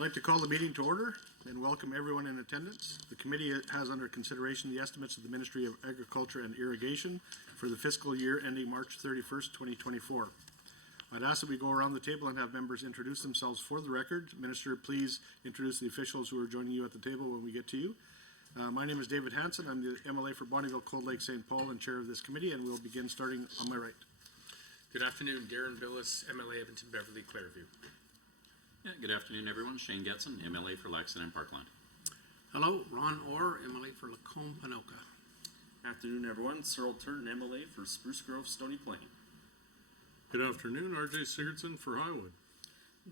I'd like to call the meeting to order and welcome everyone in attendance. The committee has under consideration the estimates of the Ministry of Agriculture and Irrigation for the fiscal year ending March 31st, 2024. I'd ask that we go around the table and have members introduce themselves for the record. Minister, please introduce the officials who are joining you at the table when we get to you. My name is David Hanson. I'm the MLA for Bonnyville, Cold Lake, St. Paul, and chair of this committee, and we'll begin starting on my right. Good afternoon, Darren Billis, MLA Edmonton Beverly Clareview. Yeah, good afternoon, everyone. Shane Getson, MLA for Lexington and Parkland. Hello, Ron Orr, MLA for Lacombe, Panoka. Afternoon, everyone. Cyril Turton, MLA for Spruce Grove, Stony Plain. Good afternoon, RJ Sigurdsson for Highwood.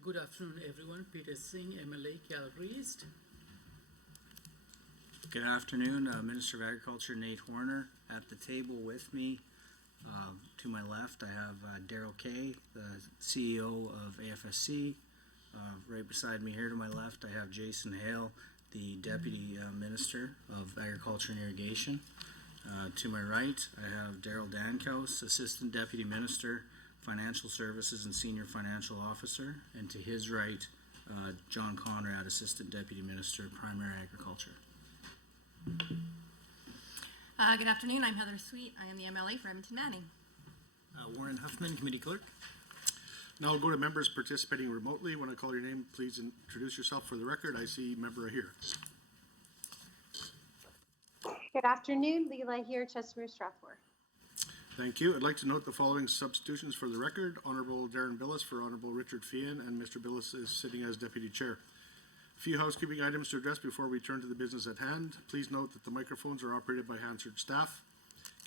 Good afternoon, everyone. Peter Singh, MLA, Calgary East. Good afternoon, Minister of Agriculture Nate Horner at the table with me. To my left, I have Daryl Kay, the CEO of AFSC. Right beside me here to my left, I have Jason Hale, the Deputy Minister of Agriculture and Irrigation. To my right, I have Daryl Dankaus, Assistant Deputy Minister, Financial Services and Senior Financial Officer. And to his right, John Conrad, Assistant Deputy Minister, Primary Agriculture. Good afternoon, I'm Heather Sweet. I am the MLA for Edmonton Manning. Warren Huffman, Committee Clerk. Now I'll go to members participating remotely. When I call your name, please introduce yourself for the record. I see member here. Good afternoon, Leela here, Chestermere, Strathmore. Thank you. I'd like to note the following substitutions for the record. Honorable Darren Billis for Honorable Richard Fian, and Mr. Billis is sitting as Deputy Chair. A few housekeeping items to address before we turn to the business at hand. Please note that the microphones are operated by Hansard staff.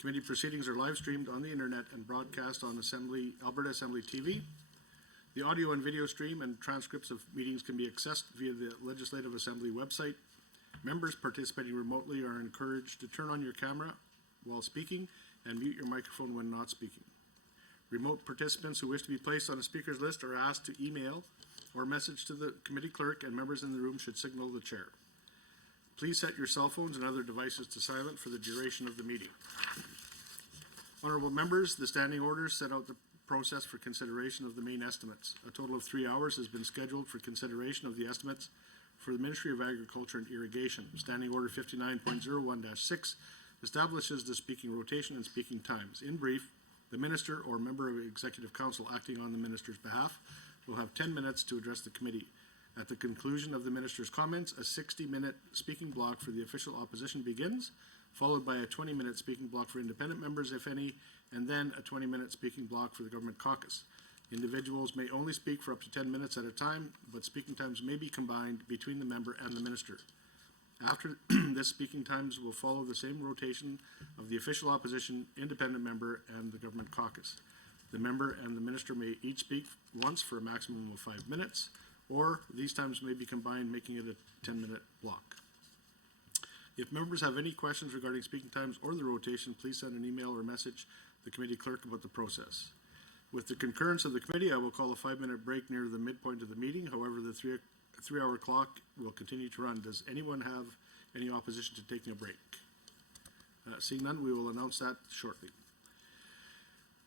Committee proceedings are live streamed on the internet and broadcast on Alberta Assembly TV. The audio and video stream and transcripts of meetings can be accessed via the Legislative Assembly website. Members participating remotely are encouraged to turn on your camera while speaking and mute your microphone when not speaking. Remote participants who wish to be placed on a speaker's list are asked to email or message to the committee clerk, and members in the room should signal the chair. Please set your cell phones and other devices to silent for the duration of the meeting. Honourable members, the standing orders set out the process for consideration of the main estimates. A total of 3 hours has been scheduled for consideration of the estimates for the Ministry of Agriculture and Irrigation. Standing Order 59.01-6 establishes the speaking rotation and speaking times. In brief, the Minister or member of Executive Council acting on the Minister's behalf will have 10 minutes to address the committee. At the conclusion of the Minister's comments, a 60-minute speaking block for the official opposition begins, followed by a 20-minute speaking block for independent members, if any, and then a 20-minute speaking block for the government caucus. Individuals may only speak for up to 10 minutes at a time, but speaking times may be combined between the member and the minister. After this, speaking times will follow the same rotation of the official opposition, independent member, and the government caucus. The member and the minister may each speak once for a maximum of 5 minutes, or these times may be combined, making it a 10-minute block. If members have any questions regarding speaking times or the rotation, please send an email or message the committee clerk about the process. With the concurrence of the committee, I will call a 5-minute break near the midpoint of the meeting. However, the three-hour clock will continue to run. Does anyone have any opposition to taking a break? Seeing none, we will announce that shortly.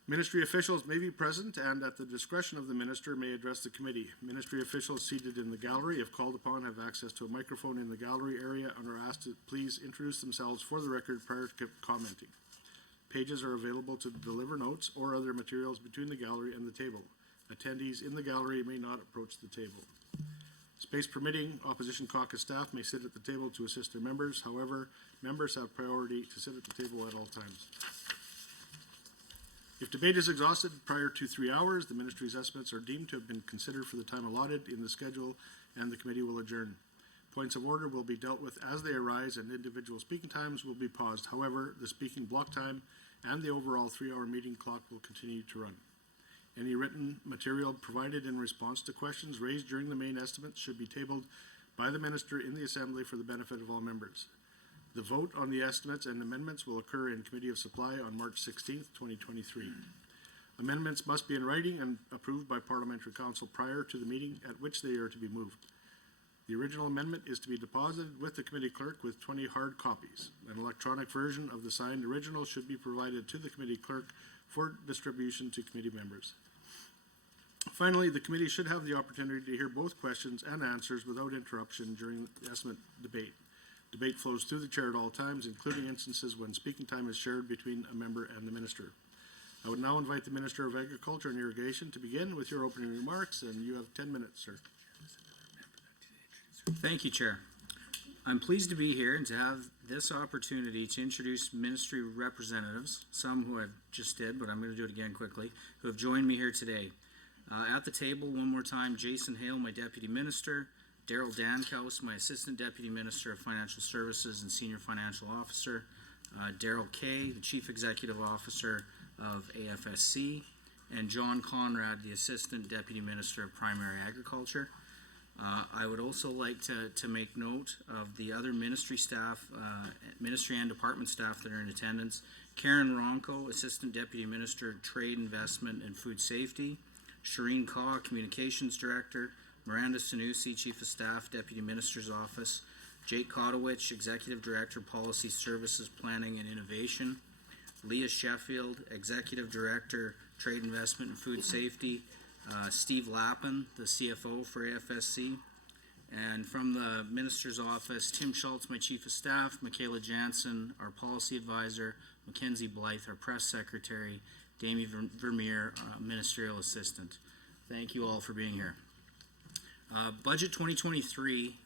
Ministry officials may be present and at the discretion of the minister may address the committee. Ministry officials seated in the gallery, if called upon, have access to a microphone in the gallery area and are asked to please introduce themselves for the record prior to commenting. Pages are available to deliver notes or other materials between the gallery and the table. Attendees in the gallery may not approach the table. Space permitting, opposition caucus staff may sit at the table to assist their members. However, members have priority to sit at the table at all times. If debate is exhausted prior to 3 hours, the ministry's estimates are deemed to have been considered for the time allotted in the schedule, and the committee will adjourn. Points of order will be dealt with as they arise, and individual speaking times will be paused. However, the speaking block time and the overall 3-hour meeting clock will continue to run. Any written material provided in response to questions raised during the main estimates should be tabled by the minister in the assembly for the benefit of all members. The vote on the estimates and amendments will occur in Committee of Supply on March 16th, 2023. Amendments must be in writing and approved by Parliamentary Council prior to the meeting at which they are to be moved. The original amendment is to be deposited with the committee clerk with 20 hard copies. An electronic version of the signed original should be provided to the committee clerk for distribution to committee members. Finally, the committee should have the opportunity to hear both questions and answers without interruption during the estimate debate. Debate flows through the chair at all times, including instances when speaking time is shared between a member and the minister. I would now invite the Minister of Agriculture and Irrigation to begin with your opening remarks, and you have 10 minutes, sir. Thank you, Chair. I'm pleased to be here and to have this opportunity to introduce ministry representatives, some who I just did, but I'm going to do it again quickly, who have joined me here today. At the table, one more time, Jason Hale, my Deputy Minister, Daryl Dankaus, my Assistant Deputy Minister of Financial Services and Senior Financial Officer, Daryl Kay, the Chief Executive Officer of AFSC, and John Conrad, the Assistant Deputy Minister of Primary Agriculture. I would also like to make note of the other ministry staff, ministry and department staff that are in attendance. Karen Ronco, Assistant Deputy Minister, Trade, Investment, and Food Safety. Shireen Kaw, Communications Director. Miranda Sanusi, Chief of Staff, Deputy Minister's Office. Jake Kotowich, Executive Director, Policy Services, Planning and Innovation. Leah Sheffield, Executive Director, Trade, Investment, and Food Safety. Steve Lappin, the CFO for AFSC. And from the Minister's Office, Tim Schultz, my Chief of Staff, Michaela Jansen, our Policy Advisor, Mackenzie Blythe, our Press Secretary, Damie Vermeer, Ministerial Assistant. Thank you all for being here. Budget 2023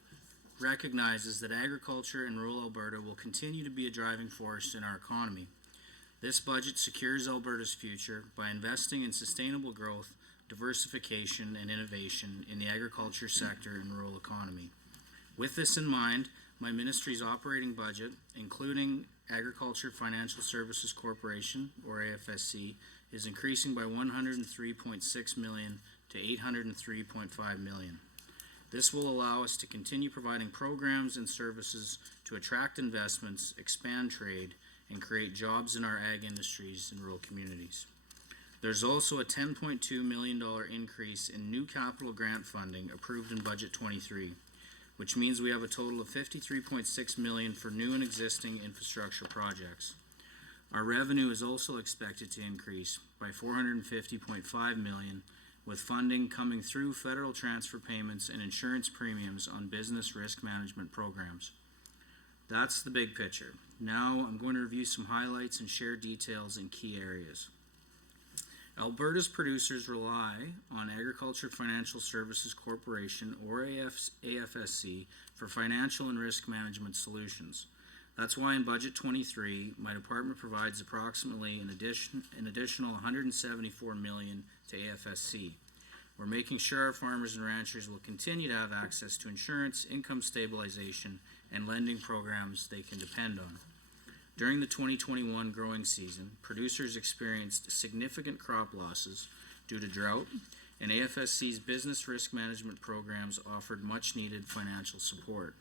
recognizes that agriculture in rural Alberta will continue to be a driving force in our economy. This budget secures Alberta's future by investing in sustainable growth, diversification, and innovation in the agriculture sector and rural economy. With this in mind, my ministry's operating budget, including Agriculture Financial Services Corporation, or AFSC, is increasing by $103.6 million to $803.5 million. This will allow us to continue providing programs and services to attract investments, expand trade, and create jobs in our ag industries and rural communities. There's also a $10.2 million increase in new capital grant funding approved in Budget 23, which means we have a total of $53.6 million for new and existing infrastructure projects. Our revenue is also expected to increase by $450.5 million, with funding coming through federal transfer payments and insurance premiums on business risk management programs. That's the big picture. Now I'm going to review some highlights and share details in key areas. Alberta's producers rely on Agriculture Financial Services Corporation, or AFSC, for financial and risk management solutions. That's why in Budget 23, my department provides approximately an additional $174 million to AFSC. We're making sure our farmers and ranchers will continue to have access to insurance, income stabilization, and lending programs they can depend on. During the 2021 growing season, producers experienced significant crop losses due to drought, and AFSC's business risk management programs offered much-needed financial support.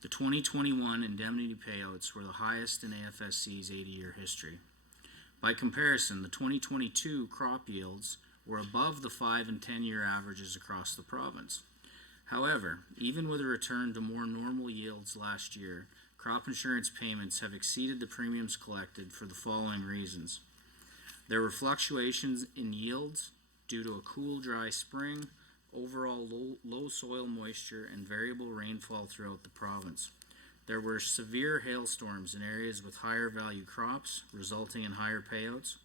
The 2021 indemnity payouts were the highest in AFSC's 80-year history. By comparison, the 2022 crop yields were above the 5- and 10-year averages across the province. However, even with a return to more normal yields last year, crop insurance payments have exceeded the premiums collected for the following reasons. There were fluctuations in yields due to a cool, dry spring, overall low soil moisture, and variable rainfall throughout the province. There were severe hailstorms in areas with higher value crops, resulting in higher payouts,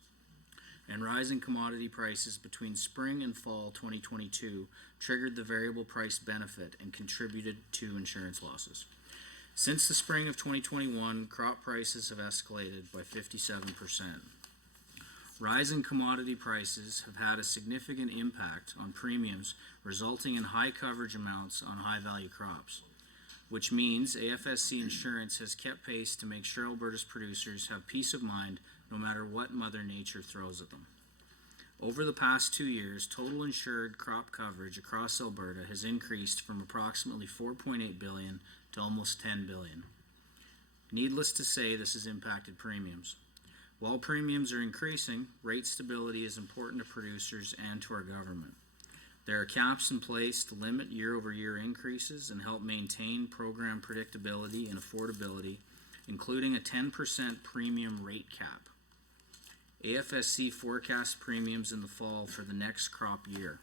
and rising commodity prices between spring and fall 2022 triggered the variable price benefit and contributed to insurance losses. Since the spring of 2021, crop prices have escalated by 57%. Rising commodity prices have had a significant impact on premiums, resulting in high coverage amounts on high-value crops, which means AFSC Insurance has kept pace to make sure Alberta's producers have peace of mind no matter what Mother Nature throws at them. Over the past 2 years, total insured crop coverage across Alberta has increased from approximately $4.8 billion to almost $10 billion. Needless to say, this has impacted premiums. While premiums are increasing, rate stability is important to producers and to our government. There are caps in place to limit year-over-year increases and help maintain program predictability and affordability, including a 10% premium rate cap. AFSC forecast premiums in the fall for the next crop year.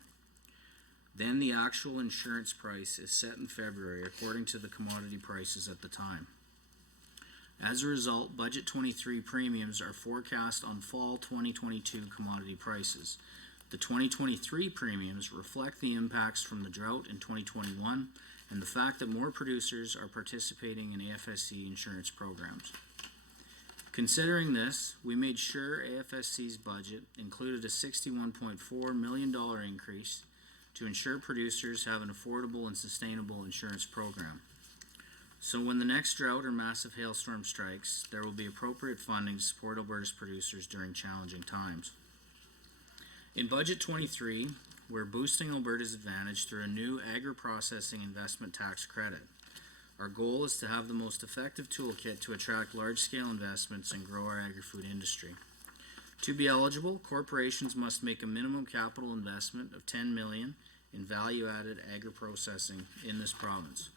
Then the actual insurance price is set in February according to the commodity prices at the time. As a result, Budget 23 premiums are forecast on fall 2022 commodity prices. The 2023 premiums reflect the impacts from the drought in 2021 and the fact that more producers are participating in AFSC insurance programs. Considering this, we made sure AFSC's budget included a $61.4 million increase to ensure producers have an affordable and sustainable insurance program. So when the next drought or massive hailstorm strikes, there will be appropriate funding to support Alberta's producers during challenging times. In Budget 23, we're boosting Alberta's advantage through a new agri-processing investment tax credit. Our goal is to have the most effective toolkit to attract large-scale investments and grow our agri-food industry. To be eligible, corporations must make a minimum capital investment of $10 million in value-added agri-processing in this province.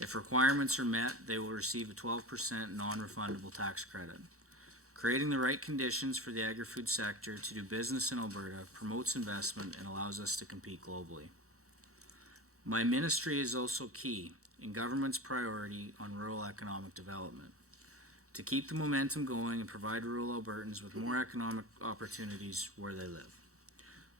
If requirements are met, they will receive a 12% non-refundable tax credit. Creating the right conditions for the agri-food sector to do business in Alberta promotes investment and allows us to compete globally. My ministry is also key in government's priority on rural economic development. To keep the momentum going and provide rural Albertans with more economic opportunities where they live.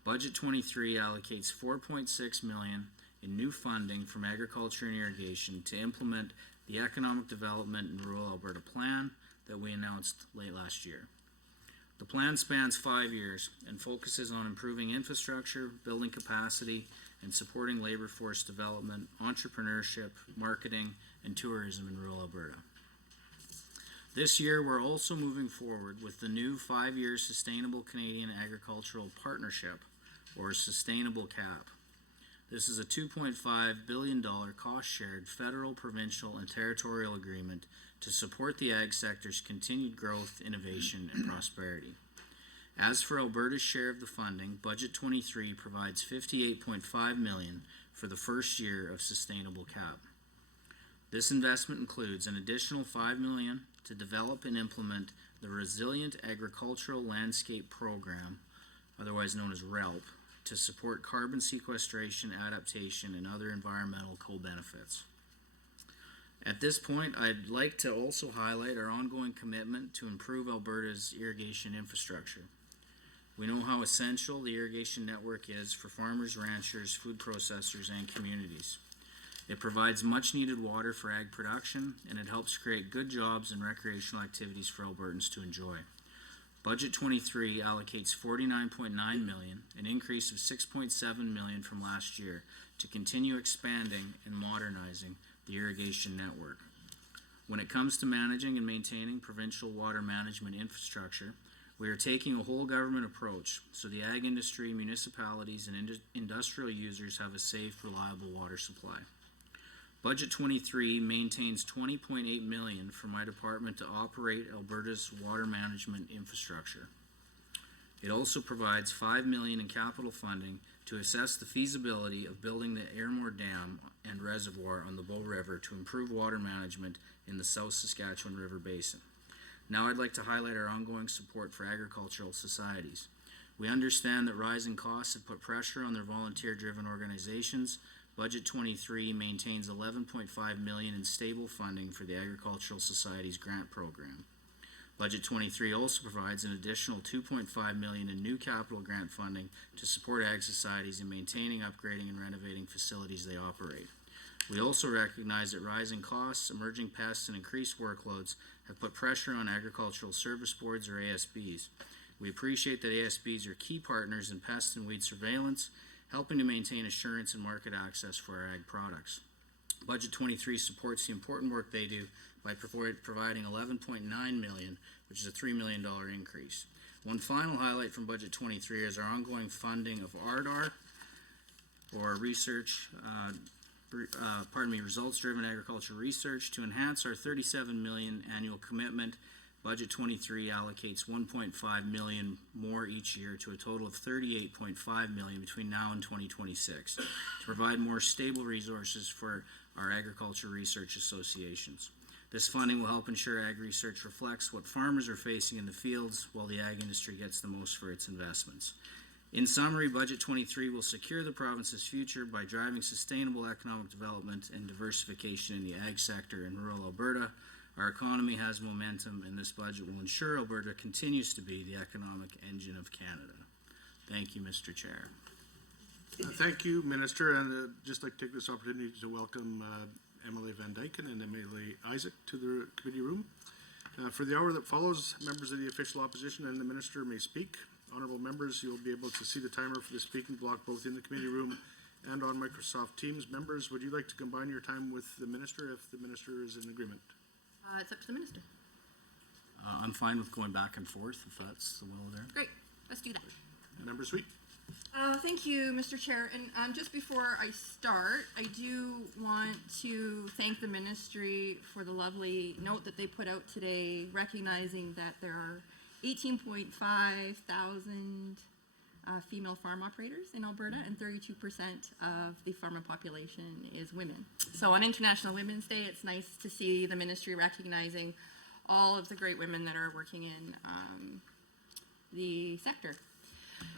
Budget 23 allocates $4.6 million in new funding from agriculture and irrigation to implement the Economic Development in Rural Alberta Plan that we announced late last year. The plan spans 5 years and focuses on improving infrastructure, building capacity, and supporting labor force development, entrepreneurship, marketing, and tourism in rural Alberta. This year, we're also moving forward with the new 5-year Sustainable Canadian Agricultural Partnership, or Sustainable CAP. This is a $2.5 billion cost-shared federal, provincial, and territorial agreement to support the ag sector's continued growth, innovation, and prosperity. As for Alberta's share of the funding, Budget 23 provides $58.5 million for the first year of Sustainable CAP. This investment includes an additional $5 million to develop and implement the Resilient Agricultural Landscape Program, otherwise known as RELP, to support carbon sequestration, adaptation, and other environmental co-benefits. At this point, I'd like to also highlight our ongoing commitment to improve Alberta's irrigation infrastructure. We know how essential the irrigation network is for farmers, ranchers, food processors, and communities. It provides much needed water for ag production, and it helps create good jobs and recreational activities for Albertans to enjoy. Budget 23 allocates $49.9 million, an increase of $6.7 million from last year, to continue expanding and modernizing the irrigation network. When it comes to managing and maintaining provincial water management infrastructure, we are taking a whole government approach so the ag industry, municipalities, and industrial users have a safe, reliable water supply. Budget 23 maintains $20.8 million for my department to operate Alberta's water management infrastructure. It also provides $5 million in capital funding to assess the feasibility of building the Airmore Dam and reservoir on the Bow River to improve water management in the South Saskatchewan River Basin. Now I'd like to highlight our ongoing support for agricultural societies. We understand that rising costs have put pressure on their volunteer-driven organizations. Budget 23 maintains $11.5 million in stable funding for the Agricultural Societies Grant Program. Budget 23 also provides an additional $2.5 million in new capital grant funding to support ag societies in maintaining, upgrading, and renovating facilities they operate. We also recognize that rising costs, emerging pests, and increased workloads have put pressure on agricultural service boards, or ASBs. We appreciate that ASBs are key partners in pest and weed surveillance, helping to maintain assurance and market access for our ag products. Budget 23 supports the important work they do by providing $11.9 million, which is a $3 million increase. One final highlight from Budget 23 is our ongoing funding of RDAR, or Results-Driven Agriculture Research, to enhance our $37 million annual commitment. Budget 23 allocates $1.5 million more each year to a total of $38.5 million between now and 2026 to provide more stable resources for our agriculture research associations. This funding will help ensure ag research reflects what farmers are facing in the fields while the ag industry gets the most for its investments. In summary, Budget 23 will secure the province's future by driving sustainable economic development and diversification in the ag sector in rural Alberta. Our economy has momentum, and this budget will ensure Alberta continues to be the economic engine of Canada. Thank you, Mr. Chair. Thank you, Minister, and just like to take this opportunity to welcome MLA Van Dyken and MLA Isaac to the committee room. For the hour that follows, members of the official opposition and the Minister may speak. Honourable members, you'll be able to see the timer for the speaking block both in the committee room and on Microsoft Teams. Members, would you like to combine your time with the Minister if the Minister is in agreement? It's up to the minister. I'm fine with going back and forth if that's the will there. Great, let's do that. Member Sweet. Thank you, Mr. Chair. And just before I start, I do want to thank the ministry for the lovely note that they put out today, recognizing that there are 18.5 thousand female farm operators in Alberta, and 32% of the farmer population is women. So on International Women's Day, it's nice to see the ministry recognizing all of the great women that are working in the sector.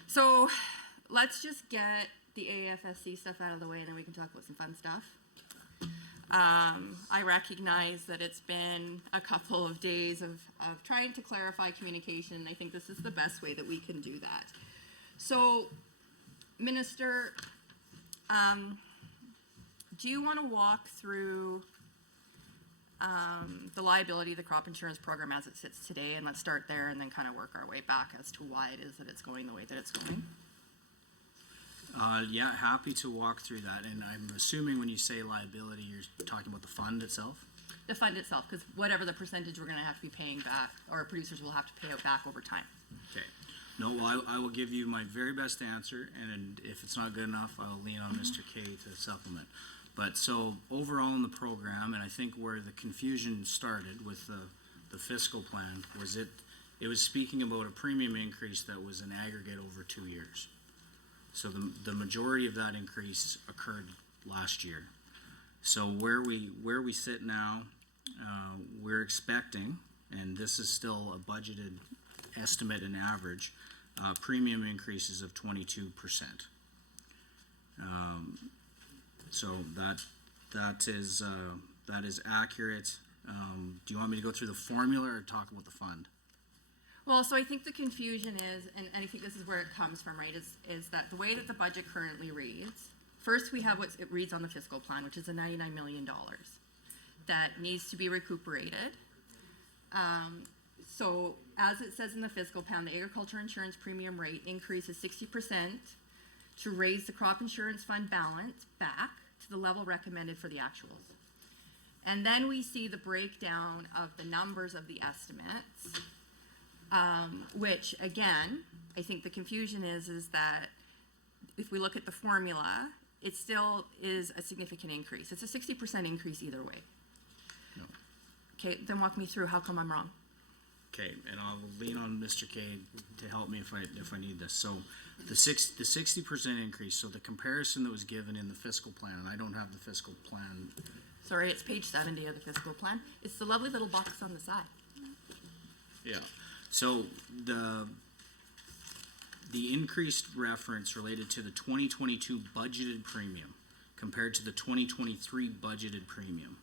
So let's just get the AFSC stuff out of the way, and then we can talk about some fun stuff. I recognize that it's been a couple of days of trying to clarify communication. I think this is the best way that we can do that. So, Minister, do you want to walk through the liability of the crop insurance program as it sits today, and let's start there and then kind of work our way back as to why it is that it's going the way that it's going? Yeah, happy to walk through that. And I'm assuming when you say liability, you're talking about the fund itself? The fund itself, because whatever the percentage we're going to have to be paying back, or producers will have to pay out back over time. Okay. No, well, I will give you my very best answer, and if it's not good enough, I'll lean on Mr. K to supplement. But so overall in the program, and I think where the confusion started with the fiscal plan was it was speaking about a premium increase that was an aggregate over 2 years. So the majority of that increase occurred last year. So where we sit now, we're expecting, and this is still a budgeted estimate and average, premium increases of 22%. So that is accurate. Do you want me to go through the formula or talk about the fund? Well, so I think the confusion is, and I think this is where it comes from, right, is that the way that the budget currently reads, first we have what it reads on the fiscal plan, which is the $99 million that needs to be recuperated. So as it says in the fiscal plan, the agriculture insurance premium rate increases 60% to raise the crop insurance fund balance back to the level recommended for the actuals. And then we see the breakdown of the numbers of the estimates, which again, I think the confusion is that if we look at the formula, it still is a significant increase. It's a 60% increase either way. No. Okay, then walk me through how come I'm wrong. Okay, and I'll lean on Mr. K to help me if I need this. So the 60% increase, so the comparison that was given in the fiscal plan, and I don't have the fiscal plan. Sorry, it's page 70 of the fiscal plan. It's the lovely little box on the side. Yeah. So the increased reference related to the 2022 budgeted premium compared to the 2023 budgeted premium,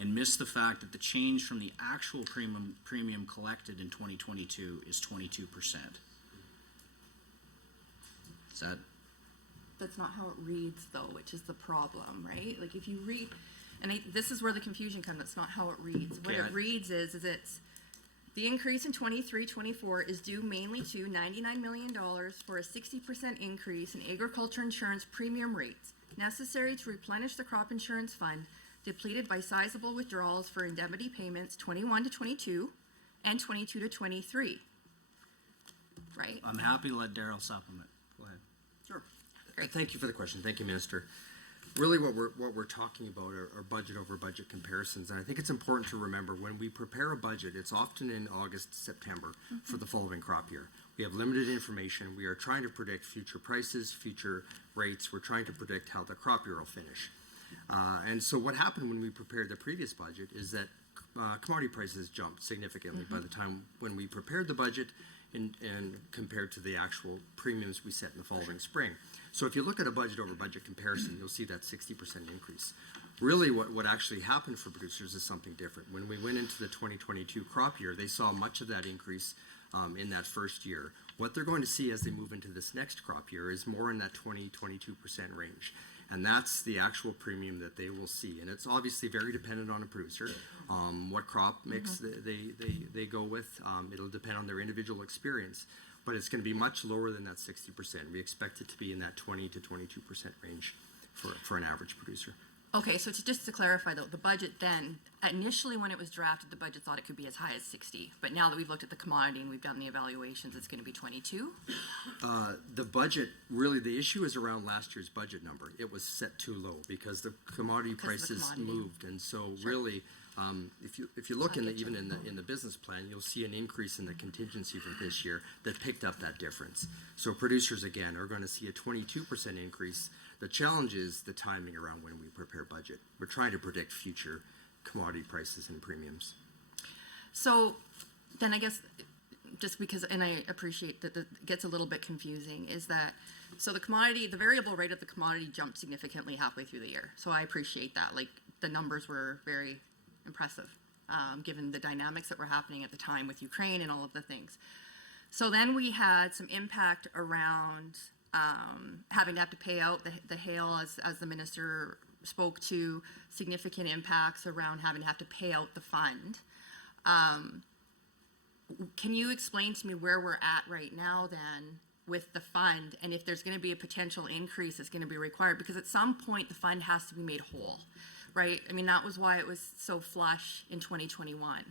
and missed the fact that the change from the actual premium collected in 2022 is 22%. Is that? That's not how it reads, though, which is the problem, right? Like if you read, and this is where the confusion comes. That's not how it reads. What it reads is it's the increase in 23-24 is due mainly to $99 million for a 60% increase in agriculture insurance premium rates necessary to replenish the crop insurance fund depleted by sizable withdrawals for indemnity payments 21-22 and 22-23. Right? I'm happy to let Daryl supplement. Go ahead. Sure. Thank you for the question. Thank you, Minister. Really what we're talking about are budget over budget comparisons, and I think it's important to remember when we prepare a budget, it's often in August, September for the following crop year. We have limited information. We are trying to predict future prices, future rates. We're trying to predict how the crop year will finish. And so what happened when we prepared the previous budget is that commodity prices jumped significantly by the time when we prepared the budget and compared to the actual premiums we set in the following spring. So if you look at a budget over budget comparison, you'll see that 60% increase. Really what actually happened for producers is something different. When we went into the 2022 crop year, they saw much of that increase in that first year. What they're going to see as they move into this next crop year is more in that 20-22% range. And that's the actual premium that they will see. And it's obviously very dependent on a producer, what crop mix they go with. It'll depend on their individual experience, but it's going to be much lower than that 60%. We expect it to be in that 20 to 22% range for an average producer. Okay, so just to clarify though, the budget then, initially when it was drafted, the budget thought it could be as high as 60, but now that we've looked at the commodity and we've done the evaluations, it's gonna be 22? The budget, really, the issue is around last year's budget number. It was set too low because the commodity prices moved, and so really, if you look even in the business plan, you'll see an increase in the contingency for this year that picked up that difference. So producers again are going to see a 22% increase. The challenge is the timing around when we prepare budget. We're trying to predict future commodity prices and premiums. So then I guess, just because, and I appreciate that it gets a little bit confusing, is that, so the variable rate of the commodity jumped significantly halfway through the year. So I appreciate that. Like, the numbers were very impressive, given the dynamics that were happening at the time with Ukraine and all of the things. So then we had some impact around having to have to pay out the hail, as the minister spoke to, significant impacts around having to have to pay out the fund. Can you explain to me where we're at right now then with the fund, and if there's going to be a potential increase that's going to be required? Because at some point the fund has to be made whole, right? I mean, that was why it was so flush in 2021.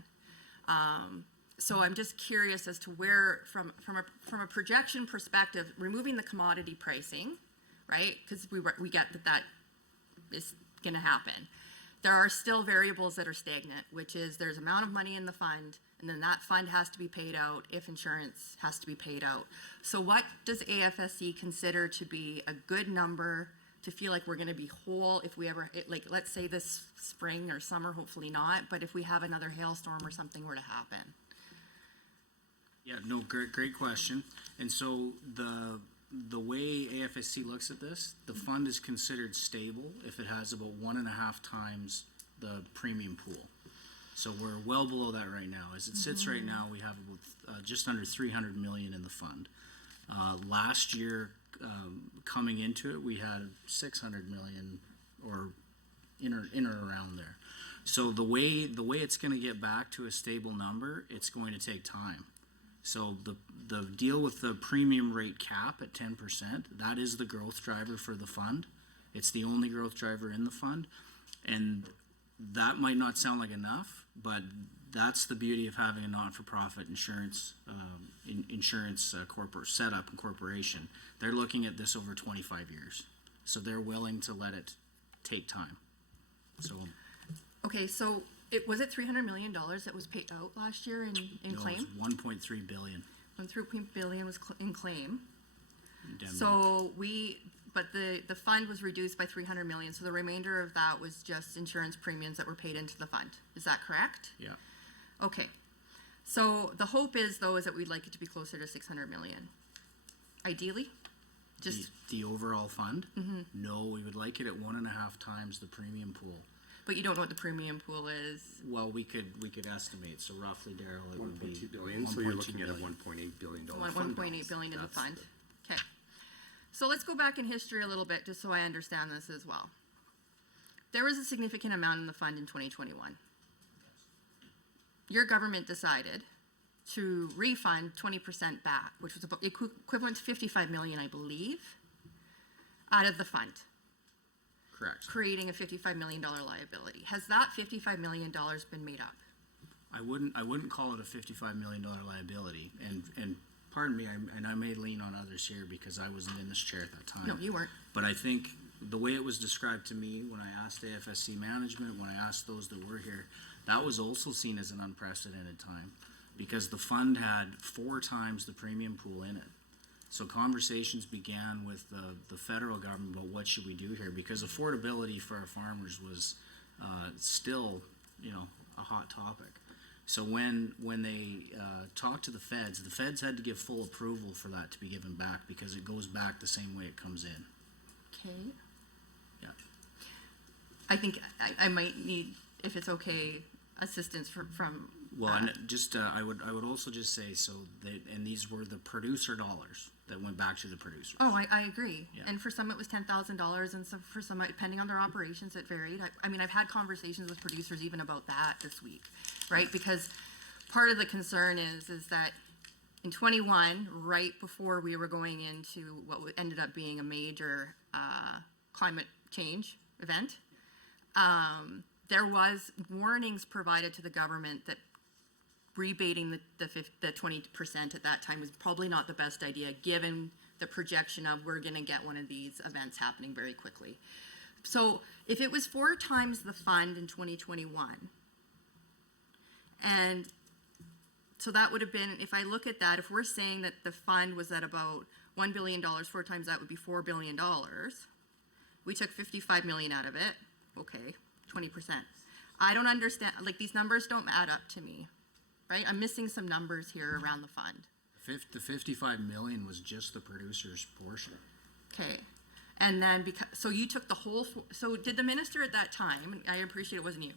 So I'm just curious as to where, from a projection perspective, removing the commodity pricing, right? Because we get that is going to happen. There are still variables that are stagnant, which is there's amount of money in the fund, and then that fund has to be paid out if insurance has to be paid out. So what does AFSC consider to be a good number to feel like we're going to be whole if we ever, like, let's say this spring or summer, hopefully not, but if we have another hailstorm or something were to happen? Yeah, no, great question. And so the way AFSC looks at this, the fund is considered stable if it has about 1.5 times the premium pool. So we're well below that right now. As it sits right now, we have about, just under 300 million in the fund. Last year, coming into it, we had 600 million or in or around there. So the way it's going to get back to a stable number, it's going to take time. So the deal with the premium rate cap at 10%, that is the growth driver for the fund. It's the only growth driver in the fund. And that might not sound like enough, but that's the beauty of having a not-for-profit insurance corporate setup and corporation. They're looking at this over 25 years. So they're willing to let it take time. So. Okay, so was it $300 million that was paid out last year in claim? No, it was 1.3 billion. 1.3 billion was in claim. Indemnity. So but the fund was reduced by 300 million, so the remainder of that was just insurance premiums that were paid into the fund. Is that correct? Yeah. Okay. So the hope is, though, is that we'd like it to be closer to 600 million. Ideally? Just the overall fund? No, we would like it at 1.5 times the premium pool. But you don't know what the premium pool is. Well, we could estimate. So roughly, Daryl, it would be 1.2 billion. So you're looking at a 1.8 billion dollar fund. 1.8 billion in the fund. Okay. So let's go back in history a little bit, just so I understand this as well. There was a significant amount in the fund in 2021. Your government decided to refund 20% back, which was about equivalent to 55 million, I believe, out of the fund. correct. Creating a $55 million liability. Has that $55 million been made up? I wouldn't call it a $55 million liability, and pardon me, I may lean on others here because I wasn't in this chair at that time. No, you weren't. But I think the way it was described to me when I asked AFSC management, when I asked those that were here, that was also seen as an unprecedented time because the fund had 4 times the premium pool in it. So conversations began with the federal government about what should we do here, because affordability for our farmers was still, a hot topic. So when they talked to the feds had to give full approval for that to be given back because it goes back the same way it comes in. Okay. Yeah. I think I might need, if it's okay, assistance from. Well, and just I would also just say and these were the producer dollars that went back to the producers. Oh, I agree. Yeah. And for some it was $10,000, and so for some, depending on their operations, it varied. I mean, I've had conversations with producers even about that this week, right? Because part of the concern is that in 21, right before we were going into what ended up being a major climate change event, there was warnings provided to the government that rebating the 20% at that time was probably not the best idea, given the projection of we're going to get one of these events happening very quickly. So if it was 4 times the fund in 2021, and so that would have been, if I look at that, if we're saying that the fund was at about $1 billion, 4 times that would be $4 billion. We took 55 million out of it. Okay, 20%. I don't understand, like, these numbers don't add up to me, right? I'm missing some numbers here around the fund. The 55 million was just the producer's portion. Okay. And then so you took the whole, so did the minister at that time, and I appreciate it wasn't you,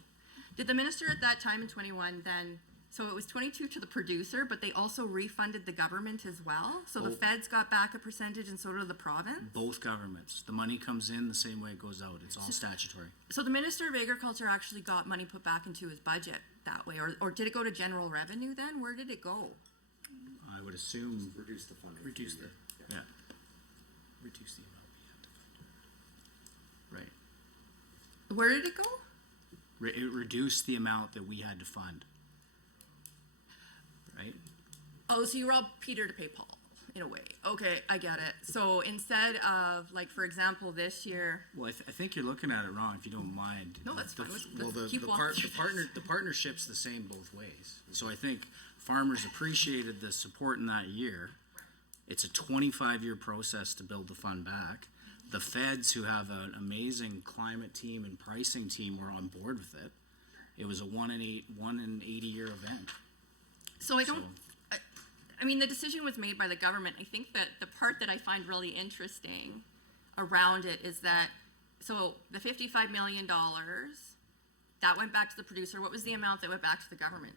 did the minister at that time in 21 then, so it was 22 to the producer, but they also refunded the government as well? So the feds got back a percentage and so did the province? Both governments. The money comes in the same way it goes out. It's all statutory. So the Minister of Agriculture actually got money put back into his budget that way, or did it go to general revenue then? Where did it go? I would assume Reduce the funding. reduce the Yeah. reduce the amount we had to fund. Right. Where did it go? It reduced the amount that we had to fund. Right? Oh, so you robbed Peter to pay Paul, in a way. Okay, I get it. So instead of, like, for example, this year. Well, I think you're looking at it wrong. If you don't mind. No, that's fine. The partnership's the same both ways. So I think farmers appreciated the support in that year. It's a 25-year process to build the fund back. The feds, who have an amazing climate team and pricing team, were on board with it. It was a 1 in 80-year event. So I don't, I mean, the decision was made by the government. I think that the part that I find really interesting around it is that, so the $55 million, that went back to the producer. What was the amount that went back to the government?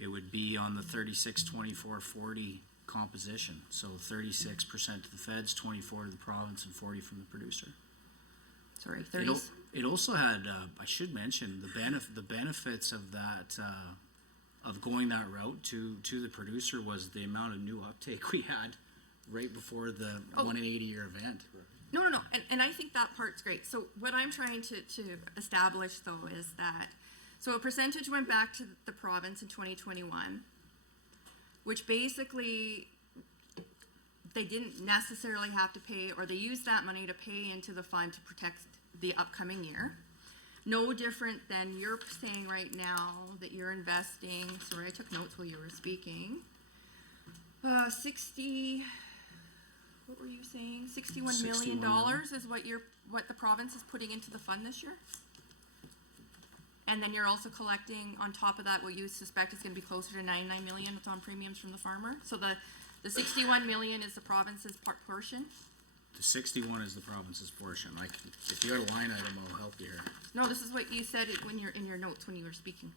It would be on the 36, 24, 40 composition. So 36% to the feds, 24 to the province, and 40 from the producer. Sorry, 30. It also had, I should mention, the benefits of that, of going that route to the producer was the amount of new uptake we had right before the 1 in 80-year event. No. And I think that part's great. So what I'm trying to establish, though, is that, so a percentage went back to the province in 2021, which basically they didn't necessarily have to pay, or they used that money to pay into the fund to protect the upcoming year. No different than you're saying right now that you're investing, sorry, I took notes while you were speaking. 60, what were you saying? $61 million is what the province is putting into the fund this year? And then you're also collecting on top of that what you suspect is going to be closer to 99 million that's on premiums from the farmer. So the 61 million is the province's portion. The 61 is the province's portion. Like, if you had a line item, I'll help you here. No, this is what you said when you're in your notes when you were speaking,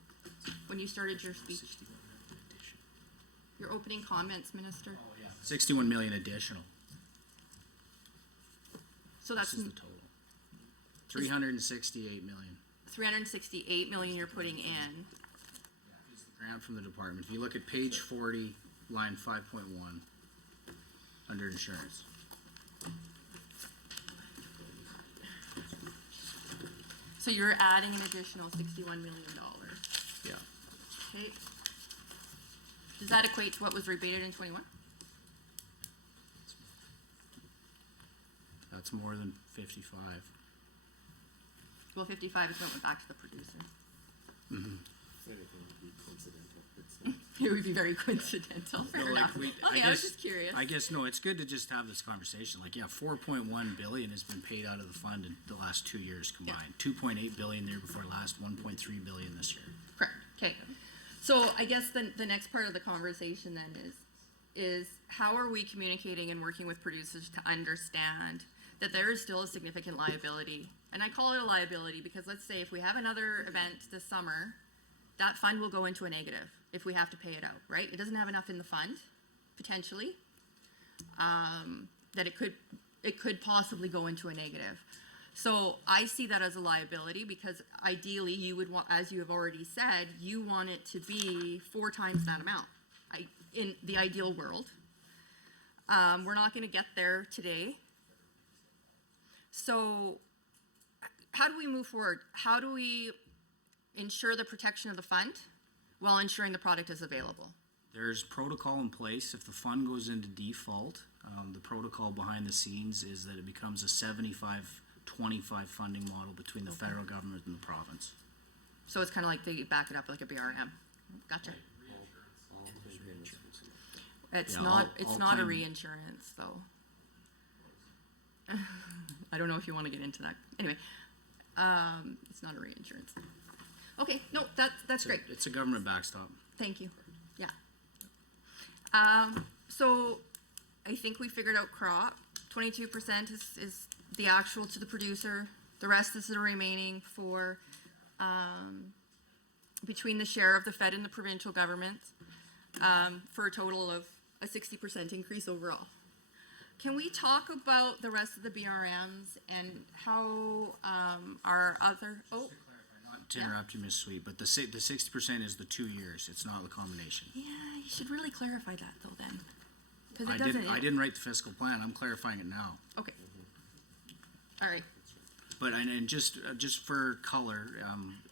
when you started your speech. 61 additional. Your opening comments, Minister. Oh, yeah. 61 million additional. So that's This is the total. 368 million. 368 million you're putting in. Grant from the department. If you look at page 40, line 5.1, under insurance. So you're adding an additional $61 million. Yeah. Okay. Does that equate to what was rebated in 21? That's more than 55. Well, 55 is what went back to the producer. Mm-hmm. It would be very coincidental. Fair No, like enough. we- Okay, I was just curious. I guess, no, it's good to just have this conversation. Like, yeah, 4.1 billion has been paid out of the fund in the last 2 years combined. 2.8 billion the year before last, 1.3 billion this year. Correct. Okay. So I guess the next part of the conversation then is how are we communicating and working with producers to understand that there is still a significant liability? And I call it a liability because let's say if we have another event this summer, that fund will go into a negative if we have to pay it out, right? It doesn't have enough in the fund, potentially, that it could possibly go into a negative. So I see that as a liability because ideally you would want, as you have already said, you want it to be 4 times that amount. In the ideal world. We're not going to get there today. So how do we move forward? How do we ensure the protection of the fund while ensuring the product is available? There's protocol in place. If the fund goes into default, the protocol behind the scenes is that it becomes a 75-25 funding model between the federal government and the province. So it's kind of like they back it up like a BRM. Gotcha. It's Yeah, not. I'll It's not a claim- reinsurance, though. I don't know if you want to get into that. Anyway, it's not a reinsurance. Okay, no, that's great. It's a government backstop. Thank you. Yeah. So I think we figured out crop. 22% is the actual to the producer. The rest is the remaining for between the share of the Fed and the provincial governments for a total of a 60% increase overall. Can we talk about the rest of the BRMs and how our other, Not to interrupt you, Ms. Sweet, but the 60% is the 2 years. It's not the combination. yeah, you should really clarify that though then. Because I it doesn't. I didn't write the fiscal plan. I'm clarifying it now. Okay. All right. But and just for color,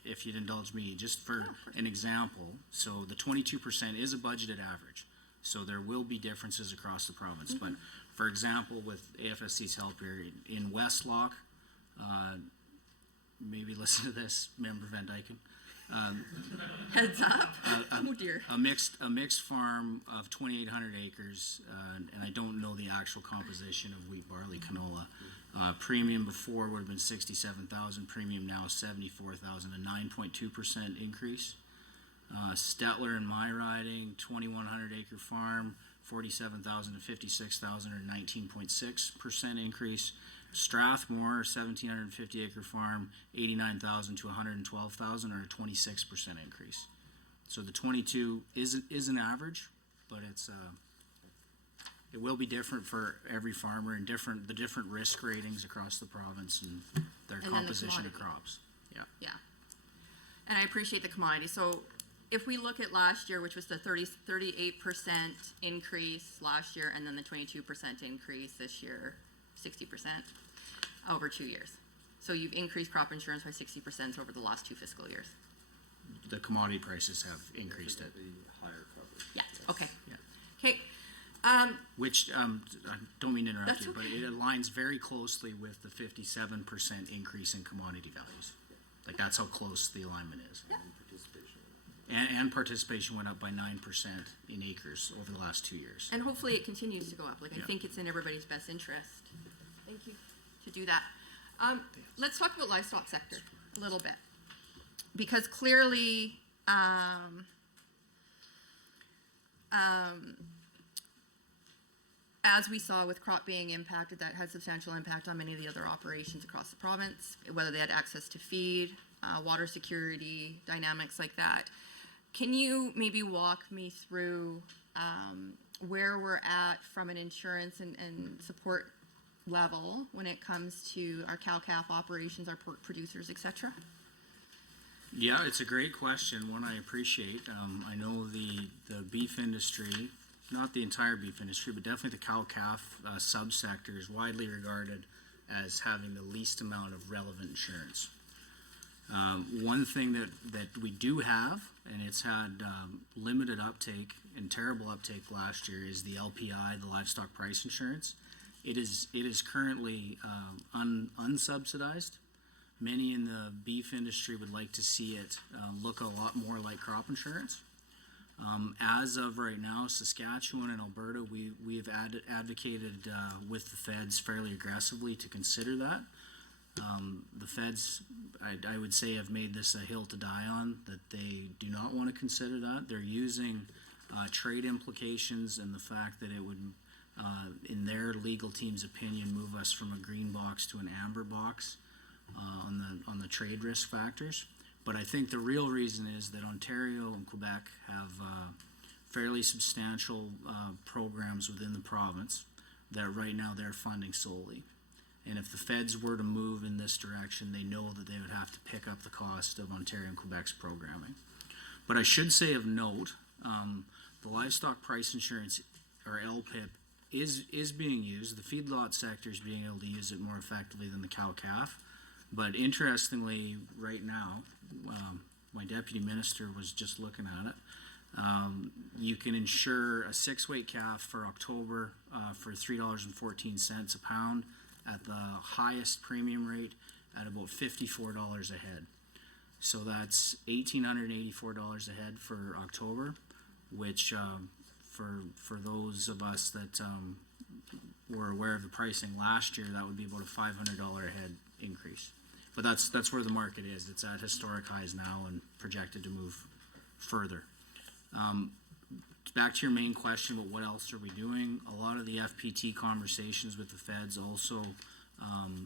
if you'd indulge me, just for an example, so the 22% is a budgeted average. So there will be differences across the province. But for example, with AFSC's help here in Westlock, maybe listen to this, Member Van Dyken. Heads up. Oh dear. A mixed farm of 2,800 acres, and I don't know the actual composition of wheat, barley, canola. Premium before would have been 67,000. Premium now is 74,000, a 9.2% increase. Stettler in my riding, 2,100 acre farm, 47,000 to 56,000, or 19.6% increase. Strathmore, 1,750 acre farm, 89,000 to 112,000, or a 26% increase. So the 22 is an average, but it will be different for every farmer and the different risk ratings across the province and their And then the composition of commodity. crops. Yeah. Yeah. And I appreciate the commodity. So if we look at last year, which was the 38% increase last year, and then the 22% increase this year, 60% over 2 years. So you've increased crop insurance by 60% over the last 2 fiscal years. The commodity prices have increased it. Higher coverage. Yeah, okay. Yeah. Okay, Which, I don't mean to interrupt That's you, but okay. it aligns very closely with the 57% increase in commodity values. Like, that's how close the alignment is. And participation went up by 9% in acres over the last 2 years. and hopefully it continues to go up. Like, I Yeah. think it's in everybody's best interest. Thank you to do that. Let's talk about livestock sector a little bit. Because clearly, as we saw with crop being impacted, that had substantial impact on many of the other operations across the province, whether they had access to feed, water security, dynamics like that. Can you maybe walk me through where we're at from an insurance and support level when it comes to our cow-calf operations, our pork producers, et cetera? Yeah, it's a great question, one I appreciate. I know the beef industry, not the entire beef industry, but definitely the cow-calf subsector is widely regarded as having the least amount of relevant insurance. One thing that we do have, and it's had limited uptake and terrible uptake last year, is the LPI, the livestock price insurance. It is currently unsubsidized. Many in the beef industry would like to see it look a lot more like crop insurance. As of right now, Saskatchewan and Alberta, we have advocated with the feds fairly aggressively to consider that. The feds, I would say, have made this a hill to die on, that they do not want to consider that. They're using trade implications and the fact that it would, in their legal team's opinion, move us from a green box to an amber box on the trade risk factors. But I think the real reason is that Ontario and Quebec have fairly substantial programs within the province that right now they're funding solely. And if the feds were to move in this direction, they know that they would have to pick up the cost of Ontario and Quebec's programming. But I should say of note, the livestock price insurance, or LPIP, is being used. The feedlot sector is being able to use it more effectively than the cow-calf. But interestingly, right now, my deputy minister was just looking at it. You can insure a 6-weight calf for October for $3.14 a pound at the highest premium rate at about $54 a head. So that's $1,884 a head for October, which for those of us that were aware of the pricing last year, that would be about a $500 a head increase. But that's where the market is. It's at historic highs now and projected to move further. Back to your main question about what else are we doing, a lot of the FPT conversations with the feds also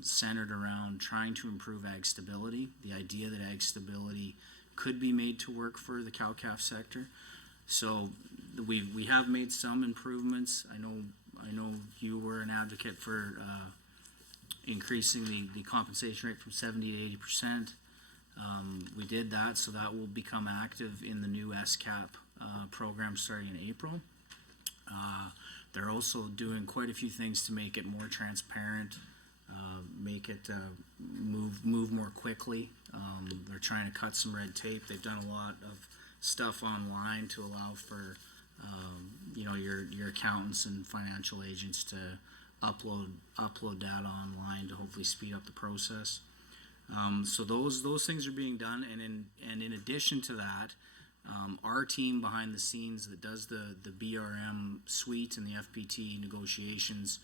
centered around trying to improve ag stability, the idea that ag stability could be made to work for the cow-calf sector. So we have made some improvements. I know you were an advocate for increasing the compensation rate from 70 to 80%. We did that, so that will become active in the new SCAP program starting in April. They're also doing quite a few things to make it more transparent, make it move more quickly. They're trying to cut some red tape. They've done a lot of stuff online to allow for your accountants and financial agents to upload data online to hopefully speed up the process. So those things are being done, and in addition to that, our team behind the scenes that does the BRM suite and the FPT negotiations,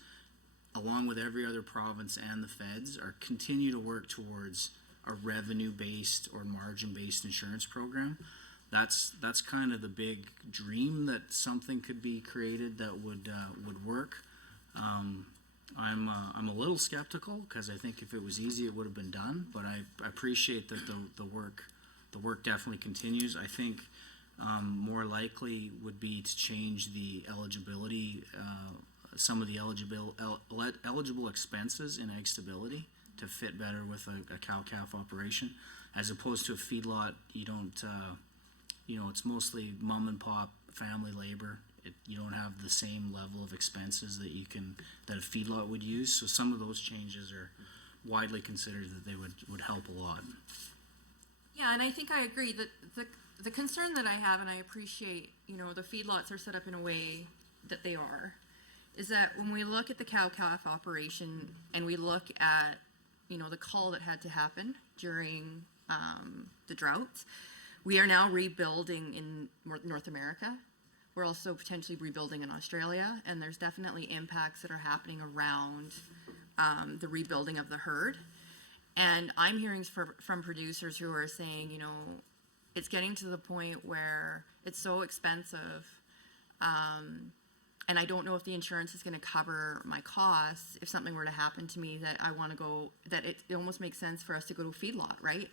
along with every other province and the feds, are continue to work towards a revenue-based or margin-based insurance program. That's kind of the big dream, that something could be created that would work. I'm a little skeptical, because I think if it was easy, it would have been done. But I appreciate that the work definitely continues. I think more likely would be to change the eligibility, some of the eligible expenses in ag stability to fit better with a cow-calf operation, as opposed to a feedlot. You don't, it's mostly mom and pop family labor. You don't have the same level of expenses that a feedlot would use. So some of those changes are widely considered that they would help a lot. Yeah, and I think I agree that the concern that I have, and I appreciate, the feedlots are set up in a way that they are, is that when we look at the cow-calf operation and we look at, the cull that had to happen during the drought, we are now rebuilding in North America. We're also potentially rebuilding in Australia, and there's definitely impacts that are happening around the rebuilding of the herd. And I'm hearing from producers who are saying, it's getting to the point where it's so expensive, and I don't know if the insurance is going to cover my costs if something were to happen to me, that I want to go, that it almost makes sense for us to go to a feedlot, right?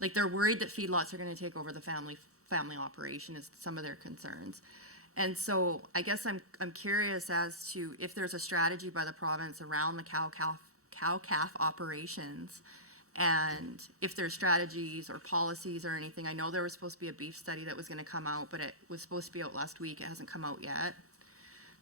Like they're worried that feedlots are going to take over the family operation, is some of their concerns. And so I guess I'm curious as to if there's a strategy by the province around the cow-calf operations, and if there's strategies or policies or anything. I know there was supposed to be a beef study that was going to come out, but it was supposed to be out last week. It hasn't come out yet.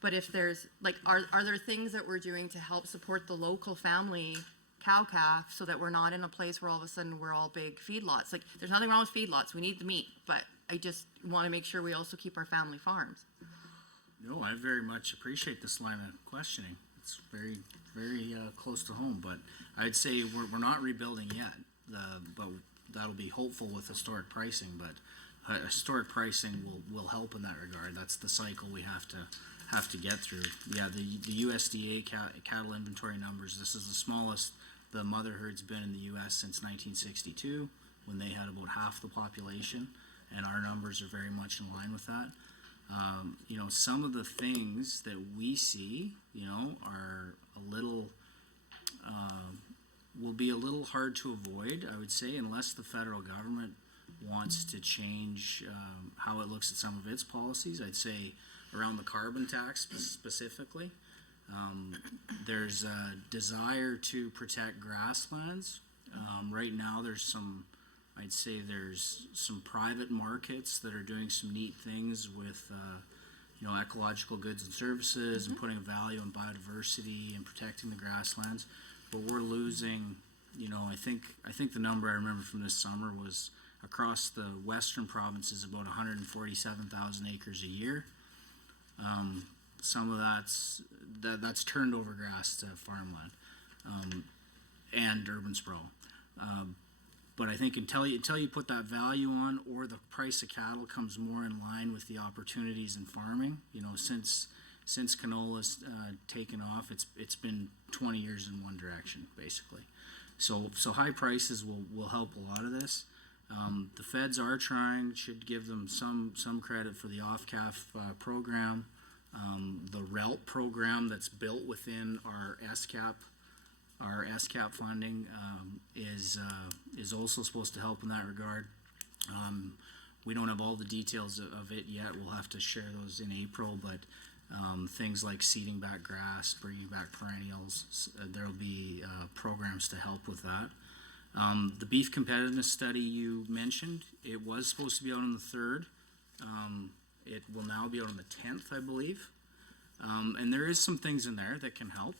But if there's, are there things that we're doing to help support the local family cow-calf, so that we're not in a place where all of a sudden we're all big feedlots? Like, there's nothing wrong with feedlots. We need the meat, but I just want to make sure we also keep our family farms. No, I very much appreciate this line of questioning. It's very, very close to home. But I'd say we're not rebuilding yet, but that'll be hopeful with historic pricing. But historic pricing will help in that regard. That's the cycle we have to get through. Yeah, the USDA cattle inventory numbers. This is the smallest the mother herd's been in the U.S. since 1962, when they had about half the population, and our numbers are very much in line with that. Some of the things that we see, are a little, will be a little hard to avoid, I would say, unless the federal government wants to change how it looks at some of its policies. I'd say around the carbon tax specifically. There's a desire to protect grasslands. Right now I'd say there's some private markets that are doing some neat things with ecological goods and services and putting a value on biodiversity and protecting the grasslands. But we're losing, I think the number I remember from this summer was across the western provinces about 147,000 acres a year. Some of that's turned over grass to farmland and urban sprawl. But I think until you put that value on, or the price of cattle comes more in line with the opportunities in farming, since canola's taken off, it's been 20 years in one direction basically. So high prices will help a lot of this. The feds are trying, should give them some credit for the off-calf program. The RELP program that's built within our SCAP funding is also supposed to help in that regard. We don't have all the details of it yet. We'll have to share those in April, but things like seeding back grass, bringing back perennials, there'll be programs to help with that. The beef competitiveness study you mentioned, it was supposed to be out on the 3rd. It will now be out on the 10th, I believe. And there is some things in there that can help.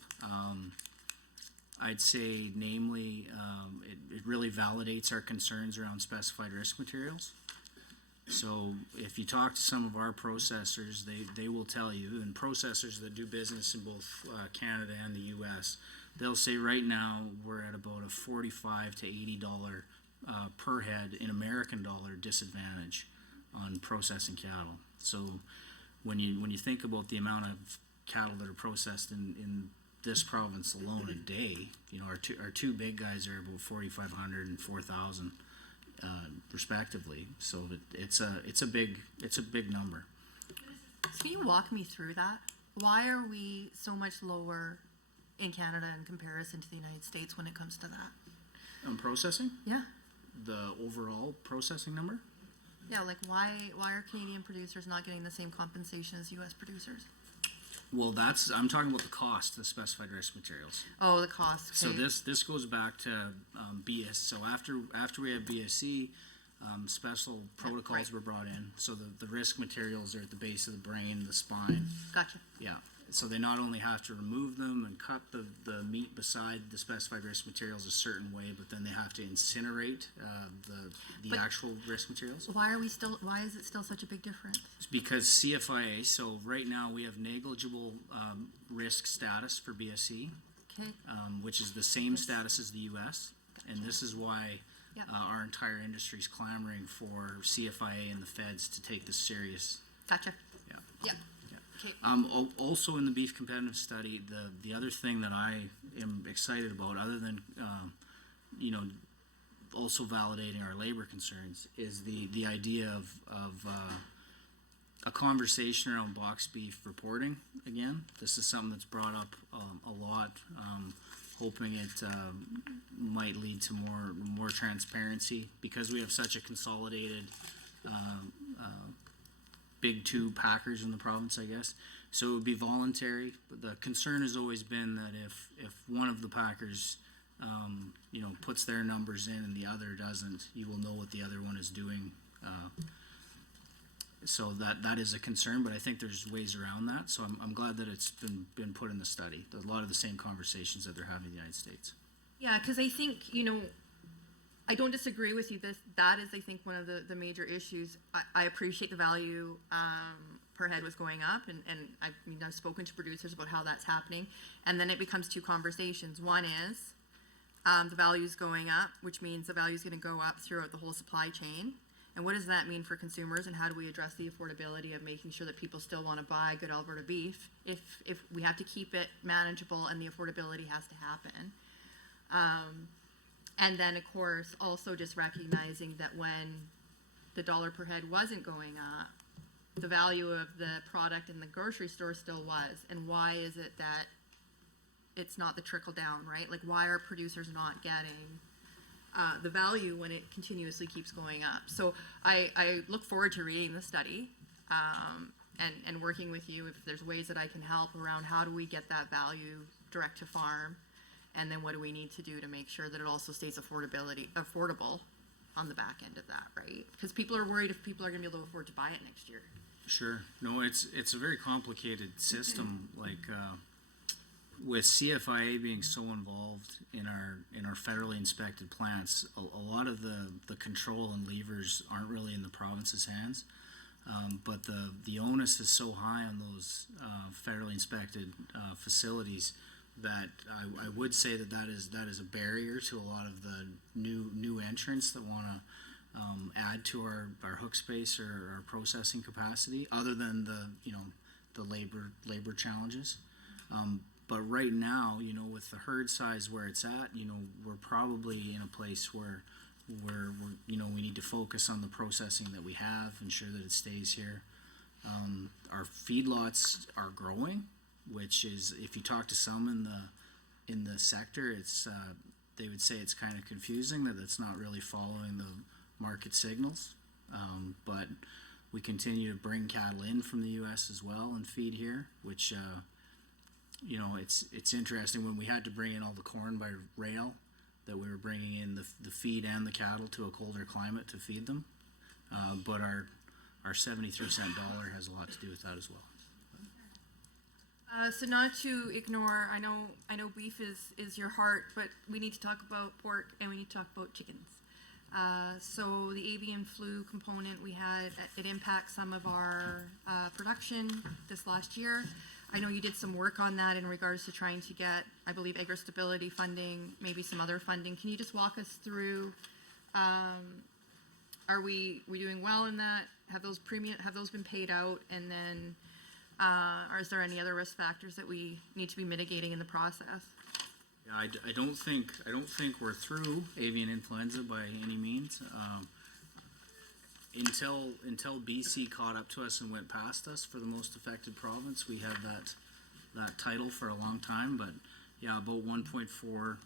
I'd say, namely, it really validates our concerns around specified risk materials. So if you talk to some of our processors, they will tell you, and processors that do business in both Canada and the U.S., they'll say right now we're at about a $45 to $80 per head in American dollar disadvantage on processing cattle. So when you think about the amount of cattle that are processed in this province alone a day, our two big guys are about 4,500 and 4,000 respectively. So it's a big number. So can you walk me through that? Why are we so much lower in Canada in comparison to the United States when it comes to that? Processing? Yeah. The overall processing number? Yeah, like why are Canadian producers not getting the same compensation as U.S. producers? Well, I'm talking about the cost of the specified risk materials. Oh, the cost. Okay. So this goes back to BS. So after we had BSC, special protocols were brought in. So the risk materials are at the base of the brain, the spine. Gotcha. Yeah. So they not only have to remove them and cut the meat beside the specified risk materials a certain way, but then they have to incinerate the actual risk materials. Why is it still such a big difference? It's because CFIA, so right now we have negligible risk status for BSE, Okay. which is the same status as the U.S. And this is why our entire industry is clamoring for CFIA and the feds to take this serious. Gotcha. Yeah. Yeah. Okay. Also in the beef competitive study, the other thing that I am excited about, other than also validating our labor concerns, is the idea of a conversation around box beef reporting. Again, this is something that's brought up a lot. Hoping it might lead to more transparency, because we have such a consolidated big two packers in the province, I guess. So it would be voluntary, but the concern has always been that if one of the packers, puts their numbers in and the other doesn't, you will know what the other one is doing. So that is a concern, but I think there's ways around that. So I'm glad that it's been put in the study. A lot of the same conversations that they're having in the United States. Yeah, because I think, I don't disagree with you. That is, I think, one of the major issues. I appreciate the value per head was going up, and I've spoken to producers about how that's happening, and then it becomes two conversations. One is the value is going up, which means the value is going to go up throughout the whole supply chain, And what does that mean for consumers, and how do we address the affordability of making sure that people still want to buy good Alberta beef if we have to keep it manageable and the affordability has to happen? And then, of course, also just recognizing that when the dollar per head wasn't going up, the value of the product in the grocery store still was. And why is it that it's not the trickle down, right? Like, why are producers not getting the value when it continuously keeps going up? So I look forward to reading the study and working with you if there's ways that I can help around how do we get that value direct to farm, and then what do we need to do to make sure that it also stays affordable on the back end of that, right? Because people are worried if people are going to be able to afford to buy it next year. Sure. No, it's a very complicated system. Like with CFIA being so involved in our federally inspected plants, a lot of the control and levers aren't really in the province's hands. But the onus is so high on those federally inspected facilities that I would say that is a barrier to a lot of the new entrants that want to add to our hook space or our processing capacity, other than the labor challenges. But right now, with the herd size where it's at, we're probably in a place where we need to focus on the processing that we have, ensure that it stays here. Our feedlots are growing, which is, if you talk to some in the sector, they would say it's kind of confusing that it's not really following the market signals. But we continue to bring cattle in from the U.S. as well and feed here, which it's interesting. When we had to bring in all the corn by rail, that we were bringing in the feed and the cattle to a colder climate to feed them. But our 73-cent dollar has a lot to do with that as well. So not to ignore, I know beef is your heart, but we need to talk about pork and we need to talk about chickens. So the avian flu component it impacts some of our production this last year. I know you did some work on that in regards to trying to get, I believe, agri-stability funding, maybe some other funding. Can you just walk us through, are we doing well in that? Have those been paid out? And then, or is there any other risk factors that we need to be mitigating in the process? Yeah, I don't think we're through avian influenza by any means. Until BC caught up to us and went past us for the most affected province, we had that title for a long time. But yeah, about 1.4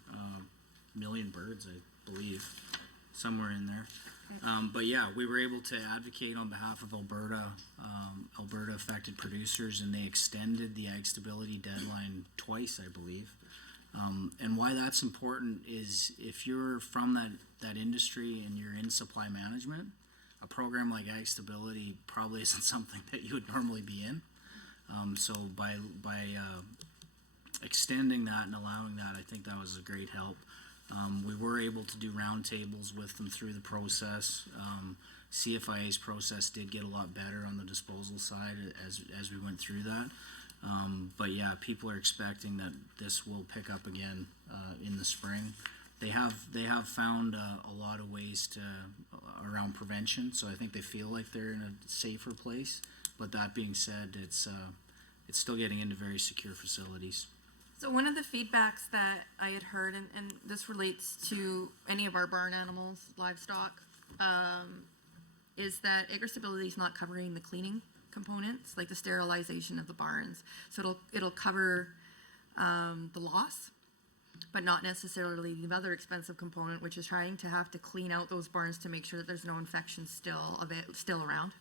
million birds, I believe, somewhere in there. But yeah, we were able to advocate on behalf of Alberta affected producers, and they extended the ag stability deadline twice, I believe. And why that's important is if you're from that industry and you're in supply management, a program like ag stability probably isn't something that you would normally be in. So by extending that and allowing that, I think that was a great help. We were able to do roundtables with them through the process. CFIA's process did get a lot better on the disposal side as we went through that. But yeah, people are expecting that this will pick up again in the spring. They have found a lot of ways around prevention, so I think they feel like they're in a safer place. But that being said, it's still getting into very secure facilities. So one of the feedbacks that I had heard, and this relates to any of our barn animals, livestock, is that agri-stability is not covering the cleaning components, like the sterilization of the barns. So it'll cover the loss, but not necessarily the other expensive component, which is trying to have to clean out those barns to make sure that there's no infection still around.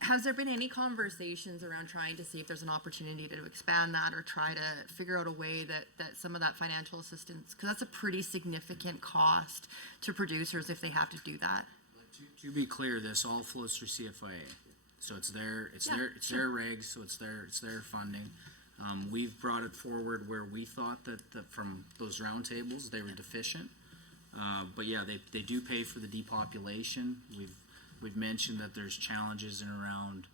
Has there been any conversations around trying to see if there's an opportunity to expand that or try to figure out a way that some of that financial assistance, because that's a pretty significant cost to producers if they have to do that? To be clear, this all flows through CFIA, so it's their regs, so it's their funding. We've brought it forward where we thought that from those roundtables they were deficient, but yeah, they do pay for the depopulation. We've mentioned that there's challenges in around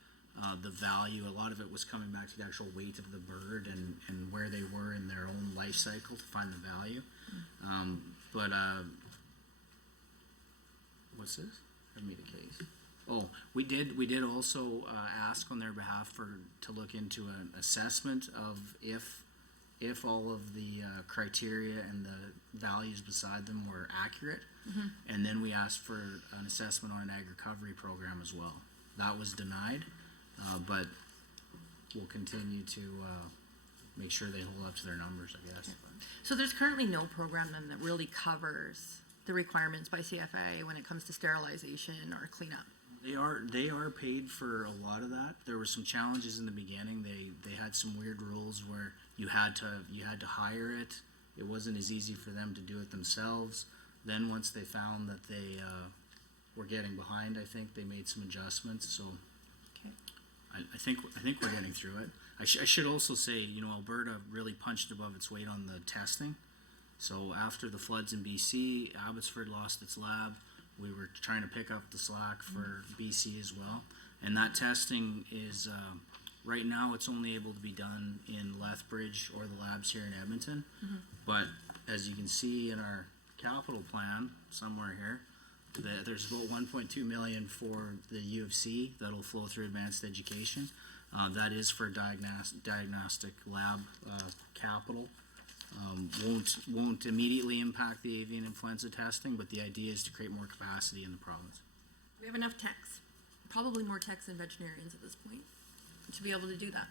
the value. A lot of it was coming back to the actual weight of the bird and where they were in their own life cycle to find the value. But What's this? Have me the case. Oh, we did also ask on their behalf to look into an assessment of if all of the criteria and the values beside them were accurate. And then we asked for an assessment on an ag recovery program as well. That was denied, but we'll continue to make sure they hold up to their numbers, I guess. So there's currently no program then that really covers the requirements by CFA when it comes to sterilization or cleanup. They are paid for a lot of that. There were some challenges in the beginning. They had some weird rules where you had to hire it. It wasn't as easy for them to do it themselves. Then once they found that they were getting behind, I think they made some adjustments. So Okay. I think we're getting through it. I should also say, you know, Alberta really punched above its weight on the testing. So after the floods in BC, Abbotsford lost its lab. We were trying to pick up the slack for BC as well. And that testing is, right now it's only able to be done in Lethbridge or the labs here in Edmonton. But as you can see in our capital plan, somewhere here, there's about 1.2 million for the U of C that'll flow through advanced education. That is for diagnostic lab capital. Won't immediately impact the avian influenza testing, but the idea is to create more capacity in the province. We have enough techs, probably more techs than veterinarians at this point, to be able to do that.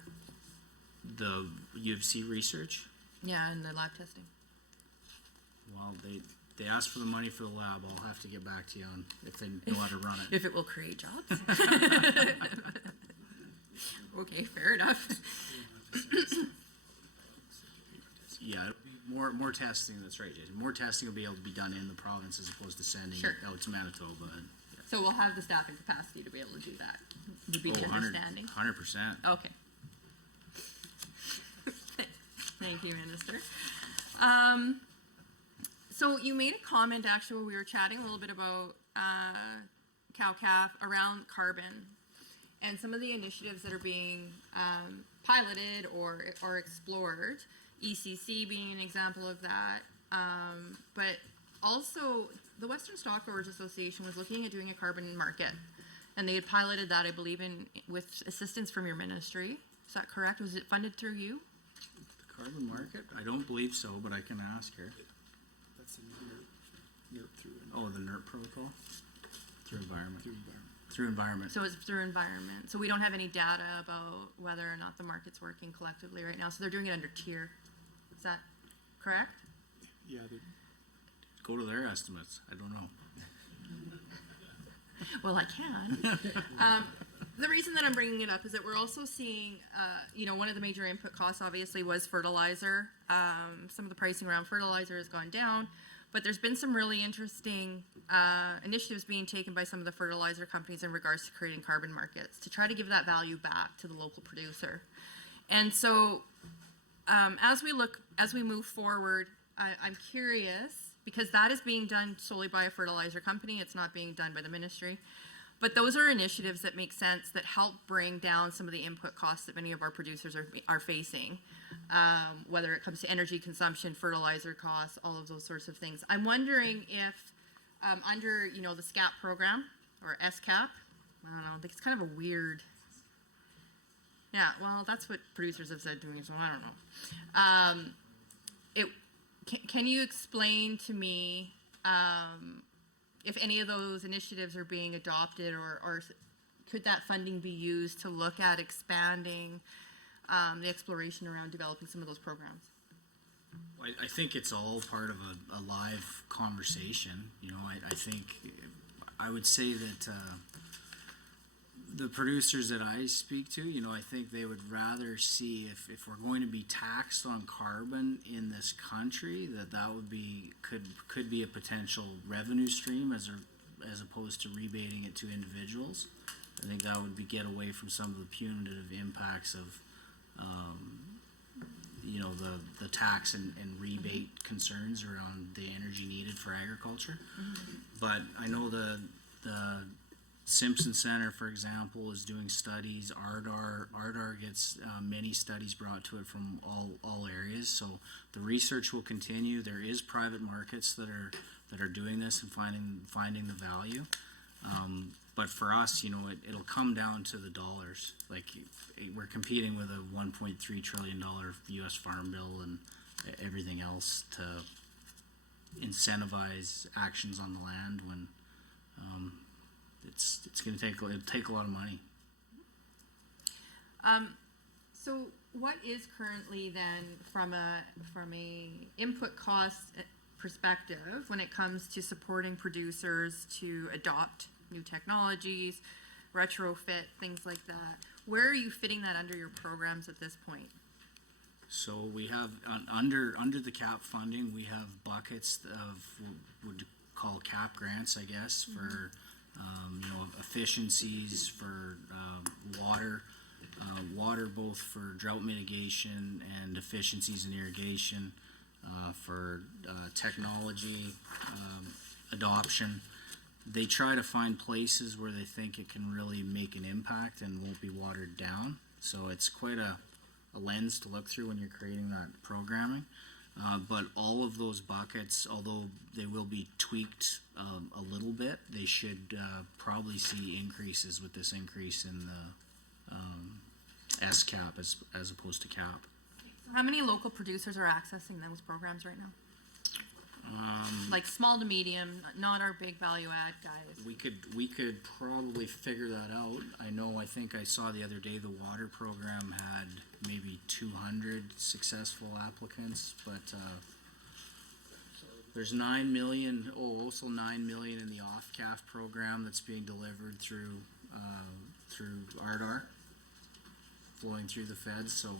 The U of C research, Yeah, and the lab testing. well, they asked for the money for the lab. I'll have to get back to you on if they know how to run it. If it will create jobs. Okay, fair enough. Yeah, more testing. That's right, Jason. More testing will be able to be done in the province as opposed to sending Sure. it out to Manitoba. And, So we'll have the staffing capacity to be able to do that, would be the 100%. understanding. Okay. Thank you, Minister. So you made a comment actually when we were chatting a little bit about cow-calf around carbon and some of the initiatives that are being piloted or explored, ECC being an example of that. But also the Western Stock Growers Association was looking at doing a carbon market, and they had piloted that, I believe, with assistance from your ministry. Is that correct? Was it funded through you? the carbon market? I don't believe so, but I can ask her. That's a NERP through. Oh, the NERP protocol? Through environment. Through environment. So it's through environment. So we don't have any data about whether or not the market's working collectively right now. So they're doing it under tier. Is that correct? Yeah, Go to their estimates. I don't know. Well, I can. The reason that I'm bringing it up is that we're also seeing, one of the major input costs obviously was fertilizer. Some of the pricing around fertilizer has gone down, but there's been some really interesting initiatives being taken by some of the fertilizer companies in regards to creating carbon markets to try to give that value back to the local producer. And so as we move forward, I'm curious, because that is being done solely by a fertilizer company. It's not being done by the ministry. But those are initiatives that make sense, that help bring down some of the input costs that many of our producers are facing, whether it comes to energy consumption, fertilizer costs, all of those sorts of things. I'm wondering if under, the SCAP program, or SCAP, I don't know, I think it's kind of a weird, yeah, well, that's what producers have said to me, so I don't know. Can you explain to me if any of those initiatives are being adopted, or could that funding be used to look at expanding the exploration around developing some of those programs? I think it's all part of a live conversation. I think I would say that the producers that I speak to, I think they would rather see if we're going to be taxed on carbon in this country, that would be could be a potential revenue stream as opposed to rebating it to individuals. I think that would get away from some of the punitive impacts of the tax and rebate concerns around the energy needed for agriculture. But I know the Simpson Center, for example, is doing studies. Ardar gets many studies brought to it from all areas. So the research will continue. There is private markets that are doing this and finding the value. But for us, you know, it'll come down to the dollars. Like we're competing with a $1.3 trillion U.S. Farm Bill and everything else to incentivize actions on the land when it's going to take a lot of money. So what is currently then from a input cost perspective when it comes to supporting producers to adopt new technologies, retrofit, things like that? Where are you fitting that under your programs at this point? So we have under the cap funding, we have buckets of would call cap grants, I guess, for you know, efficiencies for water both for drought mitigation and efficiencies in irrigation, for technology adoption. They try to find places where they think it can really make an impact and won't be watered down. So it's quite a lens to look through when you're creating that programming. But all of those buckets, although they will be tweaked a little bit, they should probably see increases with this increase in the S-cap as opposed to cap. How many local producers are accessing those programs right now? Like small to medium, not our big value add guys. We could probably figure that out. I think I saw the other day the water program had maybe 200 successful applicants, but there's 9 million, also 9 million in the off-CAF program that's being delivered through Ardar, flowing through the feds. So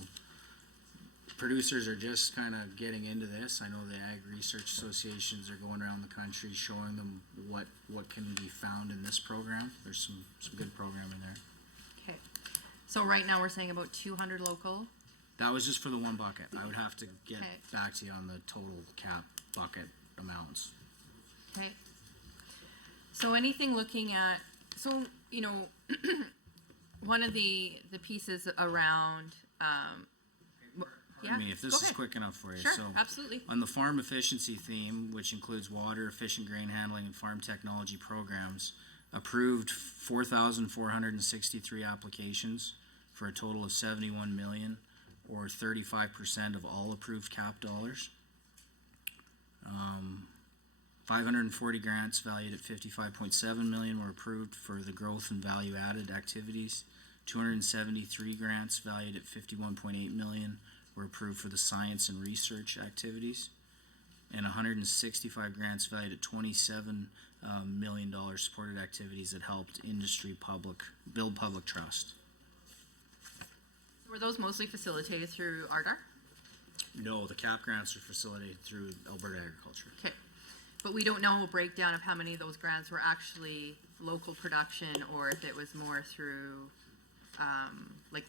producers are just kind of getting into this. I know the Ag Research Associations are going around the country showing them what can be found in this program. There's some good programming there. Okay. So right now we're saying about 200 local. That was just for the one bucket. I would have to get Okay. back to you on the total cap bucket amounts. Okay. So anything looking at, so, you know, one of the pieces around, yeah, I mean, if this go is ahead. quick enough for you. Sure, So absolutely. on the farm efficiency theme, which includes water, efficient grain handling, and farm technology programs, approved 4,463 applications for a total of 71 million, or 35% of all approved cap dollars. 540 grants valued at 55.7 million were approved for the growth and value added activities. 273 grants valued at 51.8 million were approved for the science and research activities, and 165 grants valued at $27 million supported activities that helped industry build public trust. Were those mostly facilitated through Ardar? No, the cap grants are facilitated through Alberta Agriculture. Okay. But we don't know a breakdown of how many of those grants were actually local production or if it was more through, like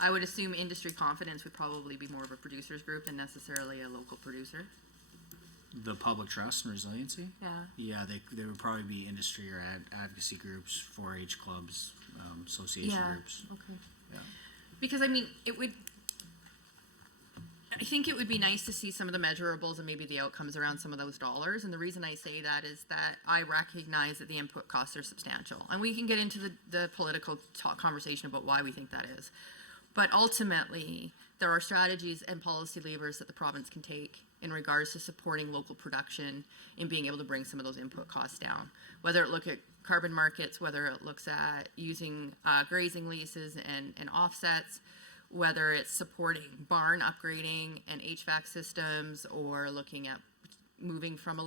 I would assume industry confidence would probably be more of a producers group than necessarily a local producer. The public trust and resiliency? Yeah. Yeah, they would probably be industry or advocacy groups, 4-H clubs, association groups. Okay. Yeah. Because I mean, I think it would be nice to see some of the measurables and maybe the outcomes around some of those dollars. And the reason I say that is that I recognize that the input costs are substantial. And we can get into the political conversation about why we think that is. But ultimately, there are strategies and policy levers that the province can take in regards to supporting local production and being able to bring some of those input costs down. Whether it look at carbon markets, whether it looks at using grazing leases and offsets, whether it's supporting barn upgrading and HVAC systems, or looking at moving from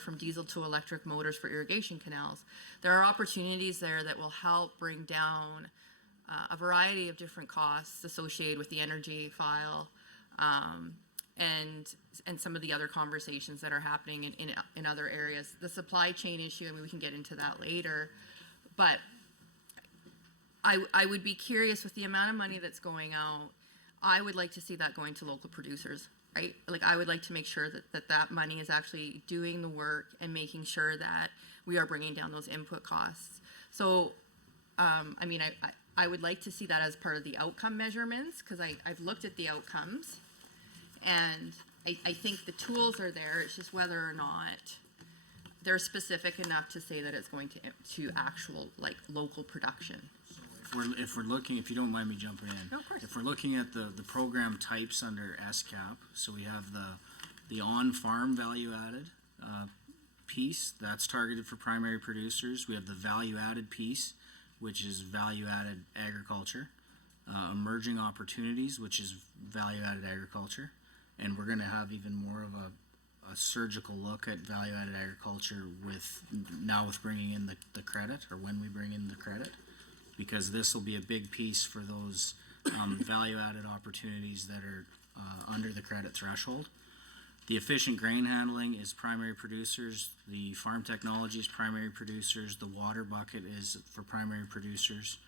from diesel to electric motors for irrigation canals. There are opportunities there that will help bring down a variety of different costs associated with the energy file, and some of the other conversations that are happening in other areas. The supply chain issue, I mean, we can get into that later, but I would be curious with the amount of money that's going out. I would like to see that going to local producers, right? Like, I would like to make sure that money is actually doing the work and making sure that we are bringing down those input costs. So, I mean, I would like to see that as part of the outcome measurements, because I've looked at the outcomes, and I think the tools are there, it's just whether or not they're specific enough to say that it's going to actual, like, local production. If we're looking, if you don't mind me jumping in. No, of course. If we're looking at the program types under SCAP, so we have the on-farm value-added piece, that's targeted for primary producers. We have the value-added piece, which is value-added agriculture. Emerging opportunities, which is value-added agriculture. And we're gonna have even more of a surgical look at value-added agriculture with bringing in the credit, or when we bring in the credit, because this will be a big piece for those value-added opportunities that are under the credit threshold. The efficient grain handling is primary producers. The farm technology is primary producers. The water bucket is for primary producers.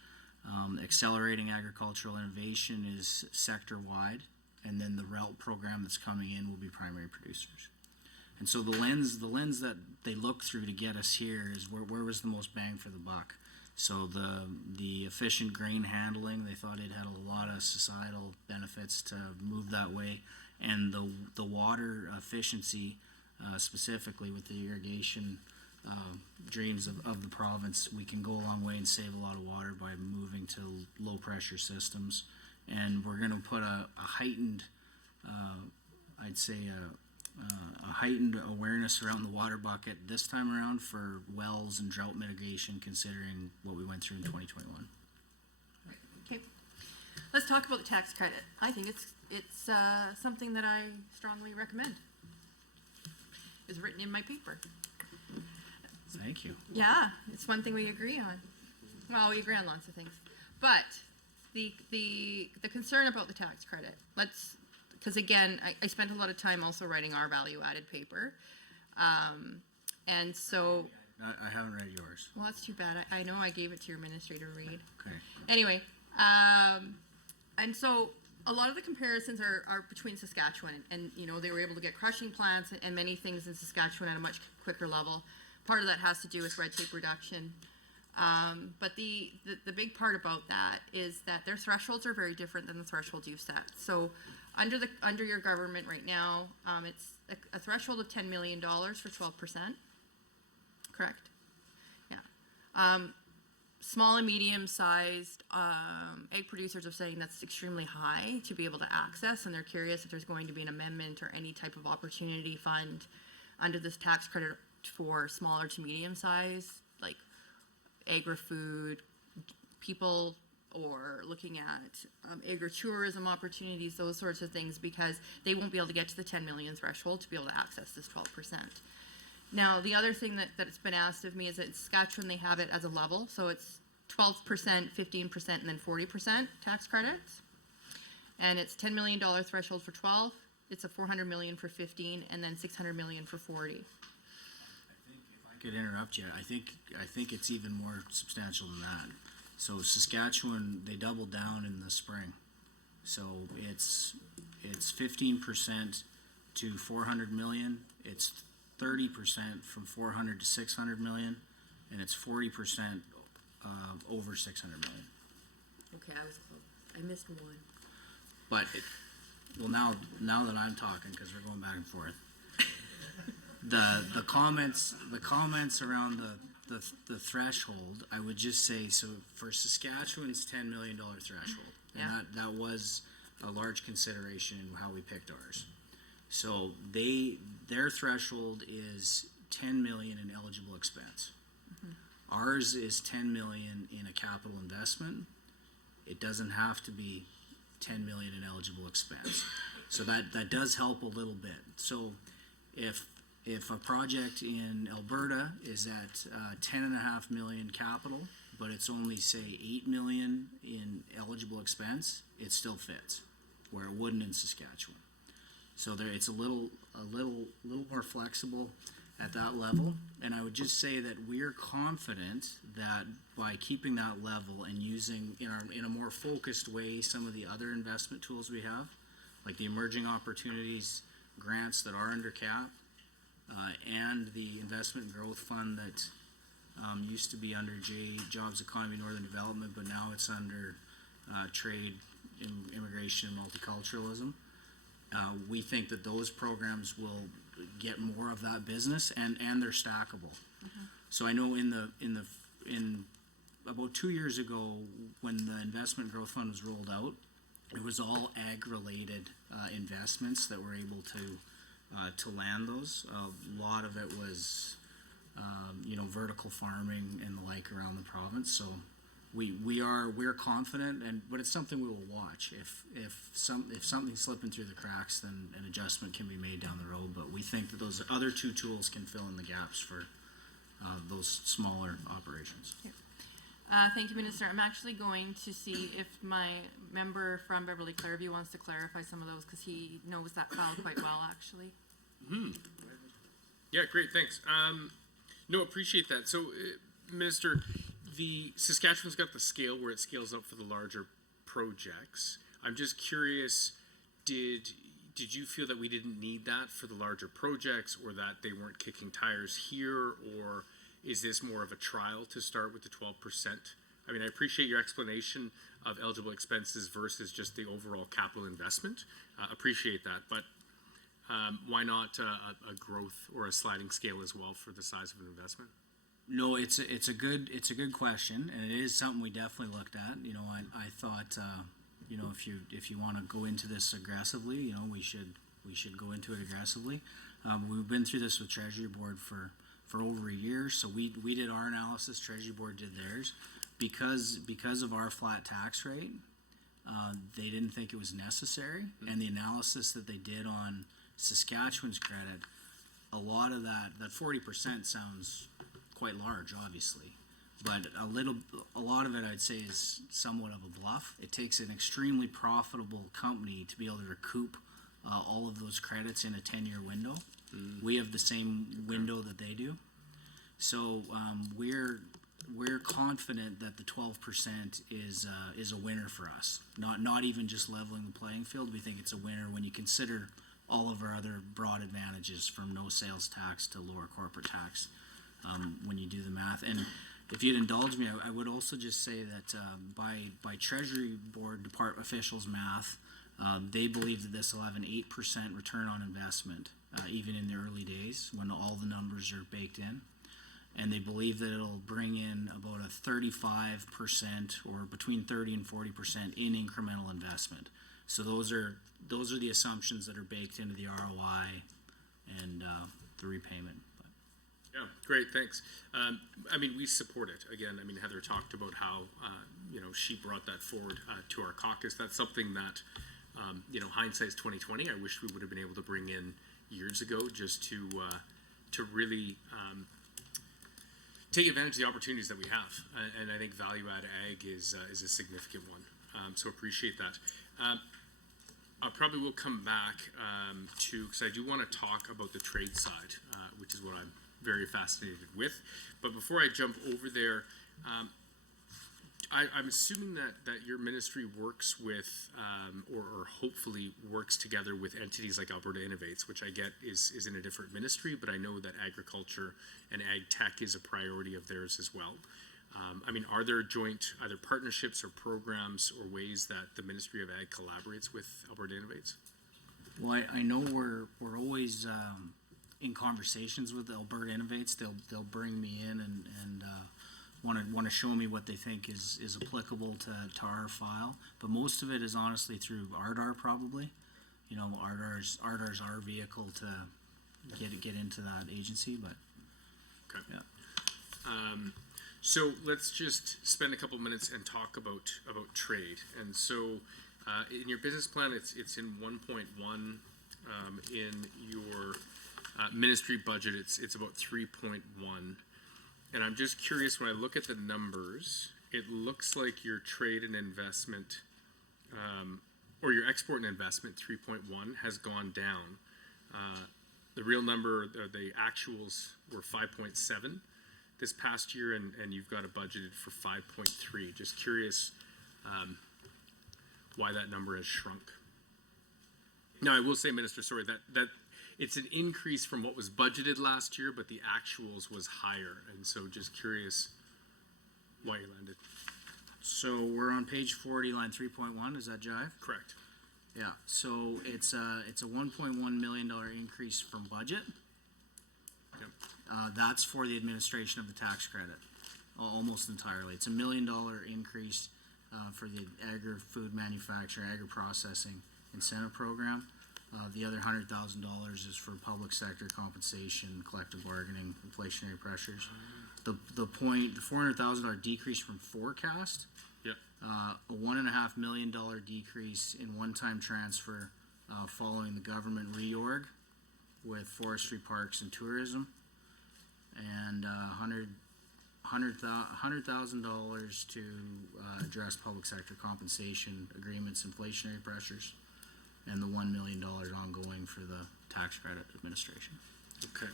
Accelerating agricultural innovation is sector-wide. And then the RELT program that's coming in will be primary producers. And so the lens that they look through to get us here is where was the most bang for the buck. So the efficient grain handling, they thought it had a lot of societal benefits to move that way. And the water efficiency, specifically with the irrigation dreams of the province, we can go a long way and save a lot of water by moving to low pressure systems. And we're going to put a heightened, I'd say a heightened awareness around the water bucket this time around for wells and drought mitigation, considering what we went through in 2021. Okay, let's talk about the tax credit. I think it's something that I strongly recommend. It's written in my paper. Thank you. Yeah, it's one thing we agree on. Well, we agree on lots of things, but the concern about the tax credit, because again, I spent a lot of time also writing our value-added paper, and so. I haven't read yours. Well, that's too bad. I know I gave it to your administrator to read. Okay. Anyway, and so a lot of the comparisons are between Saskatchewan, and you know, they were able to get crushing plants and many things in Saskatchewan at a much quicker level. Part of that has to do with red tape reduction. But the big part about that is that their thresholds are very different than the thresholds you've set. So under your government right now, it's a threshold of $10 million for 12%. Correct? Yeah. Small and medium-sized egg producers are saying that's extremely high to be able to access, and they're curious if there's going to be an amendment or any type of opportunity fund under this tax credit for smaller to medium-sized, like agri-food people, or looking at agritourism opportunities, those sorts of things, because they won't be able to get to the 10 million threshold to be able to access this 12%. Now, the other thing that's been asked of me is that in Saskatchewan they have it as a level, so it's 12%, 15%, and then 40% tax credits. And it's $10 million threshold for 12, it's a $400 million for 15, and then $600 million for 40. Could interrupt you. I think it's even more substantial than that. So Saskatchewan, they doubled down in the spring. So it's 15% to 400 million. It's 30% from 400 to 600 million, and it's 40% over 600 million. Okay, I was close. I missed one. But now that I'm talking, because we're going back and forth. The comments around the threshold, I would just say, so for Saskatchewan's $10 million threshold, and Yeah. that was a large consideration in how we picked ours. So their threshold is 10 million in eligible expense. Mm-hmm. Ours is 10 million in a capital investment. It doesn't have to be 10 million in eligible expense. So that does help a little bit. So if a project in Alberta is at 10.5 million capital, but it's only say 8 million in eligible expense, it still fits, where it wouldn't in Saskatchewan. So it's a little more flexible at that level. And I would just say that we're confident that by keeping that level and using in a more focused way some of the other investment tools we have, like the emerging opportunities grants that are under cap, and the investment growth fund that used to be under Jobs, Economy, Northern Development, but now it's under Trade, Immigration, and Multiculturalism. We think that those programs will get more of that business, and they're stackable. So I know in about 2 years ago, when the Investment Growth Fund was rolled out, it was all ag-related investments that were able to land those. A lot of it was, vertical farming and the like around the province. So we're confident, but it's something we will watch. If something's slipping through the cracks, then an adjustment can be made down the road. But we think that those other two tools can fill in the gaps for those smaller operations. Thank you, Minister. I'm actually going to see if my member from Beverly Clareview wants to clarify some of those, because he knows that file quite well, actually. Yeah, great, thanks. No, appreciate that. So, Minister, the Saskatchewan's got the scale where it scales up for the larger projects. I'm just curious, did you feel that we didn't need that for the larger projects, or that they weren't kicking tires here, or is this more of a trial to start with the 12%? I mean, I appreciate your explanation of eligible expenses versus just the overall capital investment. Appreciate that, but why not a growth or a sliding scale as well for the size of an investment? No, it's a good question, and it is something we definitely looked at. I thought, if you want to go into this aggressively, we should go into it aggressively. We've been through this with Treasury Board for over a year, so we did our analysis. Treasury Board did theirs. Because of our flat tax rate, they didn't think it was necessary, and the analysis that they did on Saskatchewan's credit, a lot of that 40% sounds quite large, obviously, but a lot of it, I'd say, is somewhat of a bluff. It takes an extremely profitable company to be able to recoup all of those credits in a 10-year window. We have the same window that they do, so we're confident that the 12% is a winner for us. Not even just leveling the playing field. We think it's a winner when you consider all of our other broad advantages, from no sales tax to lower corporate tax, when you do the math. And if you'd indulge me, I would also just say that by Treasury Board officials' math, they believe that this will have an 8% return on investment, even in the early days when all the numbers are baked in. And they believe that it'll bring in about a 35% or between 30 and 40% in incremental investment. So those are the assumptions that are baked into the ROI and the repayment. Yeah, great, thanks. I mean, we support it. Again, I mean, Heather talked about how, she brought that forward to our caucus. That's something that, hindsight's 2020. I wish we would have been able to bring in years ago, just to really take advantage of the opportunities that we have. And I think value-add ag is a significant one. So appreciate that. I probably will come back because I do want to talk about the trade side, which is what I'm very fascinated with. But before I jump over there, I'm assuming that your ministry works with, or hopefully works together with entities like Alberta Innovates, which I get is in a different ministry, but I know that agriculture and ag tech is a priority of theirs as well. I mean, are there joint either partnerships or programs or ways that the Ministry of Ag collaborates with Alberta Innovates? Well, I know we're always in conversations with Alberta Innovates. They'll bring me in and want to show me what they think is applicable to our file. But most of it is honestly through ARDAR, probably. ARDAR's our vehicle to get into that agency. But okay, yeah. So let's just spend a couple minutes and talk about trade. And so in your business plan, it's in 1.1. In your ministry budget, it's about 3.1. And I'm just curious, when I look at the numbers, it looks like your trade and investment, or your export and investment, 3.1, has gone down. The real number, the actuals were 5.7 this past year, and you've got it budgeted for 5.3. Just curious why that number has shrunk. Now, I will say, Minister, sorry, that it's an increase from what was budgeted last year, but the actuals was higher, and so just curious why you landed. So we're on page 40, line 3.1, is that jive? Correct. Yeah, so it's a $1.1 million increase from budget. Yep. That's for the administration of the tax credit, almost entirely. It's $1 million increase for the agri-food manufacturing, agri-processing incentive program. The other $100,000 is for public sector compensation, collective bargaining, inflationary pressures. The $400,000 decrease from forecast. Yep. A $1.5 million decrease in one-time transfer following the government reorg with forestry, parks, and tourism, and $100,000 to address public sector compensation agreements, inflationary pressures, and the $1 million ongoing for the tax credit administration. Okay.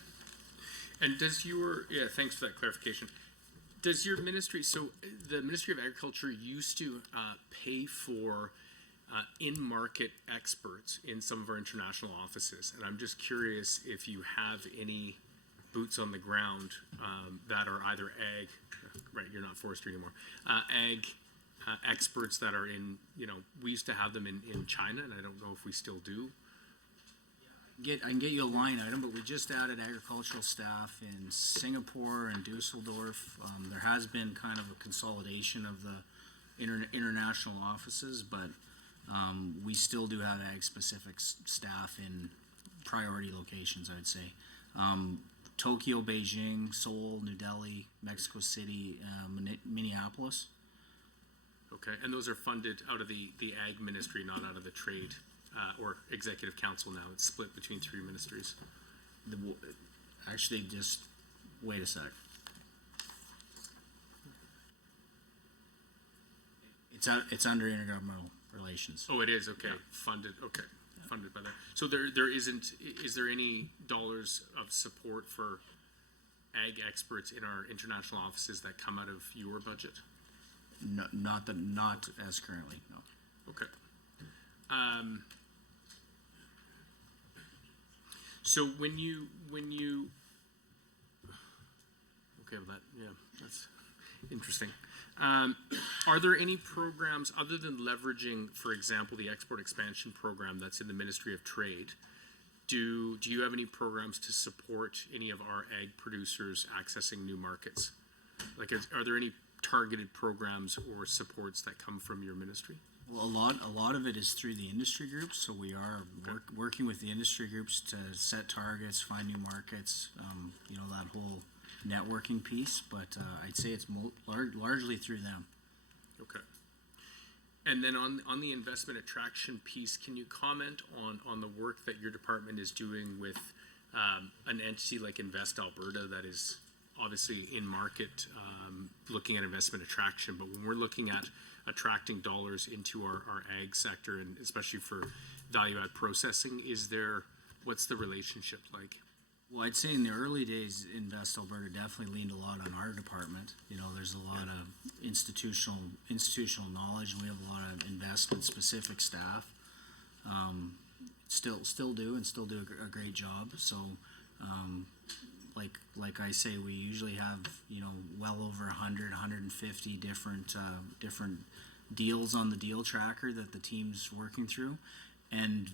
And does your, thanks for that clarification. Does your ministry, so the Ministry of Agriculture used to pay for in-market experts in some of our international offices, and I'm just curious if you have any boots on the ground that are either ag, right, you're not forestry anymore, ag experts that are in, we used to have them in China, and I don't know if we still do. I can get you a line item, but we just added agricultural staff in Singapore and Dusseldorf. There has been kind of a consolidation of the international offices, but we still do have ag-specific staff in priority locations, I'd say. Tokyo, Beijing, Seoul, New Delhi, Mexico City, Minneapolis. Okay, and those are funded out of the ag ministry, not out of the trade or executive council now. It's split between three ministries. Actually, just wait a sec. It's under intergovernmental relations. Oh, it is, okay, funded, okay, funded by that. So there isn't, is there any dollars of support for ag experts in our international offices that come out of your budget? No, not as currently, no. Okay. So when you okay, well that's interesting. Are there any programs other than leveraging, for example, the export expansion program that's in the Ministry of Trade? Do you have any programs to support any of our ag producers accessing new markets? Like, are there any targeted programs or supports that come from your ministry? Well, a lot of it is through the industry groups, so we are working with the industry groups to set targets, find new markets, that whole networking piece, but I'd say it's largely through them. Okay. And then on the investment attraction piece, can you comment on the work that your department is doing with an entity like Invest Alberta that is obviously in market looking at investment attraction, but when we're looking at attracting dollars into our ag sector, and especially for value-add processing, what's the relationship like? Well, I'd say in the early days, Invest Alberta definitely leaned a lot on our department. There's a lot of institutional knowledge, and we have a lot of investment-specific staff. Still do a great job. So, like I say, we usually have well over 100, 150 different deals on the deal tracker that the team's working through, and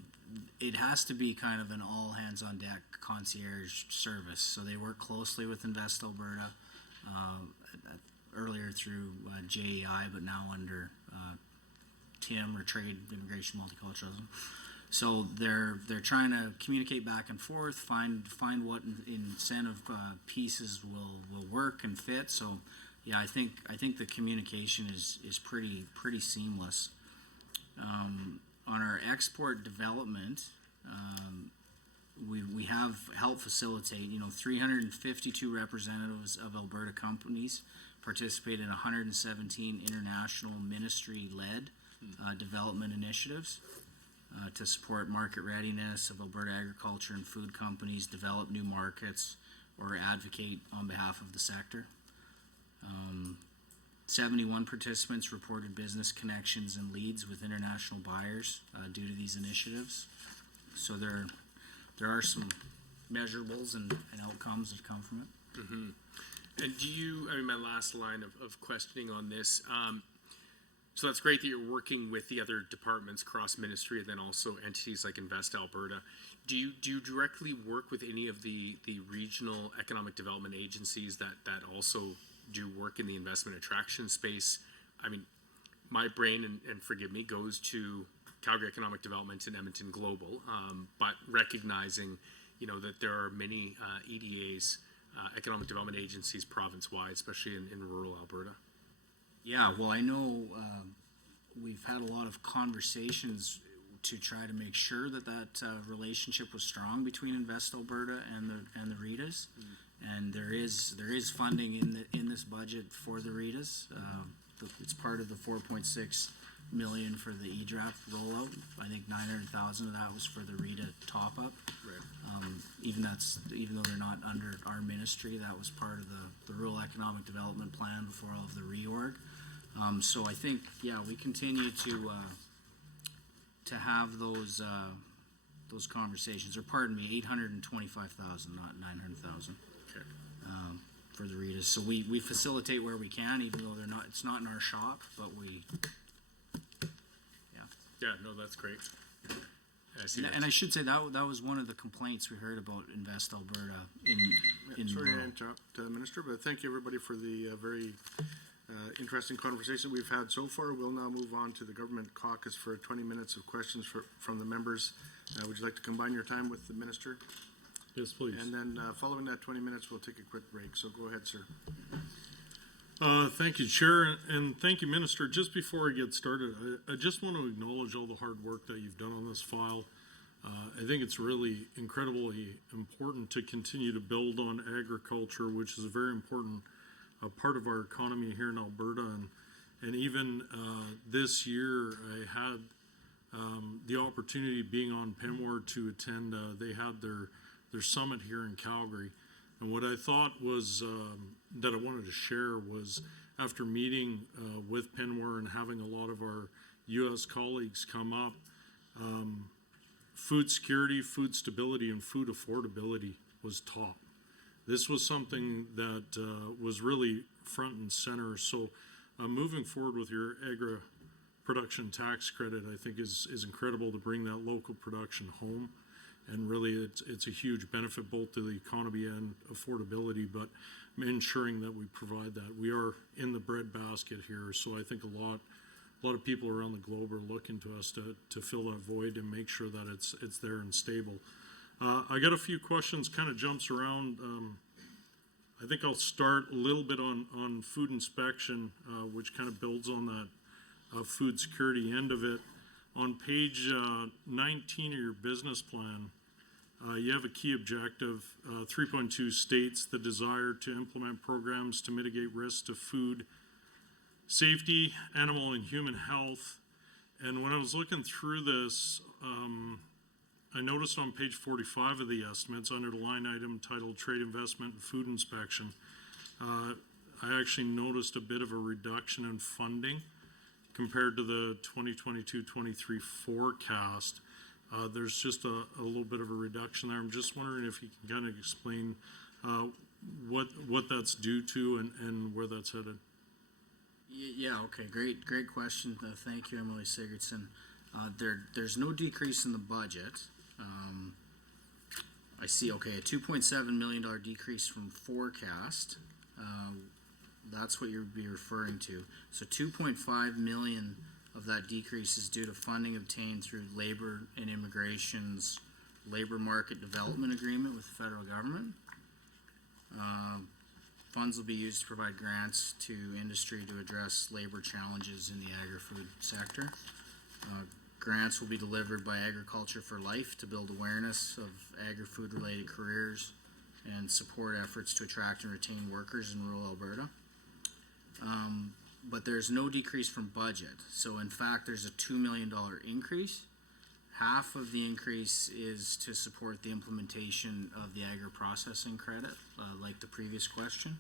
it has to be kind of an all hands on deck concierge service. So they work closely with Invest Alberta, earlier through JEI, but now under TIM, or Trade, Immigration, Multiculturalism. So they're trying to communicate back and forth, find what incentive pieces will work and fit. So yeah, I think the communication is pretty seamless. On our export development, we have helped facilitate. 352 representatives of Alberta companies participate in 117 international ministry-led development initiatives to support market readiness of Alberta agriculture and food companies, develop new markets, or advocate on behalf of the sector. 71 participants reported business connections and leads with international buyers due to these initiatives. So they're there are some measurables and outcomes that come from it. And do you, I mean, my last line of questioning on this, so that's great that you're working with the other departments, cross-ministry, and then also entities like Invest Alberta. Do you directly work with any of the regional economic development agencies that also do work in the investment attraction space? I mean, my brain, and forgive me, goes to Calgary Economic Development and Edmonton Global, but recognizing, you know, that there are many EDAs, economic development agencies province-wide, especially in rural Alberta. Yeah, well, I know we've had a lot of conversations to try to make sure that relationship was strong between Invest Alberta and the REITAs, and there is funding in this budget for the REITAs. It's part of the 4.6 million for the EDRAP rollout. I think 900,000 of that was for the REITA top up. Right. Even though they're not under our ministry, that was part of the rural economic development plan before all of the reorg. So I think, yeah, we continue to have those conversations, or pardon me, 825,000, not 900,000. Okay. For the REITAs. So we facilitate where we can, even though it's not in our shop, but Yeah, no, that's great. I see and I should say that was one of the complaints we heard about Invest Alberta in Sorry to rural. interrupt, Minister, but thank you everybody for the very interesting conversation we've had so far. We'll now move on to the government caucus for 20 minutes of questions from the members. Would you like to combine your time with the Minister? Yes, please. And then following that 20 minutes, we'll take a quick break. So go ahead, sir. Thank you, Chair, and thank you, Minister. Just before I get started, I just want to acknowledge all the hard work that you've done on this file. I think it's really incredibly important to continue to build on agriculture, which is a very important part of our economy here in Alberta. And even this year, I had the opportunity, being on PEMWAR, to attend. They had their summit here in Calgary. And what I thought was that I wanted to share was, after meeting with PEMWAR and having a lot of our U.S. colleagues come up, food security, food stability, and food affordability was top. This was something that was really front and center. So moving forward with your agri-production tax credit, I think is incredible to bring that local production home. And really, it's a huge benefit both to the economy and affordability, but ensuring that we provide that. We are in the bread basket here, so I think a lot of people around the globe are looking to us to fill that void and make sure that it's there and stable. I got a few questions, kind of jumps around. I think I'll start a little bit on food inspection, which kind of builds on that food security end of it. On page 19 of your business plan, you have a key objective. 3.2 states the desire to implement programs to mitigate risks to food safety, animal and human health. And when I was looking through this, I noticed on page 45 of the estimates, under the line item titled Trade Investment and Food Inspection, I actually noticed a bit of a reduction in funding compared to the 2022-23 forecast. There's just a little bit of a reduction there. I'm just wondering if you can kind of explain what that's due to and where that's headed. Yeah, okay, great question. Thank you, Emily Sigurdsson. There's no decrease in the budget. I see, okay, a $2.7 million decrease from forecast. That's what you'd be referring to. So 2.5 million of that decrease is due to funding obtained through Labor and Immigration's Labor Market Development Agreement with the federal government. Funds will be used to provide grants to industry to address labor challenges in the agri-food sector. Grants will be delivered by Agriculture for Life to build awareness of agri-food related careers and support efforts to attract and retain workers in rural Alberta. But there's no decrease from budget. So in fact, there's a $2 million increase. Half of the increase is to support the implementation of the agri-processing credit, like the previous question,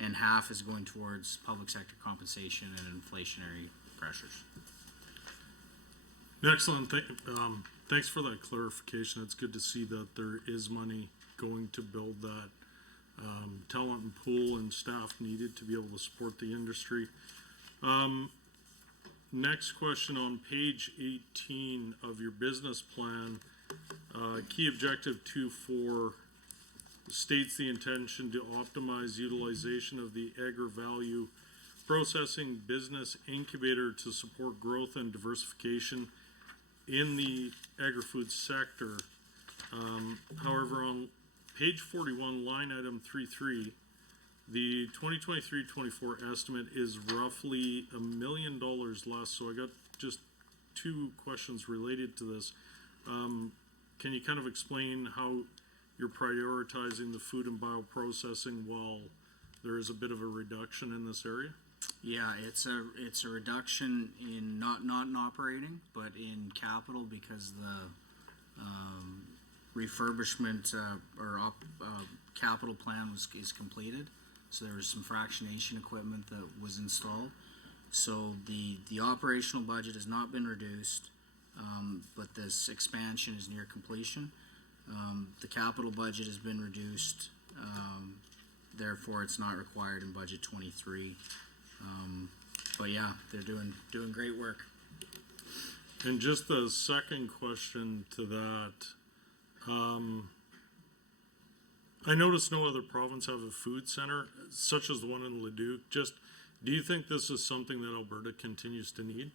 and half is going towards public sector compensation and inflationary pressures. Excellent. Thanks for that clarification. It's good to see that there is money going to build that talent and pool and staff needed to be able to support the industry. Next question on page 18 of your business plan, key objective 2.4 states the intention to optimize utilization of the agri-value processing business incubator to support growth and diversification in the agri-food sector. However, on page 41, line item 3.3, the 2023-24 estimate is roughly $1 million less. So I got just two questions related to this. Can you kind of explain how you're prioritizing the food and bioprocessing while there is a bit of a reduction in this area? Yeah, it's a reduction in not in operating, but in capital because the refurbishment capital plan is completed. So there was some fractionation equipment that was installed. So the operational budget has not been reduced, but this expansion is near completion. The capital budget has been reduced, therefore it's not required in budget 23. But yeah, they're doing great work. And just the second question to that, I noticed no other province have a food center such as the one in Leduc. Just, do you think this is something that Alberta continues to need?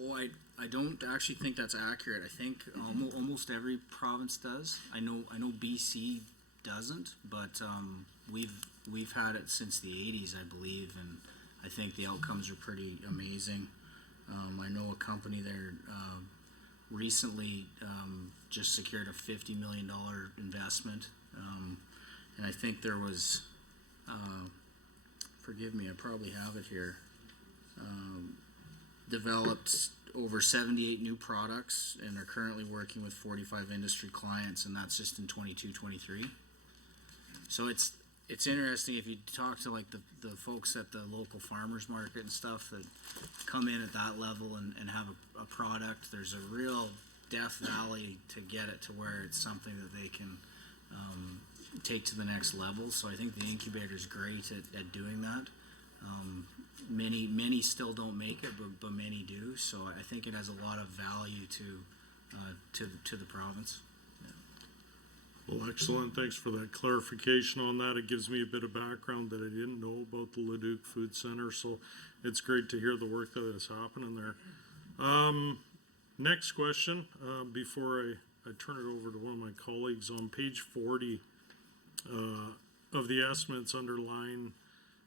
Oh, I don't actually think that's accurate. I think almost every province does. I know BC doesn't, but we've had it since the 80s, I believe, and I think the outcomes are pretty amazing. I know a company there recently just secured a $50 million investment, and I think there was, forgive me, I probably have it here, developed over 78 new products and are currently working with 45 industry clients, and that's just in 22-23. So it's interesting if you talk to like the folks at the local farmers market and stuff that come in at that level and have a product. There's a real Death Valley to get it to where it's something that they can take to the next level. So I think the incubator is great at doing that. Many still don't make it, but many do. So I think it has a lot of value to the province. Well, excellent. Thanks for that clarification on that. It gives me a bit of background that I didn't know about the Leduc Food Center, so it's great to hear the work that is happening there. Next question, before I turn it over to one of my colleagues, on page 40 of the estimates under line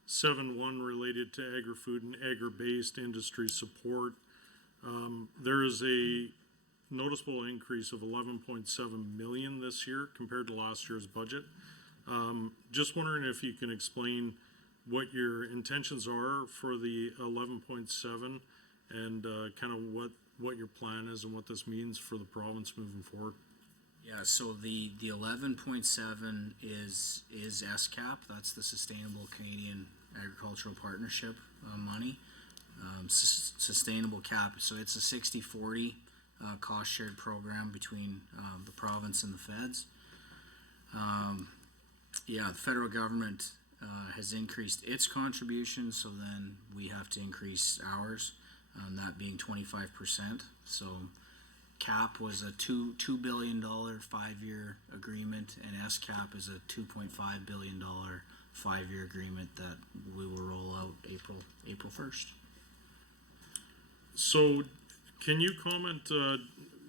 7.1 related to agri-food and agri-based industry support, there is a noticeable increase of 11.7 million this year compared to last year's budget. Just wondering if you can explain what your intentions are for the 11.7 and kind of what your plan is and what this means for the province moving forward. Yeah, so the 11.7 is SCAP. That's the Sustainable Canadian Agricultural Partnership money. Sustainable cap. So it's a 60-40 cost shared program between the province and the feds. Yeah, the federal government has increased its contribution, so then we have to increase ours, that being 25%. So CAP was a $2 billion 5-year agreement, and SCAP is a $2.5 billion 5-year agreement that we will roll out April 1st. So can you comment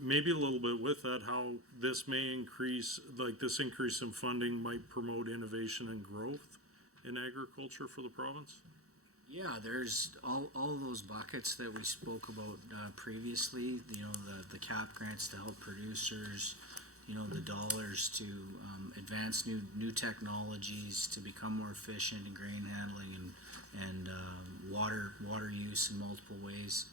maybe a little bit with that, how this may increase, like this increase in funding might promote innovation and growth in agriculture for the province? Yeah, there's all of those buckets that we spoke about previously, you know, the CAP grants to help producers, you know, the dollars to advance new technologies to become more efficient in grain handling and water use in multiple ways.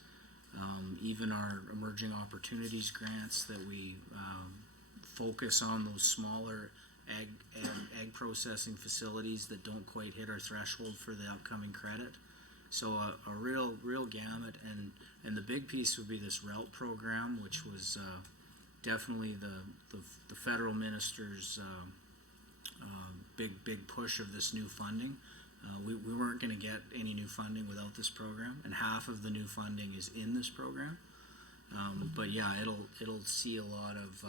Even our emerging opportunities grants that we focus on those smaller egg processing facilities that don't quite hit our threshold for the upcoming credit. So a real gamut, and the big piece would be this route program, which was definitely the federal minister's big push of this new funding. We weren't going to get any new funding without this program, and half of the new funding is in this program. But yeah, it'll see a lot of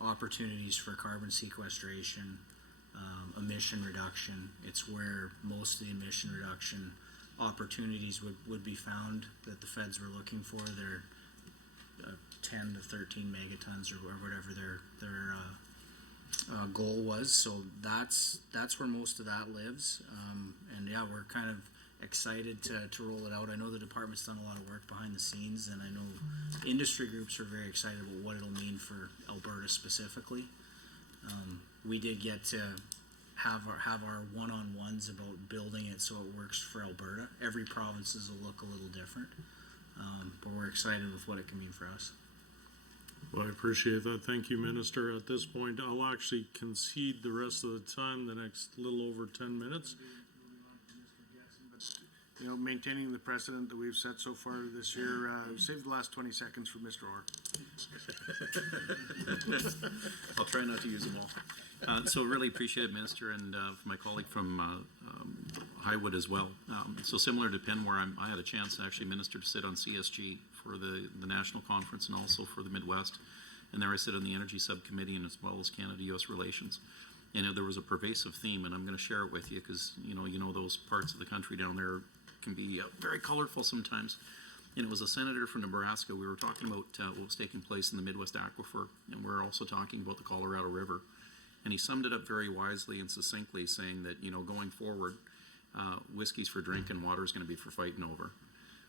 opportunities for carbon sequestration, emission reduction. It's where most of the emission reduction opportunities would be found that the feds were looking for. They're 10 to 13 megatons or whatever their goal was. So that's where most of that lives. And yeah, we're kind of excited to roll it out. I know the department's done a lot of work behind the scenes, and I know industry groups are very excited about what it'll mean for Alberta specifically. We did get to have our one-on-ones about building it so it works for Alberta. Every provinces will look a little different, but we're excited with what it can mean for us. Well, I appreciate that. Thank you, Minister. At this point, I'll actually concede the rest of the time, the next little over 10 minutes. You know, maintaining the precedent that we've set so far this year, save the last 20 seconds for Mr. Orr. I'll try not to use them all. So really appreciate it, Minister, and my colleague from Highwood as well. So similar to Penn, where I had a chance to actually minister to sit on CSG for the national conference and also for the Midwest. And there I sit on the Energy Subcommittee and as well as Canada-U.S. Relations. And there was a pervasive theme, and I'm going to share it with you because you know those parts of the country down there can be very colorful sometimes. And it was a senator from Nebraska. We were talking about what was taking place in the Midwest Aquifer, and we were also talking about the Colorado River. And he summed it up very wisely and succinctly, saying that, going forward, whiskey's for drinking, water's going to be for fighting over.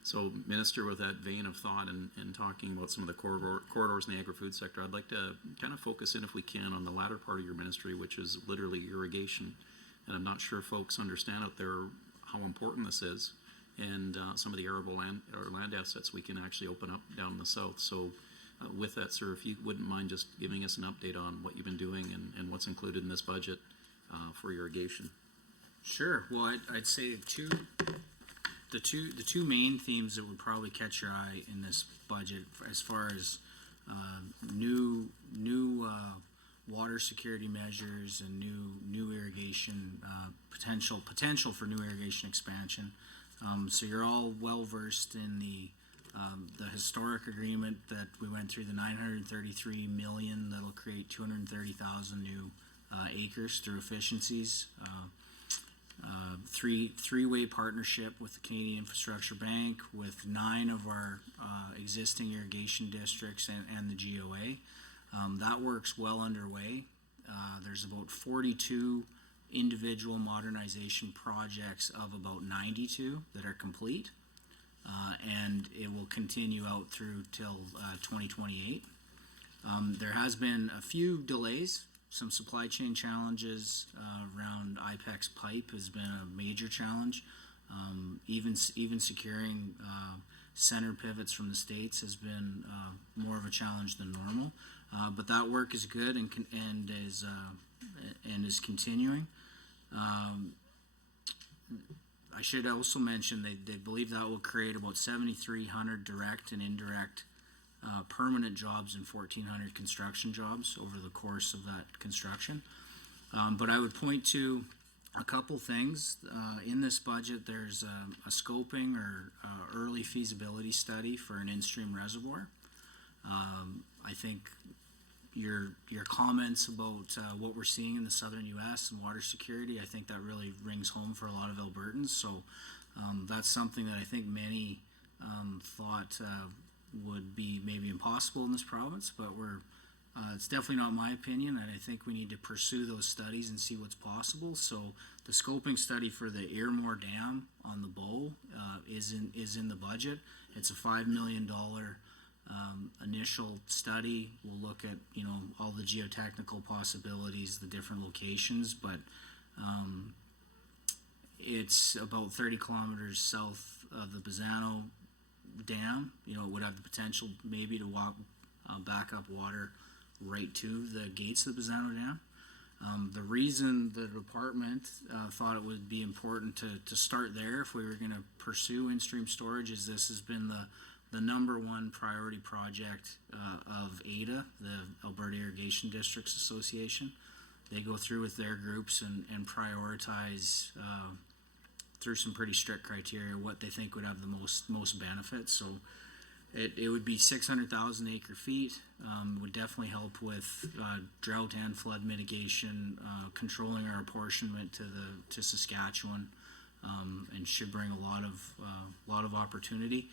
So, Minister, with that vein of thought and talking about some of the corridors in the agri-food sector, I'd like to kind of focus in, if we can, on the latter part of your ministry, which is literally irrigation. And I'm not sure folks understand out there how important this is, and some of the arable land assets we can actually open up down in the south. So with that, sir, if you wouldn't mind just giving us an update on what you've been doing and what's included in this budget for irrigation. Sure. Well, I'd say the two main themes that would probably catch your eye in this budget, as far as new water security measures and new irrigation potential for new irrigation expansion. So you're all well versed in the historic agreement that we went through, the $933 million that'll create 230,000 new acres through efficiencies. Three-way partnership with the Canadian Infrastructure Bank, with 9 of our existing irrigation districts and the GOA. That work's well underway. There's about 42 individual modernization projects of about 92 that are complete, and it will continue out through till 2028. There has been a few delays. Some supply chain challenges around IPEX pipe has been a major challenge. Even securing center pivots from the States has been more of a challenge than normal. But that work is good and is continuing. I should also mention they believe that will create about 7,300 direct and indirect permanent jobs and 1,400 construction jobs over the course of that construction. But I would point to a couple things. In this budget, there's a scoping or early feasibility study for an in-stream reservoir. I think your comments about what we're seeing in the southern U.S. and water security, I think that really rings home for a lot of Albertans. So that's something that I think many thought would be maybe impossible in this province, but it's definitely not my opinion, and I think we need to pursue those studies and see what's possible. So the scoping study for the Earmore Dam on the Bow is in the budget. It's a $5 million initial study. We'll look at all the geotechnical possibilities, the different locations, but it's about 30 kilometers south of the Bazzano Dam. It would have the potential maybe to walk back up water right to the gates of the Bazzano Dam. The reason the department thought it would be important to start there if we were going to pursue in-stream storage is this has been the number one priority project of ADA, the Alberta Irrigation Districts Association. They go through with their groups and prioritize through some pretty strict criteria what they think would have the most benefit. So it would be 600,000 acre feet. Would definitely help with drought and flood mitigation, controlling our apportionment to Saskatchewan, and should bring a lot of opportunity.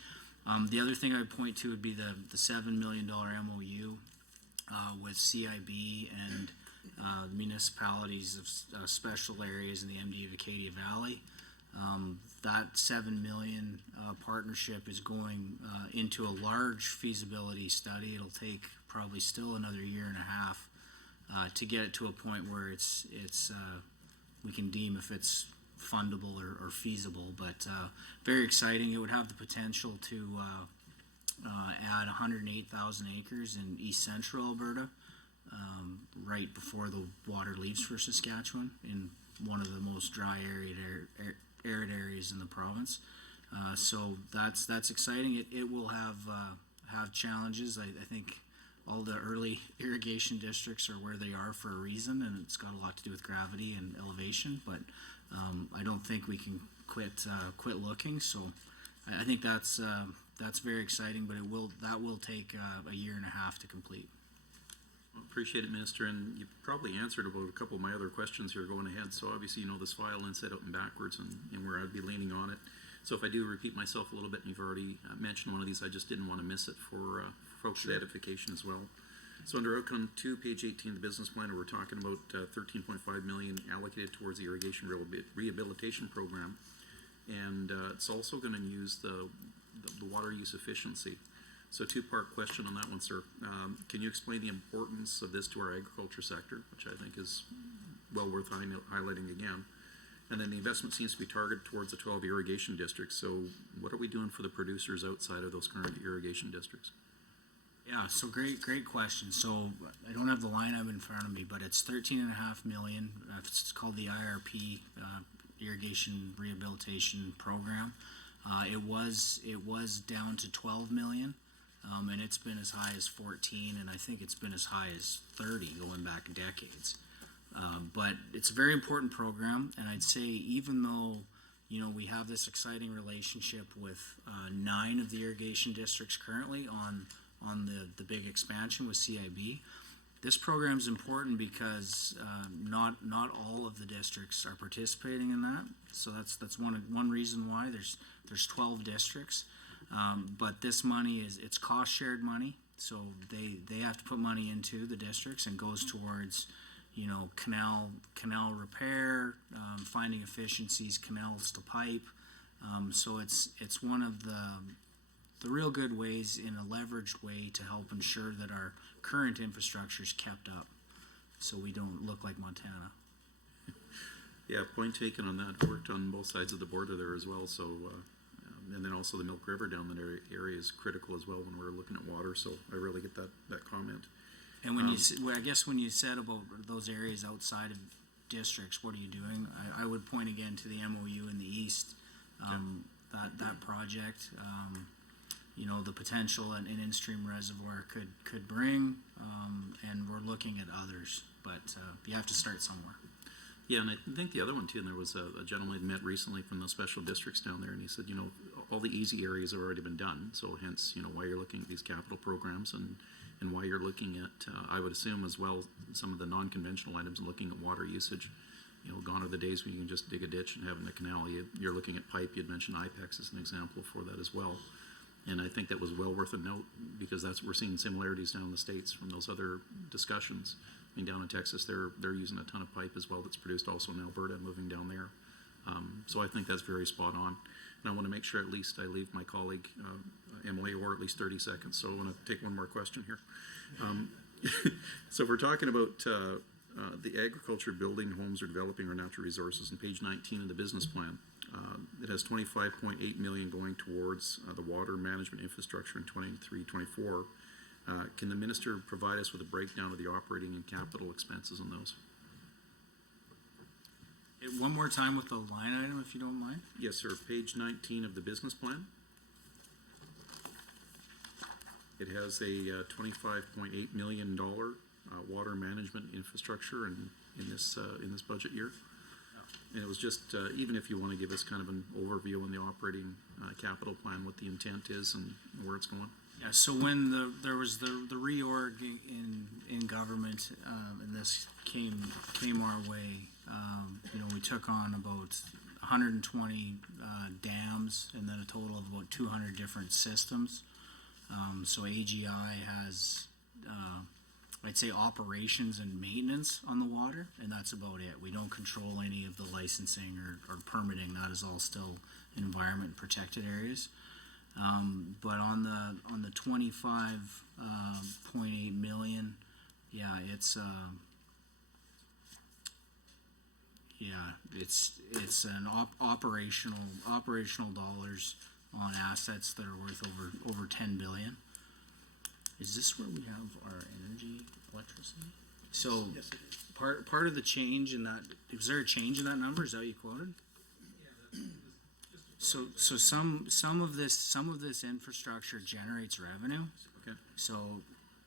The other thing I would point to would be the $7 million MOU with CIB and municipalities of special areas in the MD of Acadia Valley. That $7 million partnership is going into a large feasibility study. It'll take probably still another year and a half to get it to a point where it's we can deem if it's fundable or feasible. But very exciting. It would have the potential to add 108,000 acres in east central Alberta, right before the water leaves for Saskatchewan, in one of the most dry arid areas in the province. So that's exciting. It will have challenges. I think all the early irrigation districts are where they are for a reason, and it's got a lot to do with gravity and elevation. But I don't think we can quit looking. So I think that's very exciting. But that will take a year and a half to complete. Appreciate it, Minister, and you probably answered about a couple of my other questions here going ahead. So obviously you know this file inside out and backwards and where I'd be leaning on it. So if I do repeat myself a little bit, and you've already mentioned one of these, I just didn't want to miss it for folks' edification as well. So under outcome 2, page 18 of the business plan, we're talking about $13.5 million allocated towards the irrigation rehabilitation program, and it's also going to use the water use efficiency. So two-part question on that one, sir. Can you explain the importance of this to our agriculture sector, which I think is well worth highlighting again? And then the investment seems to be targeted towards the 12 irrigation districts. So what are we doing for the producers outside of those current irrigation districts? Yeah, so great question. So I don't have the line item in front of me, but it's $13.5 million. It's called the IRP, Irrigation Rehabilitation Program. It was down to 12 million. And it's been as high as 14, and I think it's been as high as 30 going back decades. But it's a very important program, and I'd say even though we have this exciting relationship with 9 of the irrigation districts currently on the big expansion with CIB, this program is important because not all of the districts are participating in that. So that's one reason why there's 12 districts. But this money it's cost shared money, so they have to put money into the districts and goes towards canal repair, finding efficiencies, canals to pipe. So it's one of the real good ways in a leveraged way to help ensure that our current infrastructure is kept up, so we don't look like Montana. Yeah, point taken on that. Worked on both sides of the border there as well. So. And then also the Milk River down that area is critical as well when we're looking at water. So I really get that comment. And when I guess when you said about those areas outside of districts, what are you doing? I would point again to the MOU in the east, that project. The potential an in-stream reservoir could bring, and we're looking at others. But you have to start somewhere. Yeah, and I think the other one too, and there was a gentleman I met recently from the special districts down there, and he said, all the easy areas have already been done, so hence, why you're looking at these capital programs and why you're looking at, I would assume as well, some of the non-conventional items and looking at water usage. Gone are the days when you can just dig a ditch and have in a canal. You're looking at pipe. You'd mentioned IPEX as an example for that as well. And I think that was well worth a note because we're seeing similarities down in the States from those other discussions. I mean, down in Texas, they're using a ton of pipe as well that's produced also in Alberta, moving down there. So I think that's very spot on. And I want to make sure at least I leave my colleague, Emily, or at least 30 seconds. So I want to take one more question here. So we're talking about the agriculture, building homes, or developing our natural resources on page 19 of the business plan. It has $25.8 million going towards the water management infrastructure in 23-24. Can the minister provide us with a breakdown of the operating and capital expenses on those? One more time with the line item, if you don't mind. Yes, sir. Page 19 of the business plan. It has a $25.8 million water management infrastructure in this budget year. And it was just, even if you want to give us kind of an overview on the operating capital plan, what the intent is and where it's going. Yeah, so when there was the reorg in government, and this came our way, we took on about 120 dams and then a total of about 200 different systems. So AGI has, I'd say, operations and maintenance on the water, and that's about it. We don't control any of the licensing or permitting. That is all still environment protected areas. But on the 25.8 million, yeah, it's an operational dollars on assets that are worth over 10 billion. Is this where we have our electricity? So part of the change in that, is there a change in that number? Is that what you quoted? So some of this infrastructure generates revenue. Okay. So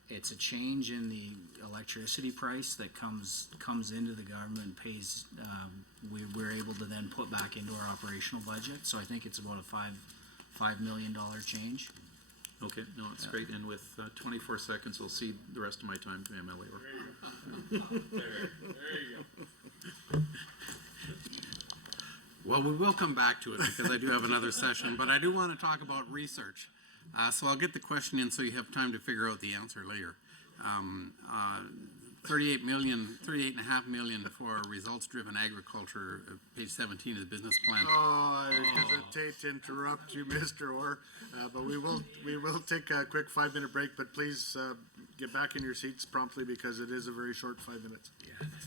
it's a change in the electricity price that comes into the government, pays, we're able to then put back into our operational budget. So I think it's about a $5 million change. Okay, no, it's great. And with 24 seconds, I'll cede the rest of my time to MLA. There you go. Well, we will come back to it because I do have another session, but I do want to talk about research. So I'll get the question in so you have time to figure out the answer later. 38.5 million for results-driven agriculture, page 17 of the business plan. Oh, I hesitate to interrupt you, Mr. Orr, but we will take a quick 5-minute break, but please get back in your seats promptly because it is a very short 5 minutes. Yeah, 5 minutes.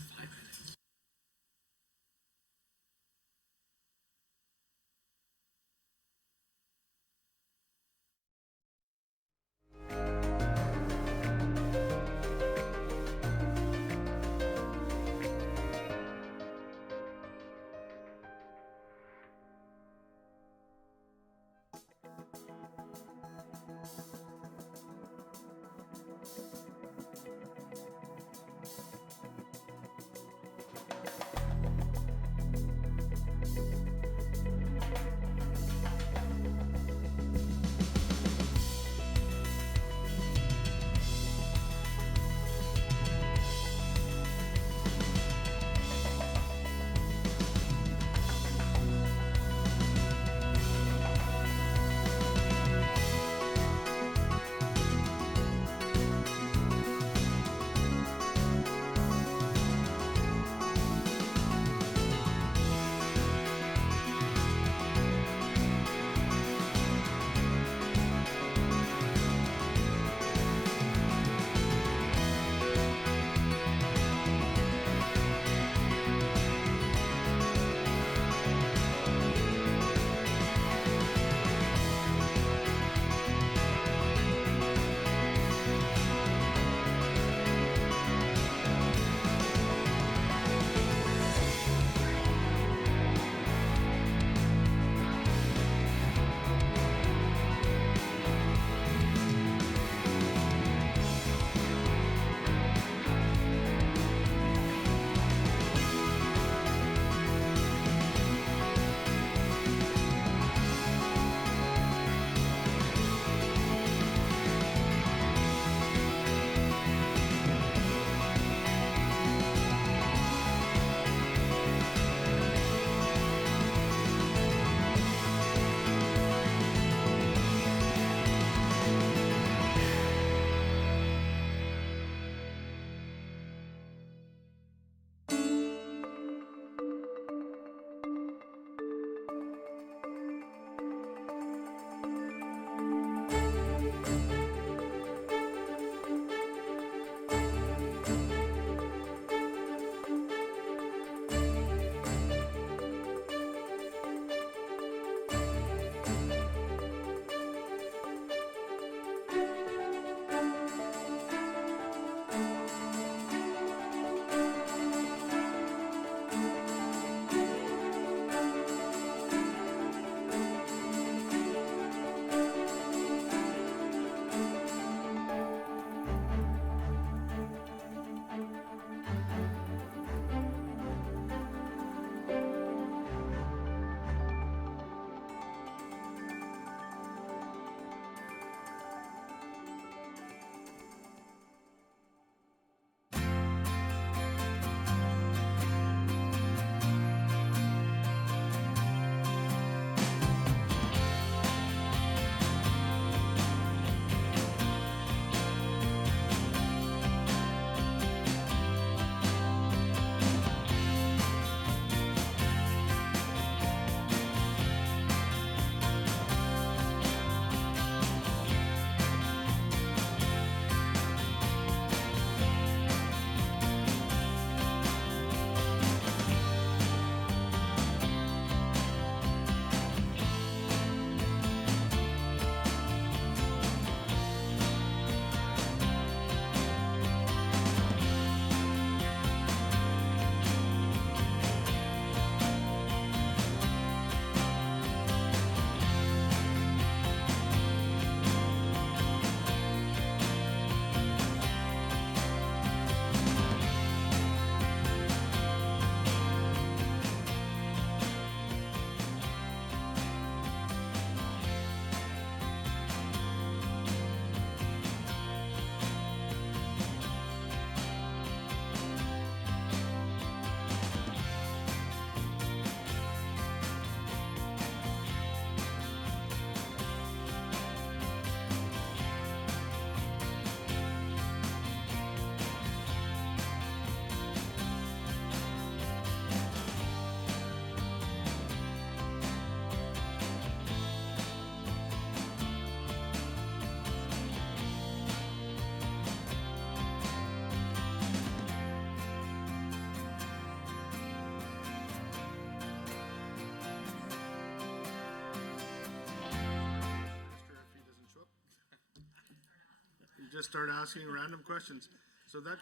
just start asking random questions. So that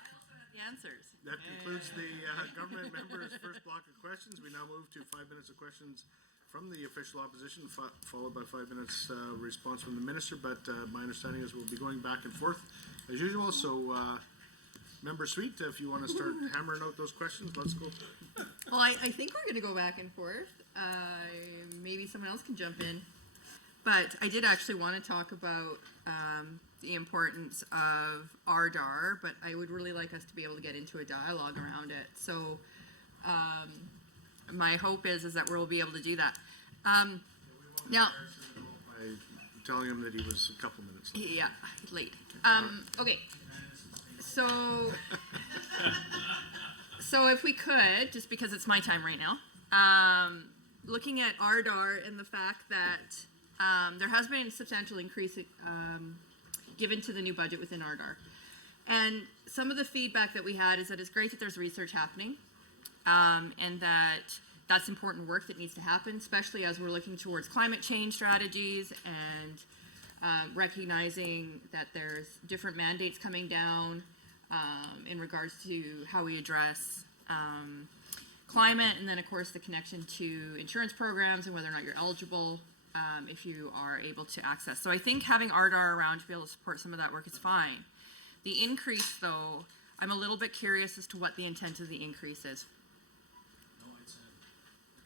The answers. concludes the government members' first block of questions. We now move to 5 minutes of questions from the official opposition, followed by 5 minutes response from the minister. But my understanding is we'll be going back and forth as usual. So, Member Sweet, if you want to start hammering out those questions, let's go. Well, I think we're going to go back and forth. Maybe someone else can jump in. But I did actually want to talk about the importance of RDAR, but I would really like us to be able to get into a dialogue around it. So my hope is that we'll be able to do that. Now, By telling him that he was a couple minutes late. yeah, late. Okay. So if we could, just because it's my time right now, looking at RDAR and the fact that there has been a substantial increase given to the new budget within RDAR. And some of the feedback that we had is that it's great that there's research happening, and that's important work that needs to happen, especially as we're looking towards climate change strategies and recognizing that there's different mandates coming down in regards to how we address climate, and then of course the connection to insurance programs and whether or not you're eligible if you are able to access. So I think having RDAR around to be able to support some of that work is fine. The increase, though, I'm a little bit curious as to what the intent of the increase is.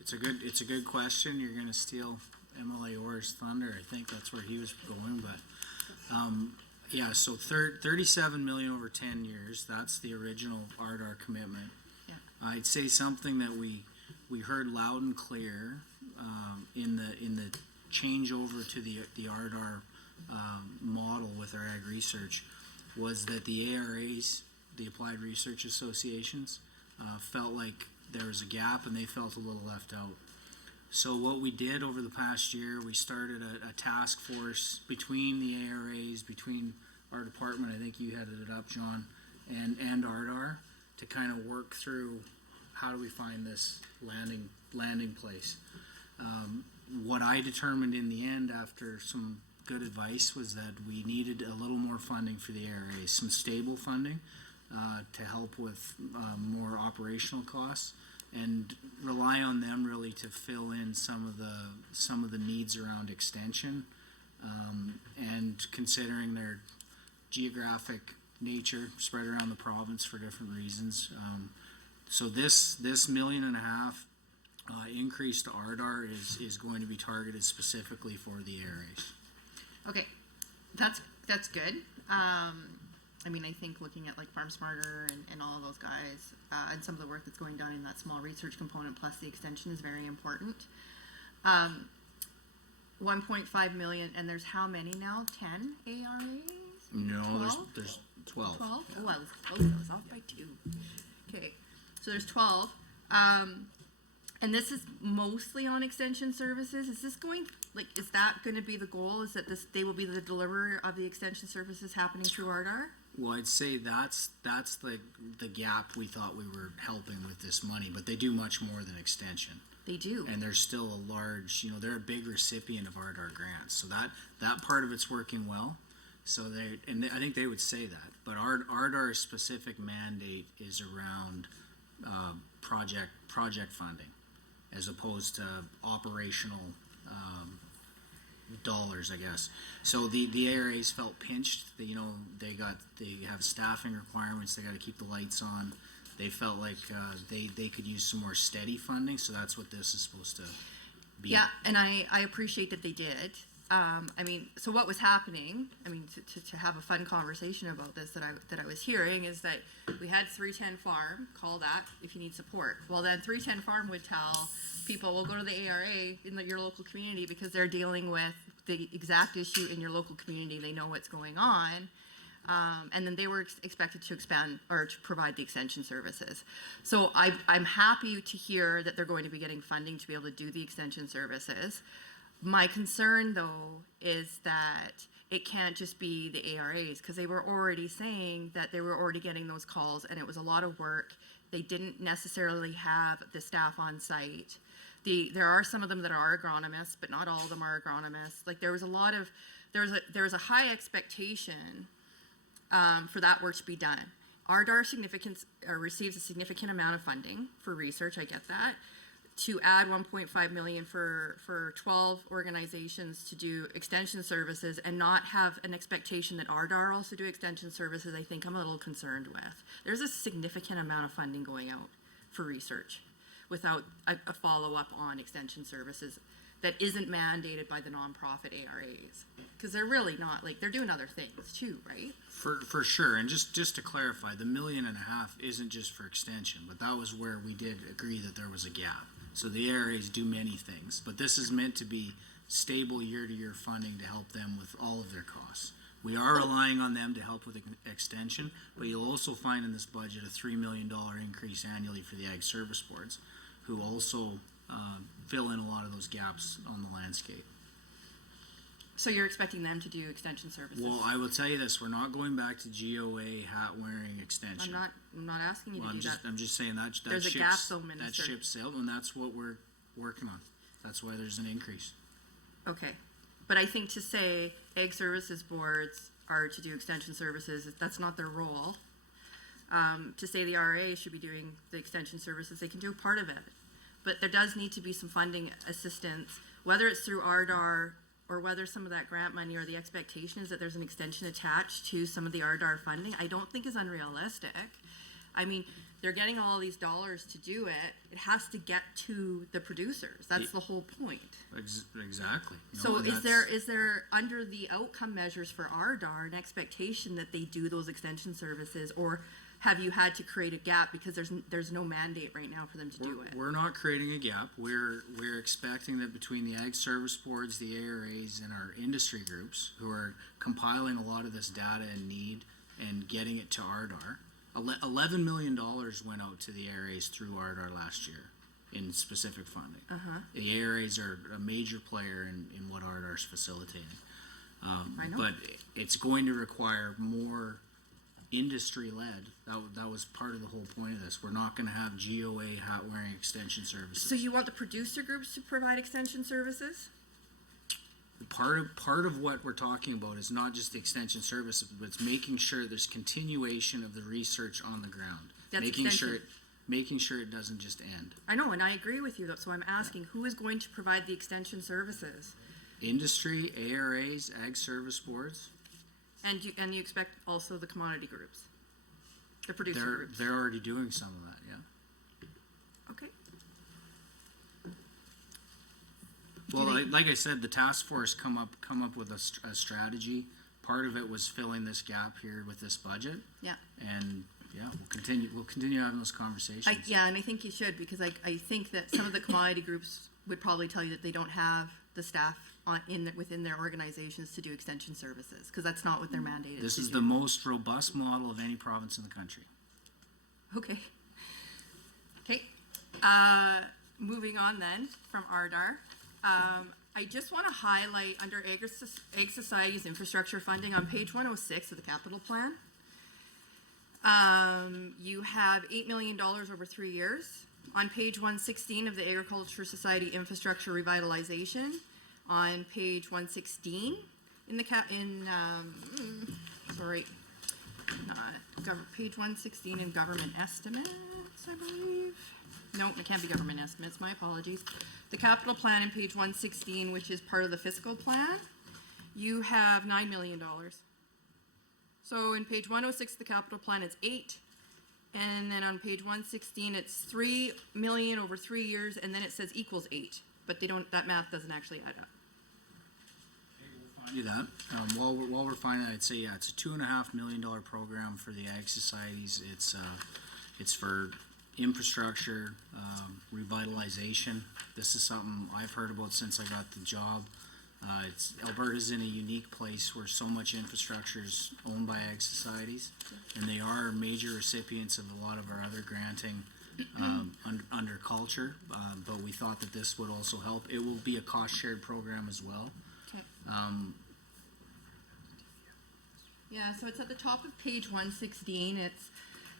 It's a good question. You're going to steal MLA Orr's thunder. I think that's where he was going, but yeah. So 37 million over 10 years. That's the original RDAR commitment. Yeah. I'd say something that we heard loud and clear in the changeover to the RDAR model with our ag research was that the ARAs, the Applied Research Associations, felt like there was a gap and they felt a little left out. So what we did over the past year, we started a task force between the ARAs, between our department, I think you headed it up, John, and RDAR to kind of work through how do we find this landing place. What I determined in the end after some good advice was that we needed a little more funding for the ARAs, some stable funding to help with more operational costs, and rely on them really to fill in some of the needs around extension, and considering their geographic nature spread around the province for different reasons. So this $1.5 million increase to RDAR is going to be targeted specifically for the ARAs. Okay, that's good. I mean, I think looking at like Farm Smarter and all of those guys and some of the work that's going on in that small research component plus the extension is very important. 1.5 million, and there's how many now? 10 ARAs? No, 12? there's 12. 12? Oh, I was close. I was off by 2. Okay, so there's 12. And this is mostly on extension services. Is this going, like, is that going to be the goal? Is that they will be the deliverer of the extension services happening through RDAR? Well, I'd say that's the gap we thought we were helping with this money, but they do much more than extension. They do. And they're still a large, they're a big recipient of RDAR grants. So that part of it's working well. So I think they would say that. But RDAR's specific mandate is around project funding, as opposed to operational dollars, I guess. So the ARAs felt pinched. They have staffing requirements. They got to keep the lights on. They felt like they could use some more steady funding. So that's what this is supposed to be. Yeah, and I appreciate that they did. I mean, so what was happening, I mean, to have a fun conversation about this that I was hearing is that we had 310 Farm, call that if you need support. Well, then 310 Farm would tell people, well, go to the ARA in your local community because they're dealing with the exact issue in your local community. They know what's going on. And then they were expected to expand or to provide the extension services. So I'm happy to hear that they're going to be getting funding to be able to do the extension services. My concern, though, is that it can't just be the ARAs, because they were already saying that they were already getting those calls and it was a lot of work. They didn't necessarily have the staff on site. There are some of them that are agronomists, but not all of them are agronomists. Like there was a high expectation for that work to be done. RDAR receives a significant amount of funding for research, I get that. To add 1.5 million for 12 organizations to do extension services and not have an expectation that RDAR also do extension services, I think I'm a little concerned with. There's a significant amount of funding going out for research without a follow-up on extension services that isn't mandated by the nonprofit ARAs. Because they're really not, like, they're doing other things too, right? For sure, and just to clarify, the $1.5 million isn't just for extension, but that was where we did agree that there was a gap. So the ARAs do many things, but this is meant to be stable year-to-year funding to help them with all of their costs. We are relying on them to help with extension, but you'll also find in this budget a $3 million increase annually for the Ag Service Boards, who also fill in a lot of those gaps on the landscape. So you're expecting them to do extension services? Well, I will tell you this, we're not going back to GOA hat-wearing extension. I'm not asking you to do that. I'm just saying that There's a gap though, Minister. that ship sailed, and that's what we're working on. That's why there's an increase. Okay, but I think to say Ag Services Boards are to do extension services, that's not their role. To say the RA should be doing the extension services, they can do part of it. But there does need to be some funding assistance, whether it's through RDAR or whether some of that grant money or the expectation is that there's an extension attached to some of the RDAR funding, I don't think is unrealistic. I mean, they're getting all these dollars to do it. It has to get to the producers. That's the whole point. Exactly. You know, So and is there under the outcome measures for RDAR an expectation that they do those extension services, or have you had to create a gap because there's no mandate right now for them to do it? We're not creating a gap. We're expecting that between the Ag Service Boards, the ARAs, and our industry groups who are compiling a lot of this data and need and getting it to RDAR, $11 million went out to the ARAs through RDAR last year in specific funding. The ARAs are a major player in what RDAR is facilitating. I know. But it's going to require more industry-led. That was part of the whole point of this. We're not going to have GOA hat-wearing extension services. So you want the producer groups to provide extension services? Part of what we're talking about is not just the extension services, but it's making sure there's continuation of the research on the ground. That's Making sure it doesn't just end. I know, and I agree with you, so I'm asking, who is going to provide the extension services? Industry, ARAs, Ag Service Boards, And you expect also the commodity groups, the producer groups? they're already doing some of that, yeah. Okay. Well, like I said, the task force come up with a strategy. Part of it was filling this gap here with this budget. Yeah. And yeah, we'll continue having those conversations. And I think you should, because I think that some of the commodity groups would probably tell you that they don't have the staff within their organizations to do extension services, because that's not what they're mandated This to is do. the most robust model of any province in the country. Okay. Okay. Moving on then from RDAR. I just want to highlight under Ag Society's infrastructure funding on page 106 of the capital plan. You have $8 million over 3 years. On page 116 of the Agriculture Society Infrastructure Revitalization, on page 116 in the page 116 in government estimates, I believe. No, it can't be government estimates, my apologies. The capital plan in page 116, which is part of the fiscal plan, you have $9 million. So in page 106 of the capital plan, it's 8. And then on page 116, it's 3 million over 3 years, and then it says equals 8. But that math doesn't actually add up. Do that. While we're finding that, I'd say, yeah, it's a $2.5 million program for the Ag Societies. It's for infrastructure, revitalization. This is something I've heard about since I got the job. Alberta's in a unique place where so much infrastructure is owned by Ag Societies, and they are major recipients of a lot of our other granting under culture, but we thought that this would also help. It will be a cost-shared program as well. Okay. Yeah, so it's at the top of page 116. It's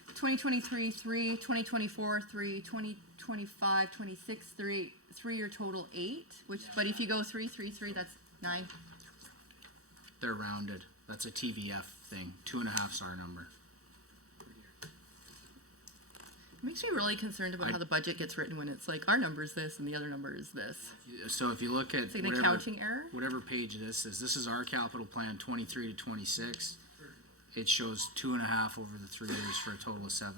2023, 3, 2024, 3, 2025, 26, 3, 3-year total 8, but if you go 3, 3, 3, that's 9. They're rounded. That's a TVF thing. 2.5's our number. It makes me really concerned about how the budget gets written when it's like, our number is this and the other number is this. So if you look at It's like an whatever, accounting error? whatever page this is our capital plan 23 to 26. It shows 2.5 over the 3 years for a total of 7.5.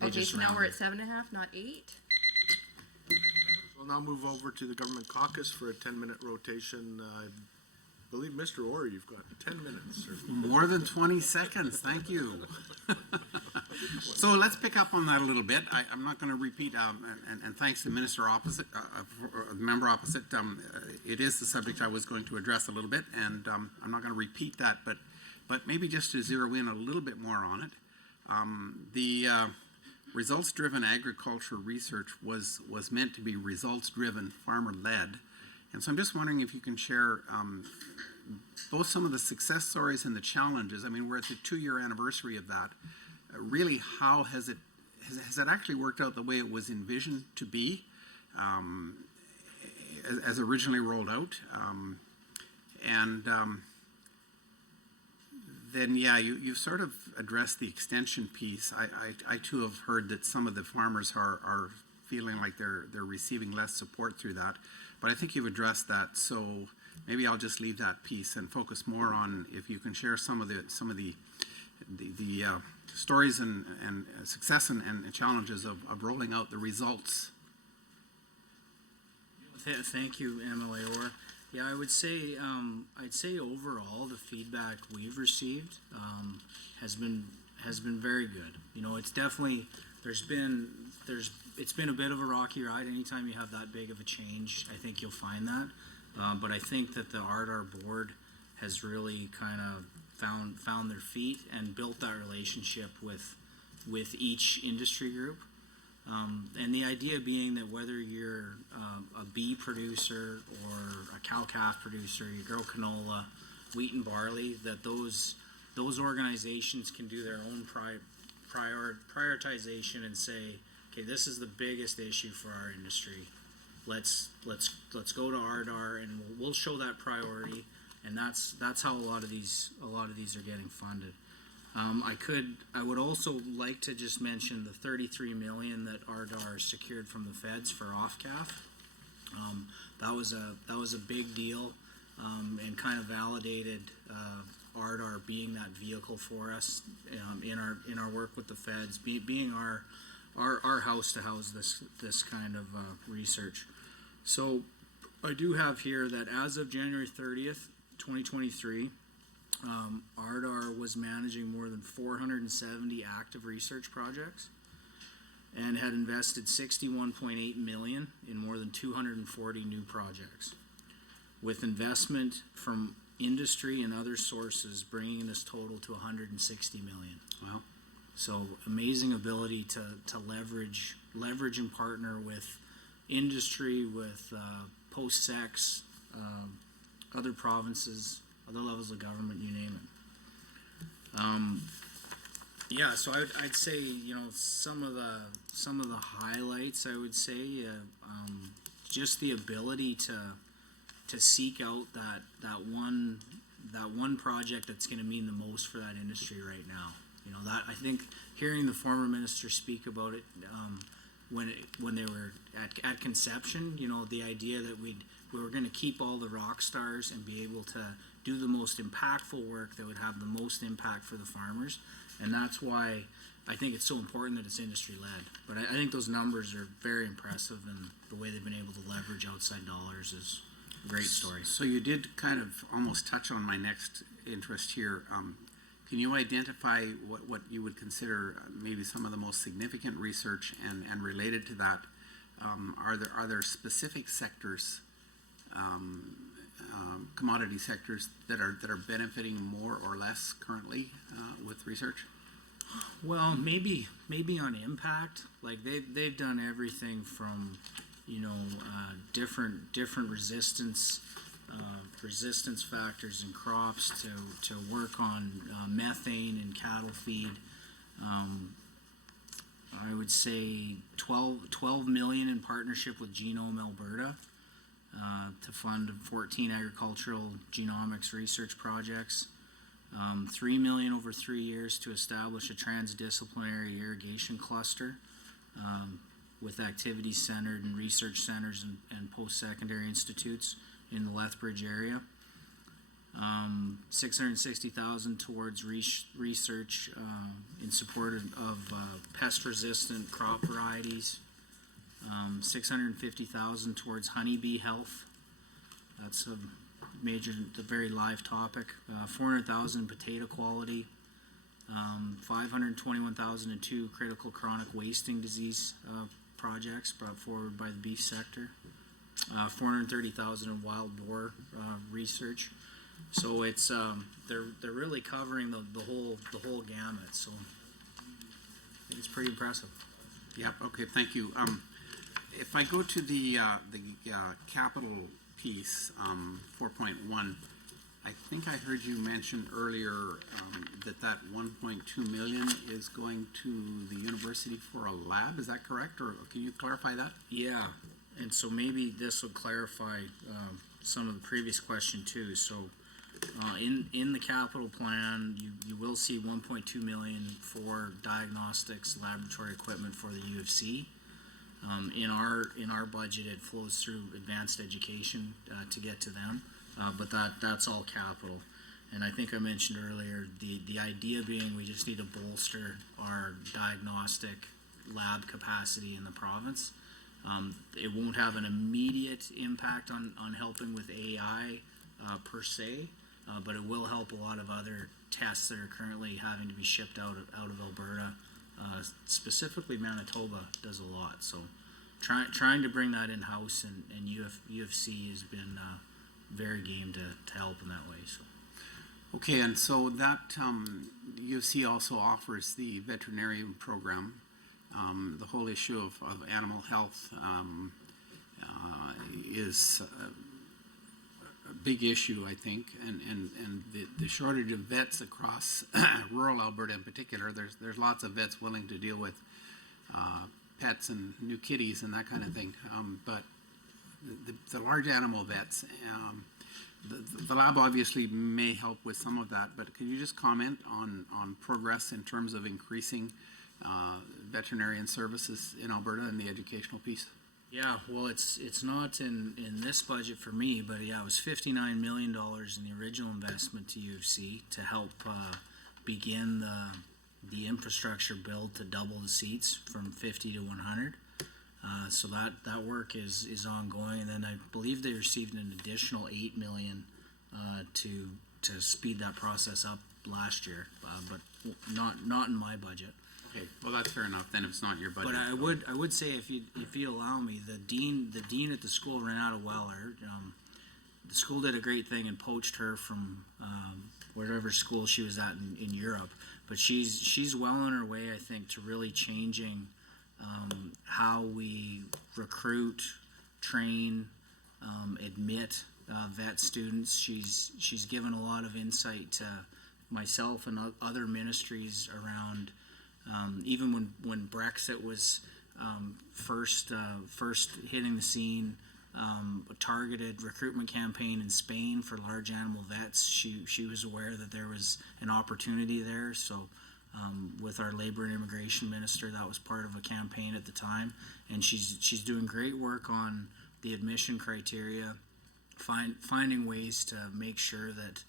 They Okay, just so now we're rounded. at 7.5, not 8? We'll now move over to the government caucus for a 10-minute rotation. I believe, Mr. Orr, you've got 10 minutes. More than 20 seconds, thank you. So let's pick up on that a little bit. I'm not going to repeat, and thanks to the minister opposite, the member opposite. It is the subject I was going to address a little bit, and I'm not going to repeat that, but maybe just to zero in a little bit more on it. The results-driven agriculture research was meant to be results-driven, farmer-led. And so I'm just wondering if you can share both some of the success stories and the challenges. I mean, we're at the 2-year anniversary of that. Really, how has it actually worked out the way it was envisioned to be as originally rolled out? Then, yeah, you sort of addressed the extension piece. I too have heard that some of the farmers are feeling like they're receiving less support through that. But I think you've addressed that, so maybe I'll just leave that piece and focus more on if you can share some of the stories and success and challenges of rolling out the results. Thank you, MLA Orr. Yeah, I would say I'd say overall the feedback we've received has been very good. You know, it's definitely it's been a bit of a rocky ride. Anytime you have that big of a change, I think you'll find that. But I think that the RDR board has really kind of found their feet and built that relationship with each industry group. And the idea being that whether you're a bee producer or a cow-calf producer, you grow canola, wheat and barley, that those organizations can do their own prioritization and say, okay, this is the biggest issue for our industry. Let's go to RDR and we'll show that priority, and that's how a lot of these are getting funded. I would also like to just mention the $33 million that RDR secured from the feds for off-calf. That was a big deal, and kind of validated RDR being that vehicle for us in our work with the feds, being our house to house this kind of research. So I do have here that as of January 30th, 2023. RDR was managing more than 470 active research projects and had invested $61.8 million in more than 240 new projects, with investment from industry and other sources bringing this total to $160 million. Wow. So amazing ability to leverage and partner with industry, with post-sex, other provinces, other levels of government, you name it. Yeah, so I'd say, you know, some of the highlights, I would say, just the ability to seek out that one project that's going to mean the most for that industry right now. You know, that I think hearing the former minister speak about it when they were at conception, you know, the idea that we were going to keep all the rock stars and be able to do the most impactful work that would have the most impact for the farmers. And that's why I think it's so important that it's industry led. But I think those numbers are very impressive, and the way they've been able to leverage outside dollars is a great story. So you did kind of almost touch on my next interest here. Can you identify what you would consider maybe some of the most significant research, and related to that, are there specific sectors, commodity sectors that are benefiting more or less currently with research? Well, maybe on impact, like they've done everything from, you know, different resistance factors in crops to work on methane in cattle feed. I would say 12 million in partnership with Genome Alberta to fund 14 agricultural genomics research projects. $3 million over 3 years to establish a transdisciplinary irrigation cluster with activities centered in research centers and post-secondary institutes in the Lethbridge area. $660,000 towards research in support of pest-resistant crop varieties. $650,000 towards honeybee health. That's a very live topic. $400,000 in potato quality. $521,000 in 2 critical chronic wasting disease projects brought forward by the beef sector. $430,000 in wild boar research. So it's they're really covering the whole gamut. So I think it's pretty impressive. Yep, okay, thank you. If I go to the capital piece, 4.1, I think I heard you mention earlier that 1.2 million is going to the university for a lab, is that correct? Or can you clarify that? Yeah, and so maybe this will clarify some of the previous question too. So in the capital plan, you will see 1.2 million for diagnostics laboratory equipment for the U of C. In our budget, it flows through advanced education to get to them, but that's all capital. And I think I mentioned earlier the idea being we just need to bolster our diagnostic lab capacity in the province. It won't have an immediate impact on helping with AI per se, but it will help a lot of other tests that are currently having to be shipped out of Alberta. Specifically Manitoba does a lot, so trying to bring that in-house, and U of C has been very game to help in that way. So. Okay, and so that U of C also offers the veterinarian program. The whole issue of animal health is a big issue, I think, and the shortage of vets across rural Alberta in particular. There's lots of vets willing to deal with pets and new kitties and that kind of thing, but the large animal vets, the lab obviously may help with some of that, but can you just comment on progress in terms of increasing veterinarian services in Alberta and the educational piece? Yeah, well, it's not in this budget for me, but yeah, it was $59 million in the original investment to U of C to help begin the infrastructure build to double the seats from 50 to 100. So that work is ongoing, and then I believe they received an additional $8 million to speed that process up last year, but not in my budget. Okay, well that's fair enough. Then if it's not your budget. But I would say if you'd allow me, the dean at the school, Renata Weller, the school did a great thing and poached her from whatever school she was at in Europe. But she's well on her way, I think, to really changing how we recruit, train, admit vet students. She's given a lot of insight to myself and other ministries around. Even when Brexit was first hitting the scene, a targeted recruitment campaign in Spain for large animal vets, she was aware that there was an opportunity there. So with our labor and immigration minister, that was part of a campaign at the time, and she's doing great work on the admission criteria, finding ways to make sure that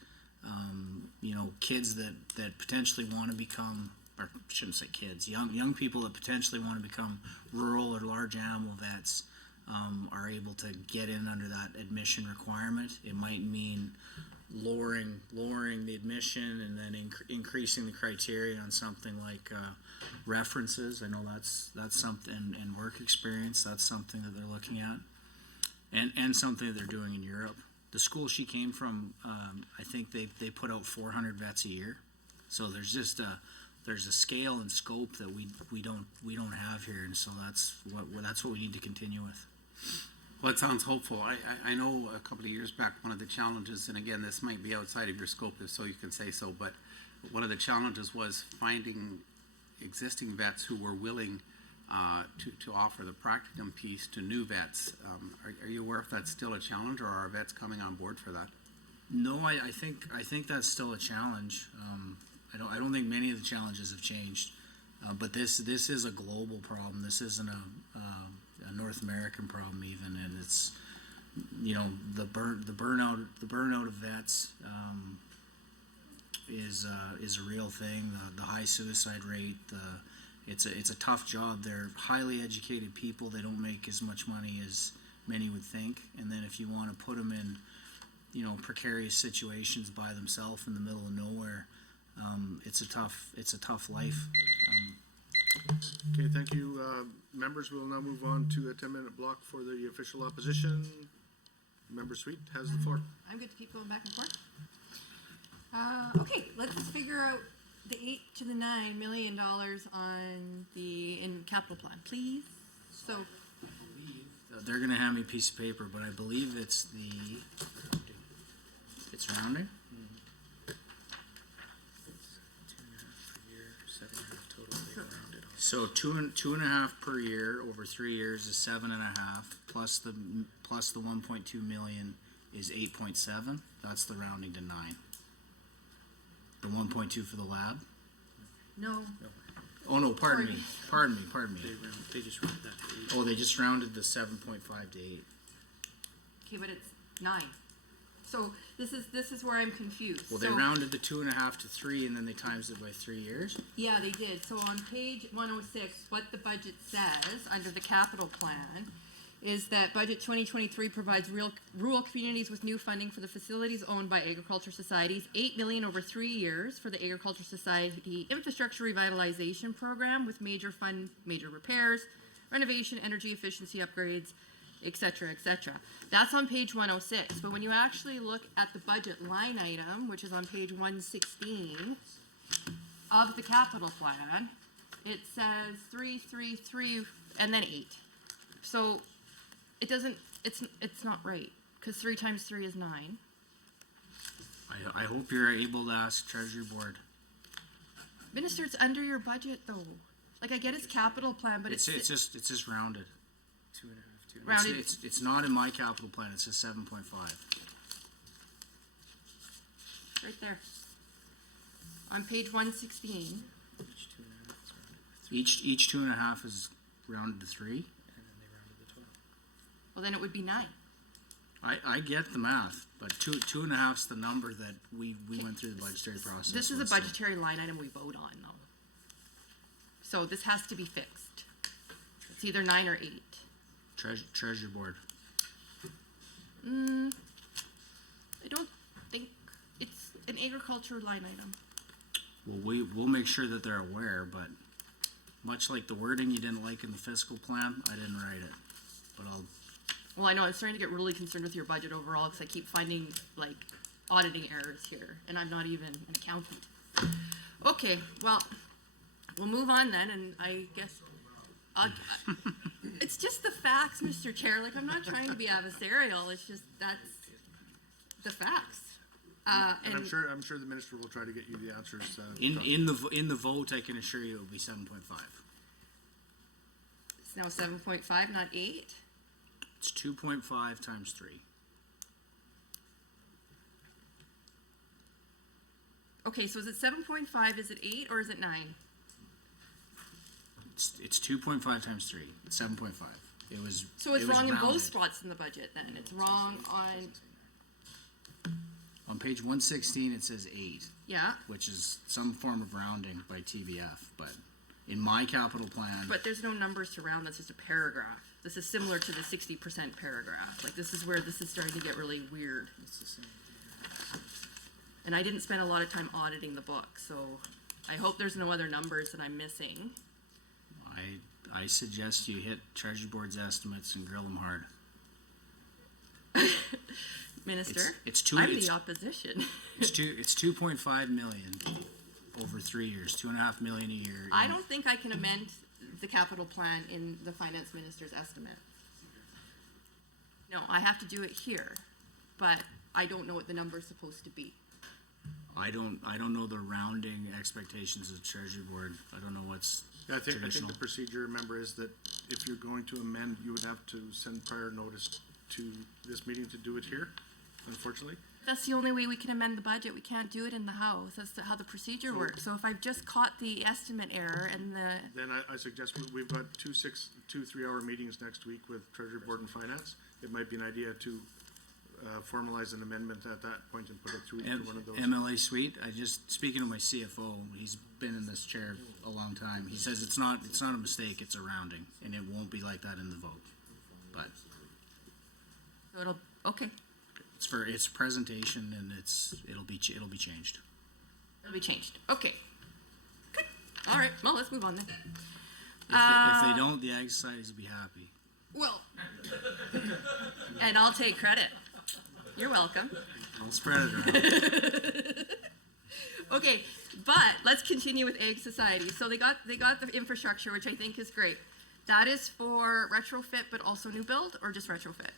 kids that potentially want to become, or shouldn't say kids, young people that potentially want to become rural or large animal vets are able to get in under that admission requirement. It might mean lowering the admission and then increasing the criteria on something like references. I know that's something, and work experience. That's something that they're looking at, and something that they're doing in Europe. The school she came from, I think they put out 400 vets a year. So there's just there's a scale and scope that we don't have here, and so that's what we need to continue with. Well, it sounds hopeful. I know a couple of years back, one of the challenges, and again, this might be outside of your scope, so you can say so, but one of the challenges was finding existing vets who were willing to offer the practicum piece to new vets. Are you aware if that's still a challenge, or are vets coming on board for that? No, I think that's still a challenge. I don't think many of the challenges have changed. But this is a global problem. This isn't a North American problem even, and it's, you know, the burnout of vets is a real thing. The high suicide rate. It's a tough job. They're highly educated people. They don't make as much money as many would think. And then if you want to put them in, you know, precarious situations by themselves in the middle of nowhere, it's a tough life. Okay, thank you. Members, we'll now move on to a 10-minute block for the official opposition. Member Sweet has the floor. I'm good to keep going back and forth. Okay, let's figure out the $8 to the $9 million on in capital plan, please. So, They're gonna hand me a piece of paper, but I believe it's rounding. So two and a half per year over 3 years is 7.5, plus the 1.2 million is 8.7. That's the rounding to 9. The 1.2 for the lab. no, Oh no, pardon me. They just rounded that to 8. Oh, they just rounded the 7.5 to 8. okay, but it's 9. So this is where I'm confused. Well, they So- rounded the 2.5 to 3, and then they times it by 3 years. Yeah, they did. So on page 106, what the budget says under the capital plan is that budget 2023 provides rural communities with new funding for the facilities owned by agriculture societies, 8 million over 3 years for the agriculture society infrastructure revitalization program with major repairs, renovation, energy efficiency upgrades, et cetera, et cetera. That's on page 106. But when you actually look at the budget line item, which is on page 116 of the capital plan, it says 333 and then 8. So it doesn't, it's not right, because 3 times 3 is 9. I hope you're able to ask Treasury Board. Minister, it's under your budget though. Like, I get it's capital plan, but It's just rounded. rounded. It's not in my capital plan. It says 7.5. Right there. On page 116. Each 2.5 is rounded to 3. Well, then it would be 9. I get the math, but 2.5's the number that we went through the budgetary process. This is a with, so- budgetary line item we vote on though. So this has to be fixed. It's either 9 or 8. Treasury Board. I don't think it's an agriculture line item. Well, we'll make sure that they're aware, but much like the wording you didn't like in the fiscal plan, I didn't write it. But Well, I know, I'm starting to get really concerned with your budget overall, because I keep finding, like, auditing errors here, and I'm not even an accountant. Okay, well, we'll move on then, and I guess, it's just the facts, Mr. Chair, like, I'm not trying to be adversarial, it's just, that's the facts. And I'm sure the minister will try to get you the answers. in the vote, I can assure you it will be 7.5. It's now 7.5, not 8? It's 2.5 times 3. Okay, so is it 7.5, is it 8, or is it 9? It's 2.5 times 3. It's 7.5. It was. So it's it was wrong in both rounded. spots in the budget then, it's wrong on, On page 116, it says 8, yeah, which is some form of rounding by TBF, but in my capital plan. but there's no numbers to round, that's just a paragraph. This is similar to the 60% paragraph, like this is where this is starting to get really weird. And I didn't spend a lot of time auditing the book, so I hope there's no other numbers that I'm missing. I suggest you hit Treasury Board's estimates and grill them hard. Minister, It's two- I'm it's- the opposition. It's 2.5 million over 3 years, 2.5 million a year. I don't think I can amend the capital plan in the finance minister's estimate. No, I have to do it here, but I don't know what the number's supposed to be. I don't know the rounding expectations of Treasury Board. I don't know what's I think traditional. the procedure, remember, is that if you're going to amend, you would have to send prior notice to this meeting to do it here, unfortunately. That's the only way we can amend the budget. We can't do it in the House. That's how the procedure works. So if I've just caught the estimate error and Then I suggest we've got 3-hour meetings next week with Treasury Board and Finance. It might be an idea to formalize an amendment at that point and put it through to one of those. MLA Suite, speaking to my CFO, he's been in this chair a long time. He says it's not a mistake, it's a rounding, and it won't be like that in the vote. But so it'll, okay, it's presentation and it'll be changed. it'll be changed. Okay. Good. All right, well, let's move on then. If they don't, the Ag Societies will be happy. Well, and I'll take credit. You're welcome. I'll spread it around. Okay, but let's continue with Ag Society. So they got the infrastructure, which I think is great. That is for retrofit, but also new build, or just retrofit?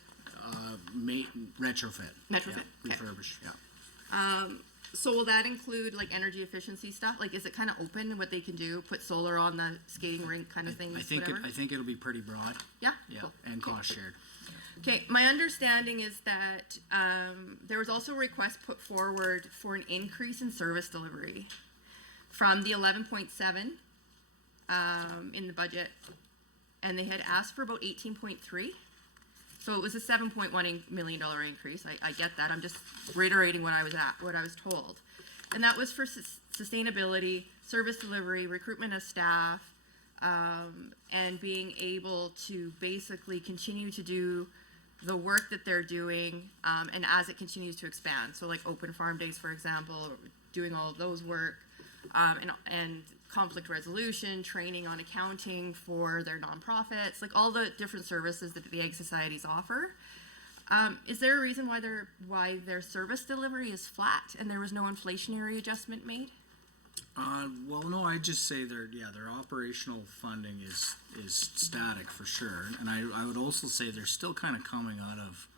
Retrofit. Retrofit, Yeah, okay. refurbish, yeah. So will that include like energy efficiency stuff? Like, is it kind of open what they can do? Put solar on the skating rink kind of things, I think whatever? I think it'll be pretty broad. Yeah? Yeah, Cool. and Okay. cost shared. Okay, my understanding is that there was also a request put forward for an increase in service delivery from the 11.7 in the budget, and they had asked for about 18.3. So it was a $7.1 million increase. I get that. I'm just reiterating what I was told, and that was for sustainability, service delivery, recruitment of staff, and being able to basically continue to do the work that they're doing, and as it continues to expand. So like open farm days, for example, doing all of those work, and conflict resolution, training on accounting for their nonprofits, like all the different services that the Ag Societies offer. Is there a reason why their service delivery is flat and there was no inflationary adjustment made? Well, no, I just say their operational funding is static for sure, and I would also say they're still kind of coming out of,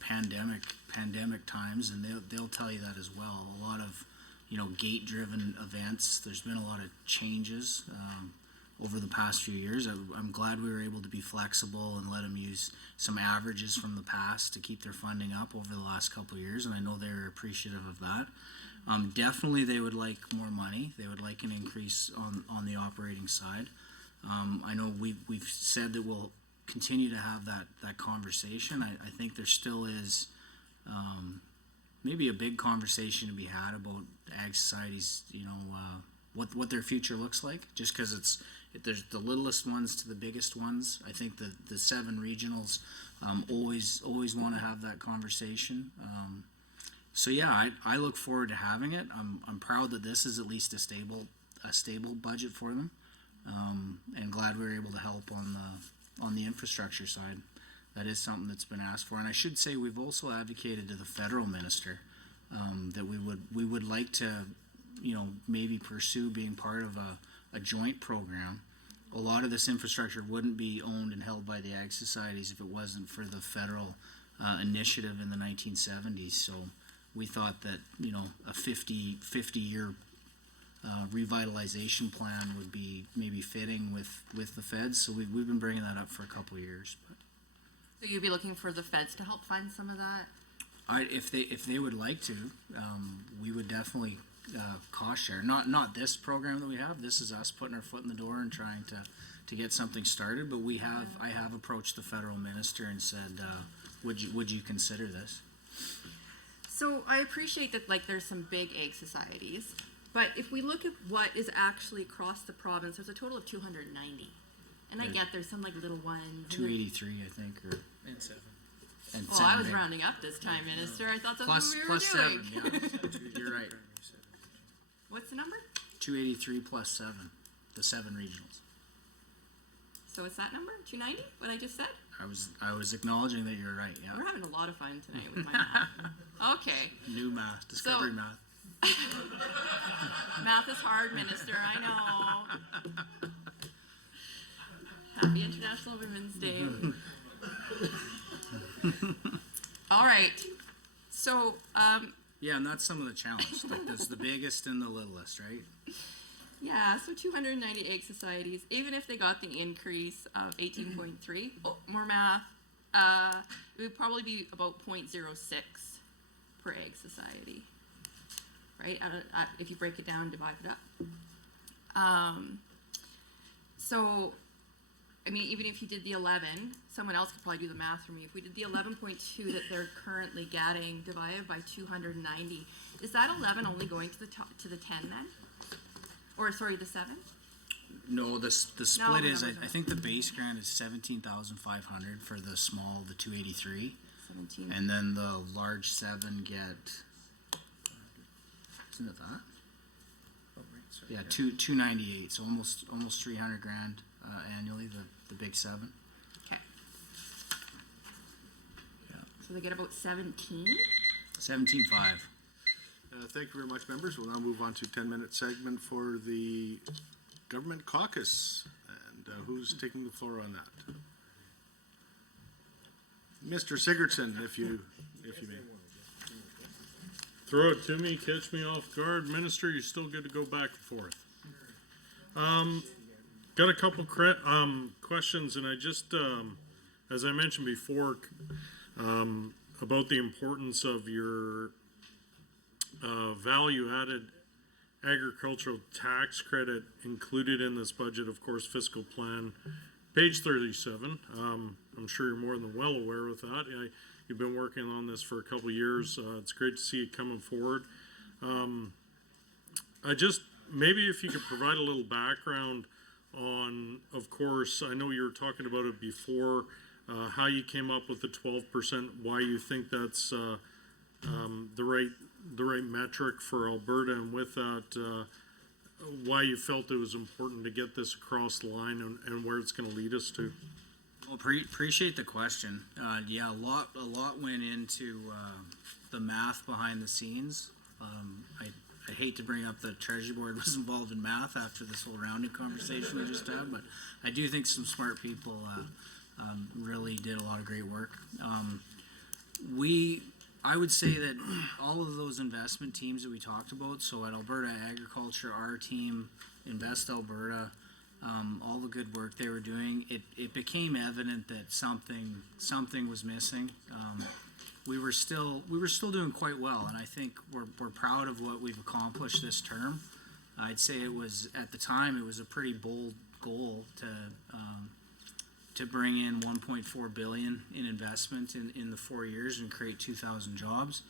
pandemic times, and they'll tell you that as well. A lot of, gate-driven events. There's been a lot of changes over the past few years. I'm glad we were able to be flexible and let them use some averages from the past to keep their funding up over the last couple of years, and I know they're appreciative of that. Definitely, they would like more money. They would like an increase on the operating side. I know we've said that we'll continue to have that conversation. I think there still is maybe a big conversation to be had about Ag Societies, what their future looks like, just because there's the littlest ones to the biggest ones. I think the 7 regionals always want to have that conversation. So yeah, I look forward to having it. I'm proud that this is at least a stable budget for them, and glad we were able to help on the infrastructure side. That is something that's been asked for, and I should say we've also advocated to the federal minister that we would like to, maybe pursue being part of a joint program. A lot of this infrastructure wouldn't be owned and held by the Ag Societies if it wasn't for the federal initiative in the 1970s. So we thought that a 50-year revitalization plan would be maybe fitting with the feds. So we've been bringing that up for a couple of years. But So you'd be looking for the feds to help fund some of that? if they would like to, we would definitely cost share. Not this program that we have. This is us putting our foot in the door and trying to get something started. But I have approached the federal minister and said, would you consider this? So I appreciate that, like, there's some big Ag Societies, but if we look at what is actually across the province, there's a total of 290. And I get there's some like little ones. 283, I think, And 7. and Well, I was seven. rounding up this time, Minister. I thought that's Plus what we were doing. 7. Yeah, you're right. What's the number? 283 plus 7, the 7 regionals. So it's that number? 290? What I just said? I was acknowledging that you're right. Yeah. We're having a lot of fun tonight with my math. Okay. New math, discovery math. Math is hard, Minister. I know. Happy International Women's Day. All right. So, Yeah, and that's some of the challenge. Like that's the biggest and the littlest, right? yeah, so 290 Ag Societies, even if they got the increase of 18.3, more math, it would probably be about 0.06 per ag society, right? If you break it down, divide it up. So, I mean, even if you did the 11, someone else could probably do the math for me. If we did the 11.2 that they're currently getting divided by 290, is that 11 only going to the top, to the 10 then? Or sorry, the 7? No, the split is, numbers I are- think the base grant is 17,500 for the small, the 283. 17. And then the large 7 get, isn't it that? Yeah, 298, so almost 300 grand annually, the big 7. Okay. Yeah. So they get about 17? 17.5. Thank you very much, members. We'll now move on to 10-minute segment for the government caucus. And who's taking the floor on that? Mr. Sigurdsson, if you may. Throw it to me, catch me off guard. Minister, you're still good to go back and forth. Got a couple questions, and I just, as I mentioned before, about the importance of your value-added agricultural tax credit included in this budget, of course, fiscal plan, page 37. I'm sure you're more than well aware with that. You've been working on this for a couple of years. It's great to see it coming forward. Maybe if you could provide a little background on, of course, I know you were talking about it before, how you came up with the 12%, why you think that's the right metric for Alberta, and with that, why you felt it was important to get this across the line and where it's going to lead us to. Well, appreciate the question. Yeah, a lot went into the math behind the scenes. I hate to bring up the Treasury Board was involved in math after this whole rounding conversation we just had, but I do think some smart people really did a lot of great work. I would say that all of those investment teams that we talked about, so at Alberta Agriculture, our team, Invest Alberta, all the good work they were doing, it became evident that something was missing. We were still doing quite well, and I think we're proud of what we've accomplished this term. I'd say it was, at the time, it was a pretty bold goal to bring in 1.4 billion in investment in the 4 years and create 2,000 jobs.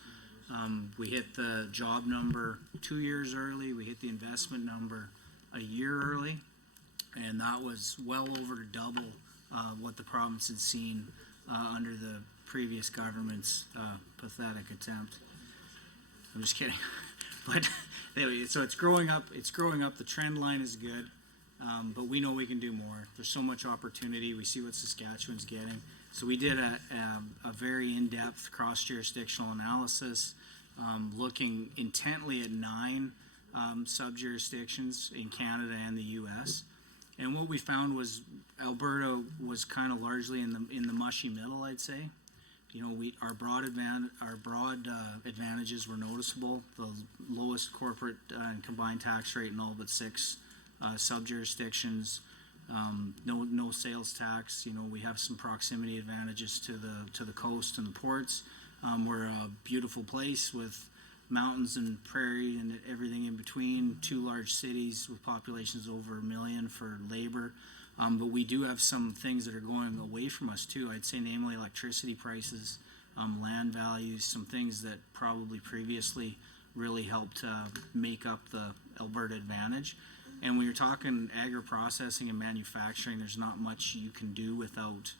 We hit the job number 2 years early. We hit the investment number a year early, and that was well over double what the province had seen under the previous government's pathetic attempt. I'm just kidding. But anyway, so it's growing up. The trend line is good. But we know we can do more. There's so much opportunity. We see what Saskatchewan's getting. So we did a very in-depth cross-jurisdictional analysis, looking intently at 9 sub-jurisdictions in Canada and the U.S. And what we found was Alberta was kind of largely in the mushy middle, I'd say. You know, our broad advantages were noticeable. The lowest corporate and combined tax rate in all but 6 sub-jurisdictions, no sales tax. You know, we have some proximity advantages to the coast and the ports. We're a beautiful place with mountains and prairie and everything in between, 2 large cities with populations over 1 million for labor. But we do have some things that are going away from us too. I'd say namely electricity prices, land values, some things that probably previously really helped make up the Alberta advantage. And when you're talking agri-processing and manufacturing, there's not much you can do without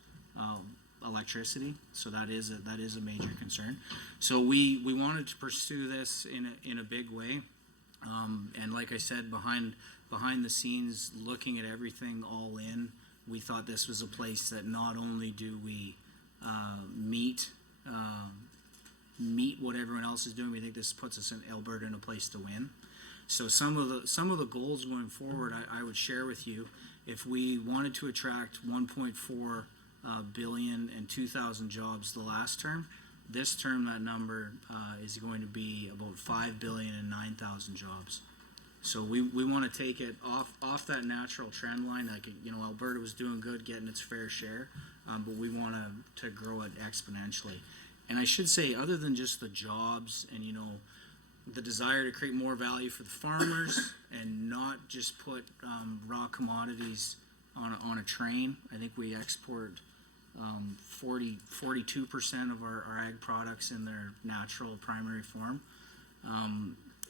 electricity. So that is a major concern. So we wanted to pursue this in a big way. And like I said, behind the scenes, looking at everything all in, we thought this was a place that not only do we meet what everyone else is doing, we think this puts us in Alberta in a place to win. So some of the goals going forward, I would share with you. If we wanted to attract 1.4 billion and 2,000 jobs the last term, this term that number is going to be about 5 billion and 9,000 jobs. So we want to take it off that natural trend line. Like, you know, Alberta was doing good, getting its fair share, but we want to grow it exponentially. And I should say, other than just the jobs and, the desire to create more value for the farmers and not just put raw commodities on a train. I think we export 42% of our ag products in their natural primary form.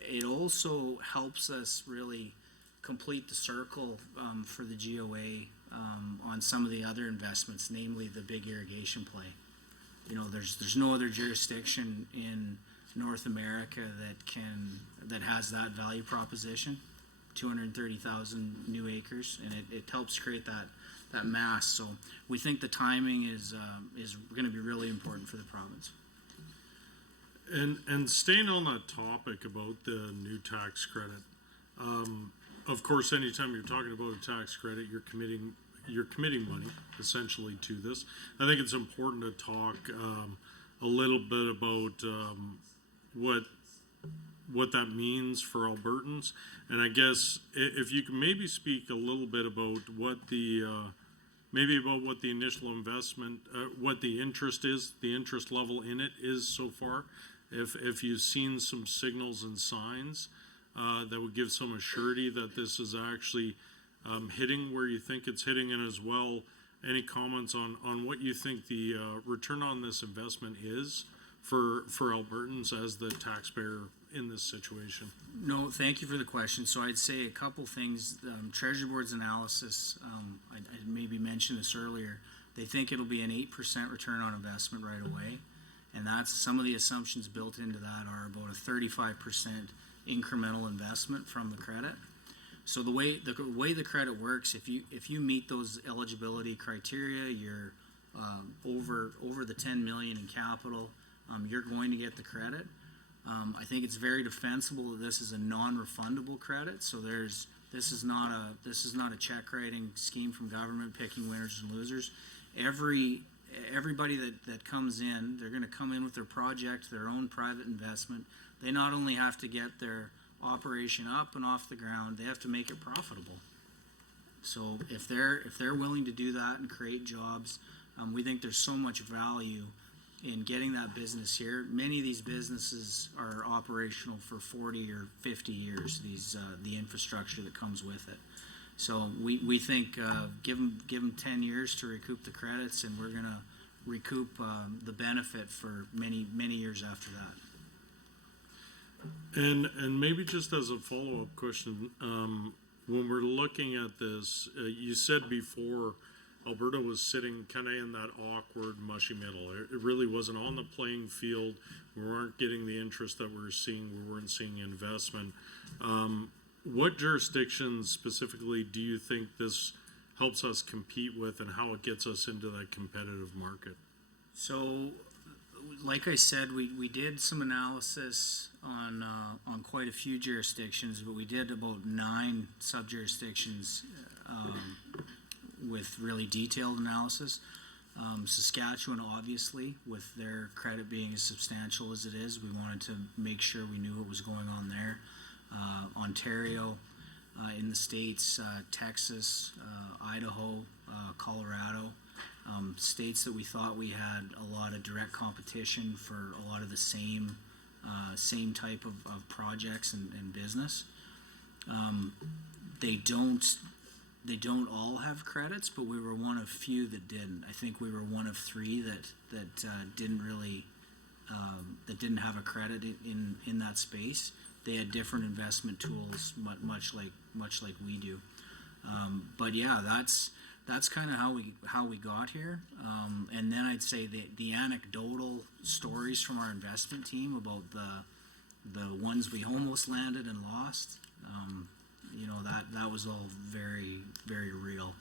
It also helps us really complete the circle for the GOA on some of the other investments, namely the big irrigation play. There's no other jurisdiction in North America that has that value proposition, 230,000 new acres, and it helps create that mass. So we think the timing is going to be really important for the province. And staying on that topic about the new tax credit, of course, anytime you're talking about a tax credit, you're committing money essentially to this. I think it's important to talk a little bit about what that means for Albertans, and I guess if you can maybe speak a little bit about what the initial investment, what the interest is, the interest level in it is so far. If you've seen some signals and signs that would give some assurity that this is actually hitting where you think it's hitting, and as well, any comments on what you think the return on this investment is for Albertans as the taxpayer in this situation? No, thank you for the question. So I'd say a couple things. Treasury Board's analysis, I maybe mentioned this earlier, they think it'll be an 8% return on investment right away. And that's some of the assumptions built into that are about a 35% incremental investment from the credit. So the way the credit works, if you meet those eligibility criteria, you're over the 10 million in capital, you're going to get the credit. I think it's very defensible that this is a non-refundable credit. So this is not a check writing scheme from government picking winners and losers. Everybody that comes in, they're going to come in with their project, their own private investment. They not only have to get their operation up and off the ground, they have to make it profitable. So if they're willing to do that and create jobs, we think there's so much value in getting that business here. Many of these businesses are operational for 40 or 50 years. The infrastructure that comes with it. So we think give them 10 years to recoup the credits, and we're going to recoup the benefit for many years after that. And maybe just as a follow-up question, when we're looking at this, you said before Alberta was sitting kind of in that awkward, mushy middle. It really wasn't on the playing field. We weren't getting the interest that we were seeing. We weren't seeing investment. What jurisdictions specifically do you think this helps us compete with, and how it gets us into that competitive market? So, like I said, we did some analysis on quite a few jurisdictions, but we did about 9 sub-jurisdictions with really detailed analysis. Saskatchewan, obviously, with their credit being as substantial as it is, we wanted to make sure we knew what was going on there. Ontario, in the States, Texas, Idaho, Colorado, states that we thought we had a lot of direct competition for a lot of the same type of projects and business. They don't all have credits, but we were one of few that didn't. I think we were one of 3 that didn't really that didn't have a credit in that space. They had different investment tools, much like we do. But yeah, that's kind of how we got here. And then I'd say the anecdotal stories from our investment team about the ones we almost landed and lost. That was all very, very real.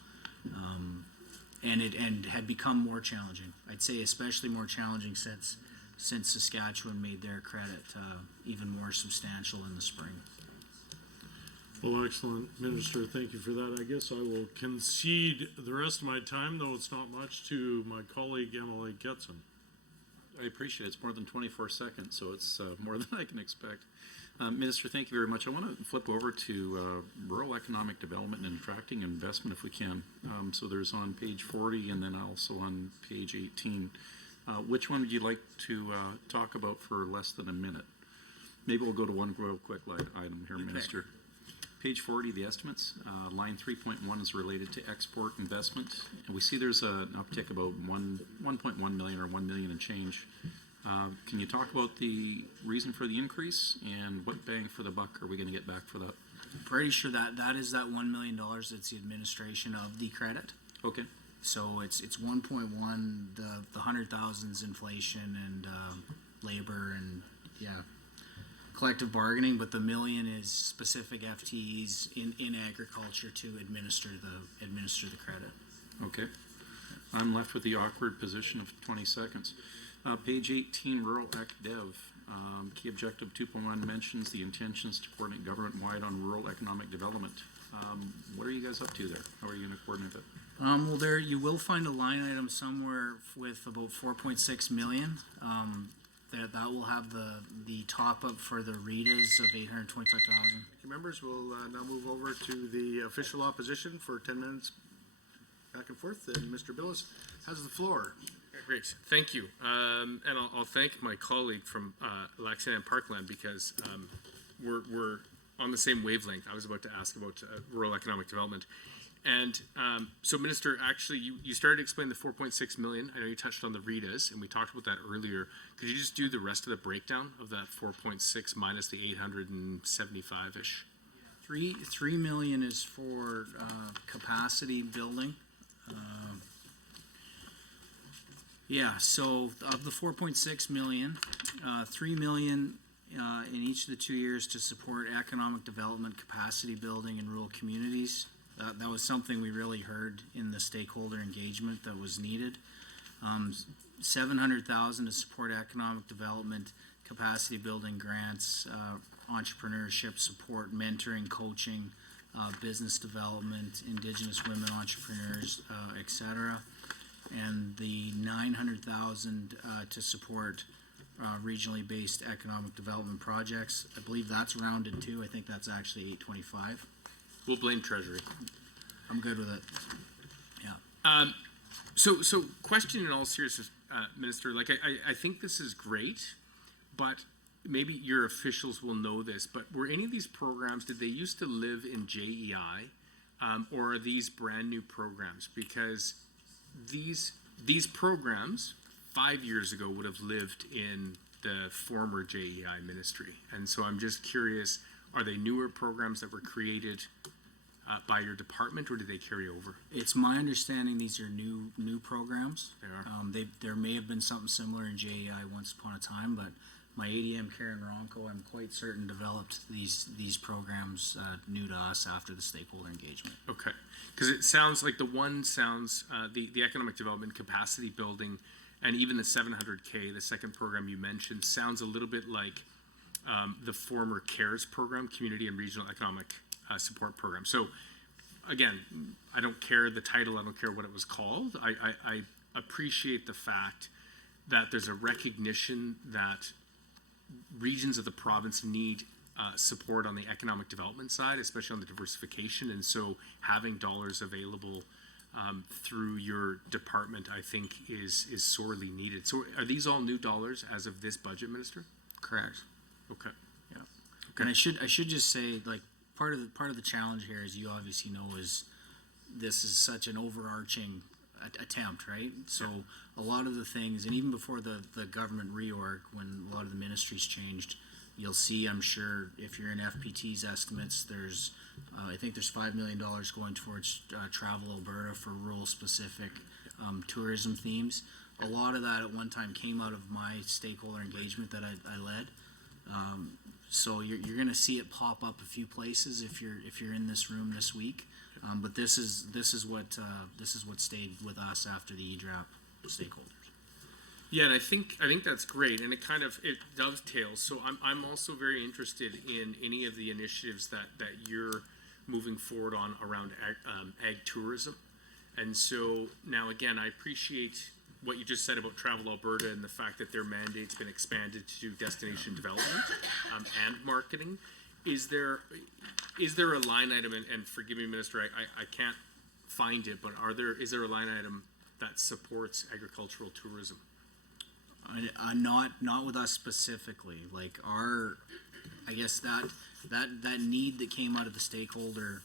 And had become more challenging. I'd say especially more challenging since Saskatchewan made their credit even more substantial in the spring. Well, excellent, Minister. Thank you for that. I guess I will concede the rest of my time, though it's not much, to my colleague MLA Getson. I appreciate it. It's more than 24 seconds, so it's more than I can expect. Minister, thank you very much. I want to flip over to rural economic development and attracting investment if we can. So there's on page 40 and then also on page 18. Which one would you like to talk about for less than a minute? Maybe we'll go to one real quick item here, Minister. Page 40, the estimates, line 3.1 is related to export investment. And we see there's an uptick about 1.1 million or 1 million and change. Can you talk about the reason for the increase and what bang for the buck are we going to get back for that? Pretty sure that is that $1 million. It's the administration of the credit. Okay. So it's 1.1, the 100,000's inflation and labor and collective bargaining, but the $1 million is specific FTEs in agriculture to administer the credit. Okay. I'm left with the awkward position of 20 seconds. Page 18, Rural Ec Dev. Key objective 2.1 mentions the intentions to coordinate government-wide on rural economic development. What are you guys up to there? How are you going to coordinate that? Well, there you will find a line item somewhere with about 4.6 million. That will have the top up for the RETAs of 825,000. Members will now move over to the official opposition for 10 minutes back and forth, and Mr. Billis has the floor. Great, thank you. And I'll thank my colleague from Laxton and Parkland because we're on the same wavelength. I was about to ask about rural economic development. And so, Minister, actually, you started to explain the 4.6 million. I know you touched on the RETAs, and we talked about that earlier. Could you just do the rest of the breakdown of that 4.6 minus the 875-ish? 3 million is for capacity building. So of the 4.6 million, 3 million in each of the 2 years to support economic development, capacity building in rural communities. That was something we really heard in the stakeholder engagement that was needed. 700,000 to support economic development, capacity building grants, entrepreneurship support, mentoring, coaching, business development, Indigenous women entrepreneurs, etc. And the 900,000 to support regionally based economic development projects. I believe that's rounded too. I think that's actually 825. We'll blame Treasury. I'm good with it. Yeah. So question in all seriousness, Minister, like I think this is great, but maybe your officials will know this, but were any of these programs, did they used to live in JEI, or are these brand new programs? Because these programs 5 years ago would have lived in the former JEI ministry. And so I'm just curious, are they newer programs that were created by your department, or did they carry over? It's my understanding these are new programs. They are. There may have been something similar in JEI once upon a time, but my ADM, Karen Ronco, I'm quite certain developed these programs new to us after the stakeholder engagement. Okay, because it sounds like the economic development capacity building and even the 700K, the second program you mentioned, sounds a little bit like the former CARES program, Community and Regional Economic Support Program. So again, I don't care the title, I don't care what it was called. I appreciate the fact that there's a recognition that regions of the province need support on the economic development side, especially on the diversification, and so having dollars available through your department, I think, is sorely needed. So are these all new dollars as of this budget, Minister? Correct. Okay. Yeah. Okay. And I should just say, like, part of the challenge here, as you obviously know, is this is such an overarching attempt, right? So a lot of the things, and even before the government reorg, when a lot of the ministries changed, you'll see, I'm sure, if you're in FPT's estimates, there's I think there's $5 million going towards Travel Alberta for rural specific tourism themes. A lot of that at one time came out of my stakeholder engagement that I led. So you're going to see it pop up a few places if you're in this room this week. But this is what stayed with us after the EDRAP stakeholders. Yeah, and I think that's great, and it dovetails. So I'm also very interested in any of the initiatives that you're moving forward on around ag tourism. And so now again, I appreciate what you just said about Travel Alberta and the fact that their mandate's been expanded to do destination development and marketing. Is there a line item, and forgive me, Minister, I can't find it, but is there a line item that supports agricultural tourism? Not with us specifically. Like I guess that need that came out of the stakeholder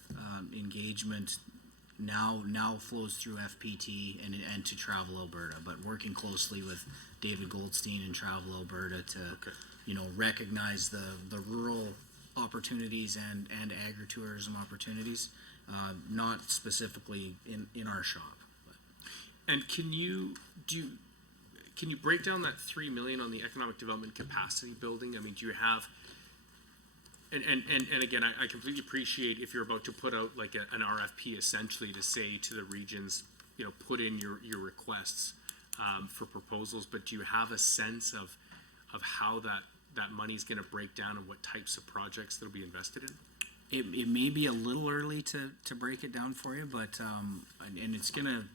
engagement now flows through FPT and to Travel Alberta. But working closely with David Goldstein and Travel Alberta to recognize the rural opportunities and agritourism opportunities, not specifically in our shop. And can you break down that 3 million on the economic development capacity building? I mean, do you have, and again, I completely appreciate if you're about to put out like an RFP essentially to say to the regions, put in your requests for proposals, but do you have a sense of how that money is going to break down and what types of projects that'll be invested in? It may be a little early to break it down for you, but and it's gonna,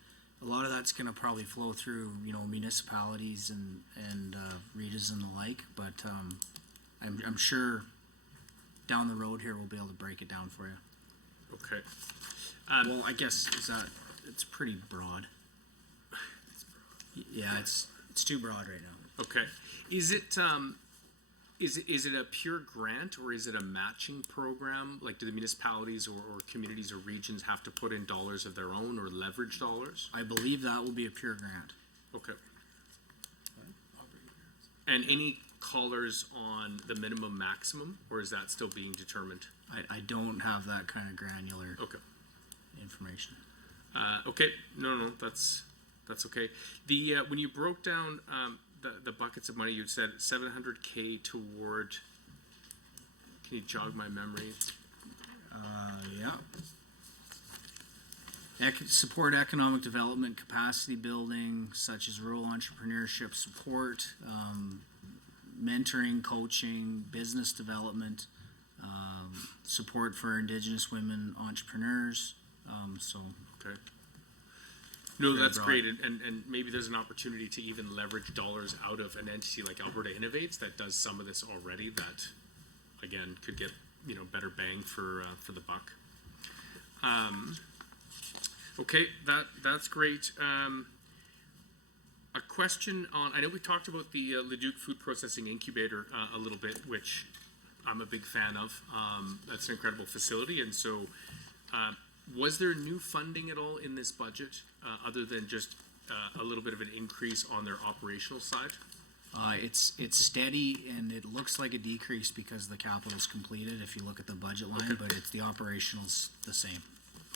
a lot of that's gonna probably flow through municipalities and REITs and the like. But I'm sure down the road here we'll be able to break it down for you. Okay. Well, I guess it's pretty broad. Yeah, it's too broad right now. Okay. Is it a pure grant or is it a matching program? Like, do the municipalities or communities or regions have to put in dollars of their own or leverage dollars? I believe that will be a pure grant. Okay. And any colors on the minimum maximum, or is that still being determined? I don't have that kind of granular Okay. information. Okay. No, that's okay. The when you broke down the buckets of money, you said 700K toward. Can you jog my memory? Yeah. Support economic development, capacity building, such as rural entrepreneurship support, mentoring, coaching, business development, support for Indigenous women entrepreneurs. Okay. No, that's broad. great, and maybe there's an opportunity to even leverage dollars out of an entity like Alberta Innovates that does some of this already. That, again, could get better bang for the buck. Okay, that's great. A question on, I know we talked about the Leduc Food Processing Incubator a little bit, which I'm a big fan of. That's an incredible facility, and so was there new funding at all in this budget, other than just a little bit of an increase on their operational side? It's steady, and it looks like a decrease because the capital's completed if you look at the budget line, Okay. but it's the operational's the same.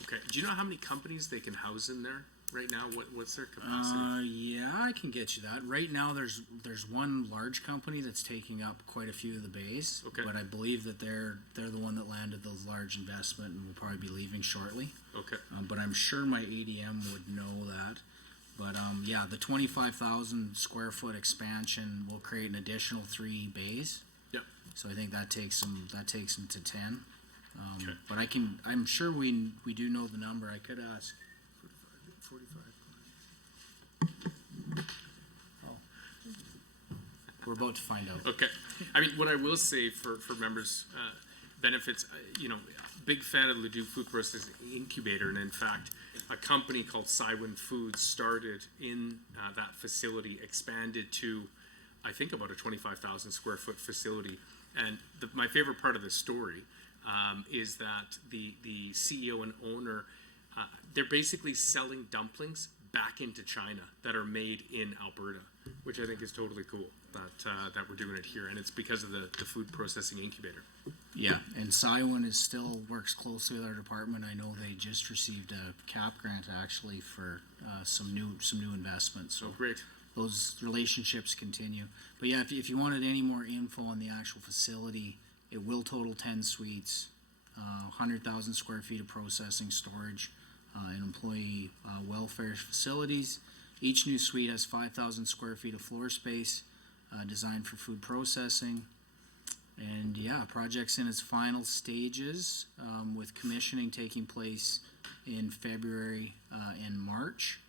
Okay. Do you know how many companies they can house in there right now? What's their capacity? Yeah, I can get you that. Right now, there's one large company that's taking up quite a few of the bays. Okay. But I believe that they're the one that landed those large investment and will probably be leaving shortly. Okay. But I'm sure my ADM would know that. But yeah, the 25,000 square foot expansion will create an additional 3 bays. Yep. So I think that takes them to 10. Okay. But I'm sure we do know the number. I could ask. 45. We're about to find out. Okay. I mean, what I will say for members' benefits, big fan of the Leduc Food Processing Incubator, and in fact, a company called Cywin Foods started in that facility, expanded to, I think, about a 25,000 square foot facility. And my favorite part of the story is that the CEO and owner, they're basically selling dumplings back into China that are made in Alberta, which I think is totally cool that we're doing it here, and it's because of the food processing incubator. Yeah, and Cywin still works closely with our department. I know they just received a CAP grant actually for some new investments. So great. Those relationships continue. But yeah, if you wanted any more info on the actual facility, it will total 10 suites, 100,000 square feet of processing, storage, and employee welfare facilities. Each new suite has 5,000 square feet of floor space, designed for food processing. And yeah, project's in its final stages, with commissioning taking place in February and March.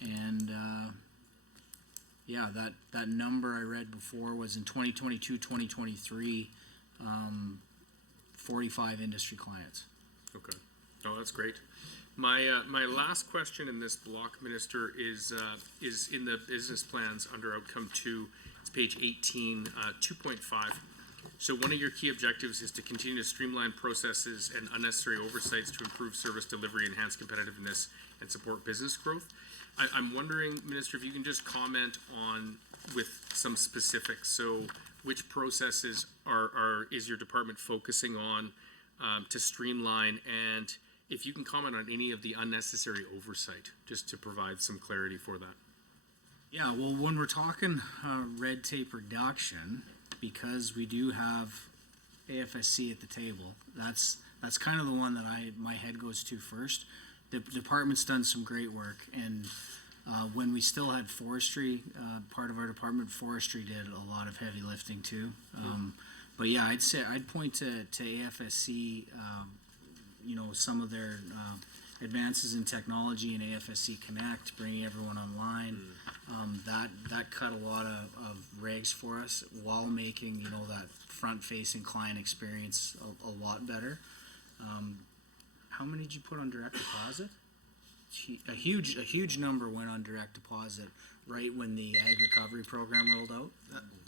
And yeah, that number I read before was in 2022, 2023, 45 industry clients. Okay. Oh, that's great. My last question in this block, Minister, is in the business plans under outcome 2. It's page 18, 2.5. So one of your key objectives is to continue to streamline processes and unnecessary oversights to improve service delivery, enhance competitiveness, and support business growth. I'm wondering, Minister, if you can just comment on with some specifics. So which processes is your department focusing on to streamline, and if you can comment on any of the unnecessary oversight, just to provide some clarity for that. Yeah, well, when we're talking red tape reduction, because we do have AFSC at the table, that's kind of the one that my head goes to first. The department's done some great work, and when we still had forestry, part of our department, forestry did a lot of heavy lifting too. But yeah, I'd point to AFSC, some of their advances in technology and AFSC Connect, bringing everyone online. That cut a lot of regs for us while making, that front-facing client experience a lot better. How many did you put on direct deposit? A huge number went on direct deposit right when the ag recovery program rolled out.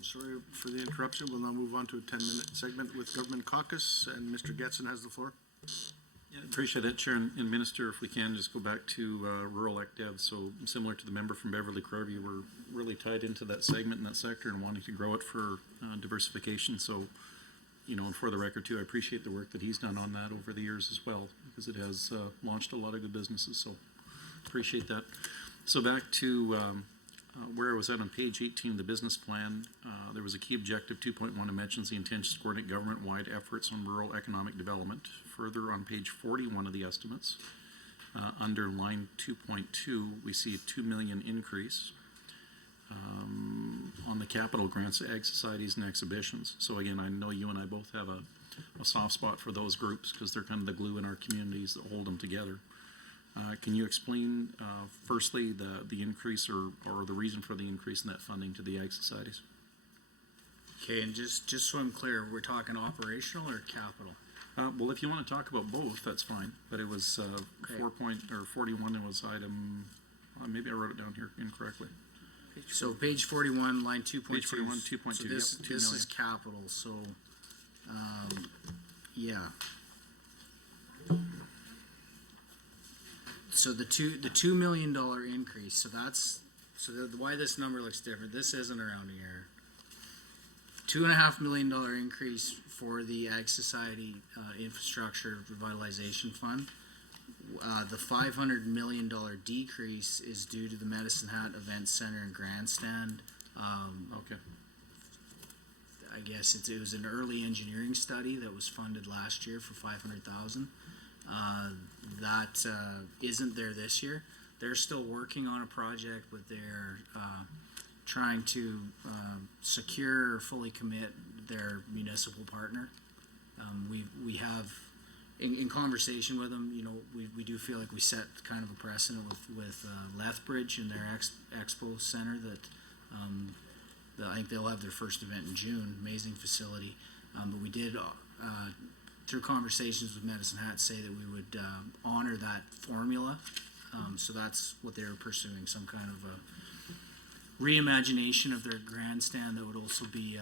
Sorry for the interruption. We'll now move on to a 10-minute segment with Government Caucus, and Mr. Getson has the floor. Yeah, appreciate that, Chair and Minister. If we can just go back to rural ECDEV. So similar to the member from Beverly Craigie, we're really tied into that segment and that sector and wanting to grow it for diversification. So, and for the record too, I appreciate the work that he's done on that over the years as well, because it has launched a lot of good businesses. So appreciate that. So back to where I was at on page 18 of the business plan, there was a key objective 2.1 that mentions the intention to coordinate government-wide efforts on rural economic development. Further on page 41 of the estimates, under line 2.2, we see a $2 million increase on the capital grants to ag societies and exhibitions. So again, I know you and I both have a soft spot for those groups because they're kind of the glue in our communities that hold them together. Can you explain, firstly, the increase or the reason for the increase in that funding to the ag societies? Okay, and just so I'm clear, we're talking operational or capital? Well, if you want to talk about both, that's fine. But it was 41. It was item. Maybe I wrote it down here incorrectly. So page 41, line 2.2. Page 41, 2.2. So this, yep, $2 this million. is capital. So, yeah. So the $2 million increase. So that's why this number looks different. This isn't a rounding error. $2.5 million increase for the Ag Society Infrastructure Revitalization Fund. The $500 million decrease is due to the Medicine Hat Event Center and Grandstand. Okay. I guess it was an early engineering study that was funded last year for $500,000. That isn't there this year. They're still working on a project, but they're trying to secure or fully commit their municipal partner. We have, in conversation with them, we do feel like we set kind of a precedent with Lethbridge and their expo center that I think they'll have their first event in June. Amazing facility, but we did through conversations with Medicine Hat say that we would honor that formula. So that's what they were pursuing, some kind of a reimagination of their grandstand that would also be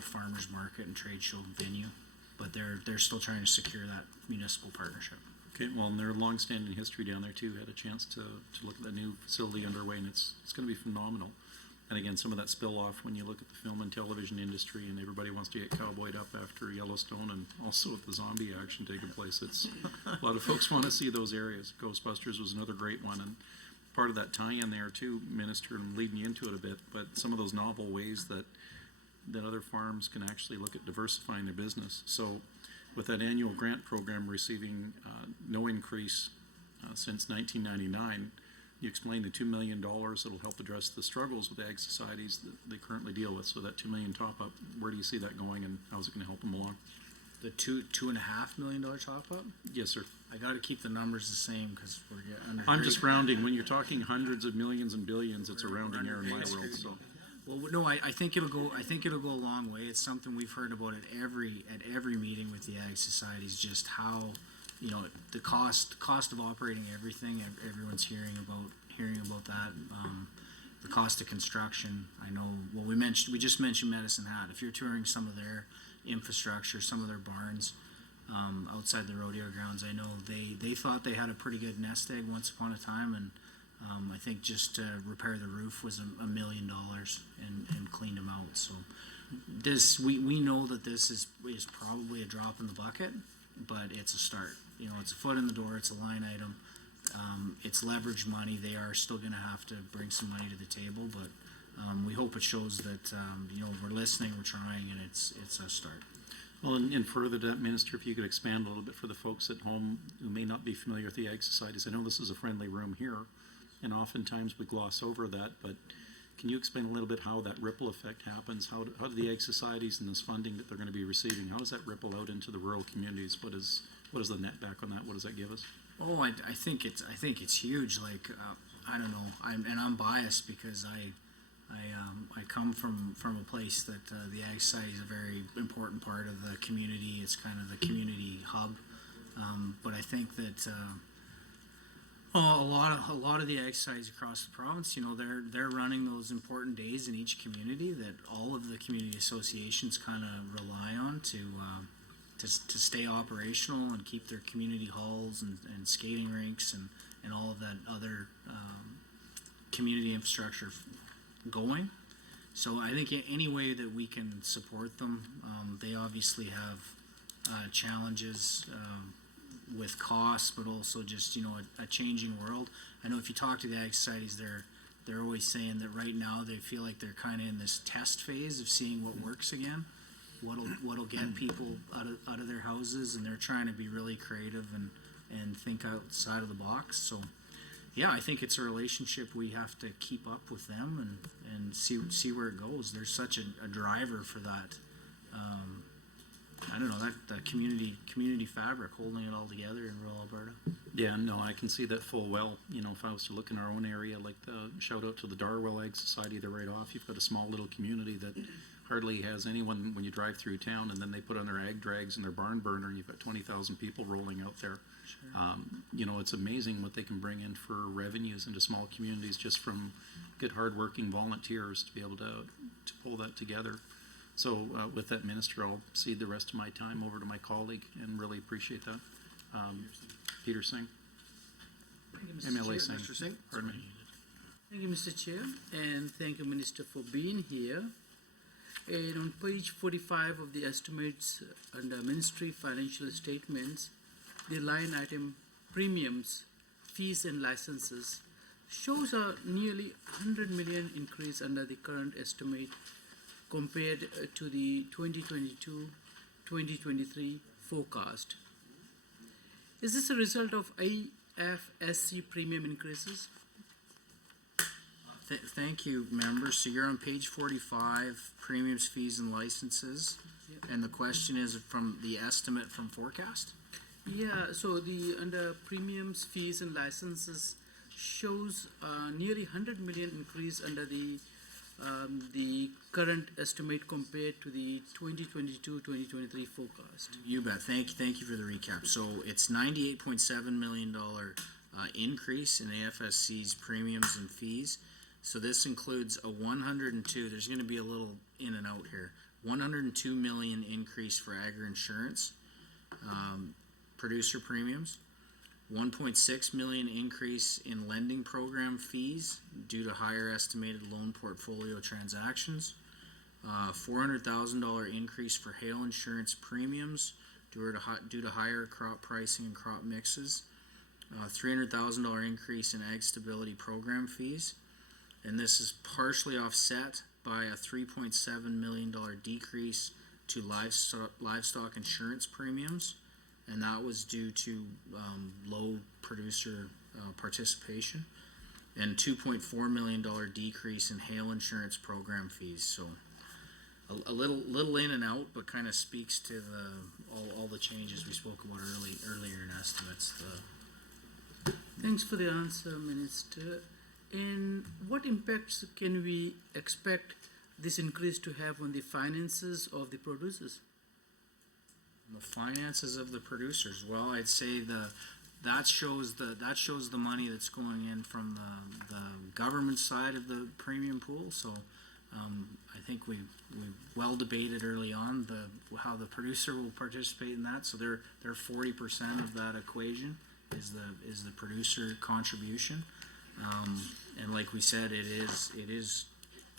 farmers market and trade show venue, but they're still trying to secure that municipal partnership. Okay, well, and their long-standing history down there too, had a chance to look at that new facility underway, and it's going to be phenomenal. And again, some of that spill-off when you look at the film and television industry, and everybody wants to get cowboyed up after Yellowstone, and also with the zombie action taking place. It's a lot of folks want to see those areas. Ghostbusters was another great one, and part of that tie-in there too, Minister, and I'm leading you into it a bit, but some of those novel ways that other farms can actually look at diversifying their business. So with that annual grant program receiving no increase since 1999, you explained the $2 million that will help address the struggles with ag societies that they currently deal with. So that $2 million top-up, where do you see that going, and how is it going to help them along? The $2.5 million top-up? Yes, sir. I got to keep the numbers the same because we're getting. I'm just rounding. When you're talking hundreds of millions and billions, it's a rounding error in my world. So. Well, no, I think it'll go. I think it'll go a long way. It's something we've heard about at every meeting with the ag societies. Just how you know, the cost of operating everything, everyone's hearing about that. The cost of construction, I know, well, we just mentioned Medicine Hat. If you're touring some of their infrastructure, some of their barns, outside the rodeo grounds, I know they thought they had a pretty good nest egg once upon a time, and I think just to repair the roof was $1 million and cleaned them out. So we know that this is probably a drop in the bucket, but it's a start. You know, it's a foot in the door. It's a line item. It's leveraged money. They are still going to have to bring some money to the table, but we hope it shows that you know, we're listening, we're trying, and it's a start. Well, and further to that, Minister, if you could expand a little bit for the folks at home who may not be familiar with the Ag Societies. I know this is a friendly room here, and oftentimes we gloss over that, but can you explain a little bit how that ripple effect happens? How do the Ag Societies and this funding that they're going to be receiving, how does that ripple out into the rural communities? What is the net back on that? What does that give us? Oh, I think it's huge. Like I don't know, I'm biased because I come from a place that the Ag Society is a very important part of the community. It's kind of the community hub. But I think that a lot of the Ag Societies across the province, you know, they're running those important days in each community that all of the community associations kind of rely on to stay operational and keep their community halls and skating rinks and all of that other community infrastructure going. So I think any way that we can support them, they obviously have challenges with costs, but also just, you know, a changing world. I know if you talk to the Ag Societies, they're always saying that right now they feel like they're kind of in this test phase of seeing what works again, what'll get people out of their houses, and they're trying to be really creative and think outside of the box. So yeah, I think it's a relationship we have to keep up with them and see where it goes. There's such a driver for that. I don't know, that community fabric holding it all together in rural Alberta. Yeah, no, I can see that full well. You know, if I was to look in our own area, like shout out to the Darwell Ag Society, they're right off. You've got a small little community that hardly has anyone when you drive through town, and then they put on their ag drags and their barn burner, and you've got 20,000 people rolling out there. Sure. You know, it's amazing what they can bring in for revenues into small communities just from good, hardworking volunteers to be able to pull that together. So with that, Minister, I'll cede the rest of my time over to my colleague and really appreciate that. Peter Singh. MLA Singh. Mr. Singh. Pardon me. Thank you, Mr. Chair, and thank you, Minister, for being here. And on page 45 of the estimates under Ministry Financial Statements, the line item premiums, fees and licenses shows a nearly 100 million increase under the current estimate compared to the 2022-2023 forecast. Is this a result of AFSC premium increases? Thank you, members. So you're on page 45, premiums, fees, and licenses. Yep. And the question is from the estimate from forecast? Yeah, so the under premiums, fees, and licenses shows nearly 100 million increase under the current estimate compared to the 2022-2023 forecast. You bet. Thank you for the recap. So it's $98.7 million increase in AFSC's premiums and fees. So this includes a 102, there's going to be a little in and out here, 102 million increase for agri-insurance, producer premiums, 1.6 million increase in lending program fees due to higher estimated loan portfolio transactions, $400,000 increase for hail insurance premiums due to higher crop pricing and crop mixes, $300,000 increase in ag stability program fees, and this is partially offset by a $3.7 million decrease to livestock insurance premiums, and that was due to low producer participation, and $2.4 million decrease in hail insurance program fees. So a little in and out, but kind of speaks to all the changes we spoke about earlier in estimates. Thanks for the answer, Minister. And what impacts can we expect this increase to have on the finances of the producers? The finances of the producers, well, I'd say that shows the money that's going in from the government side of the premium pool, so I think we well debated early on how the producer will participate in that, so they're 40% of that equation is the producer contribution. And like we said, it is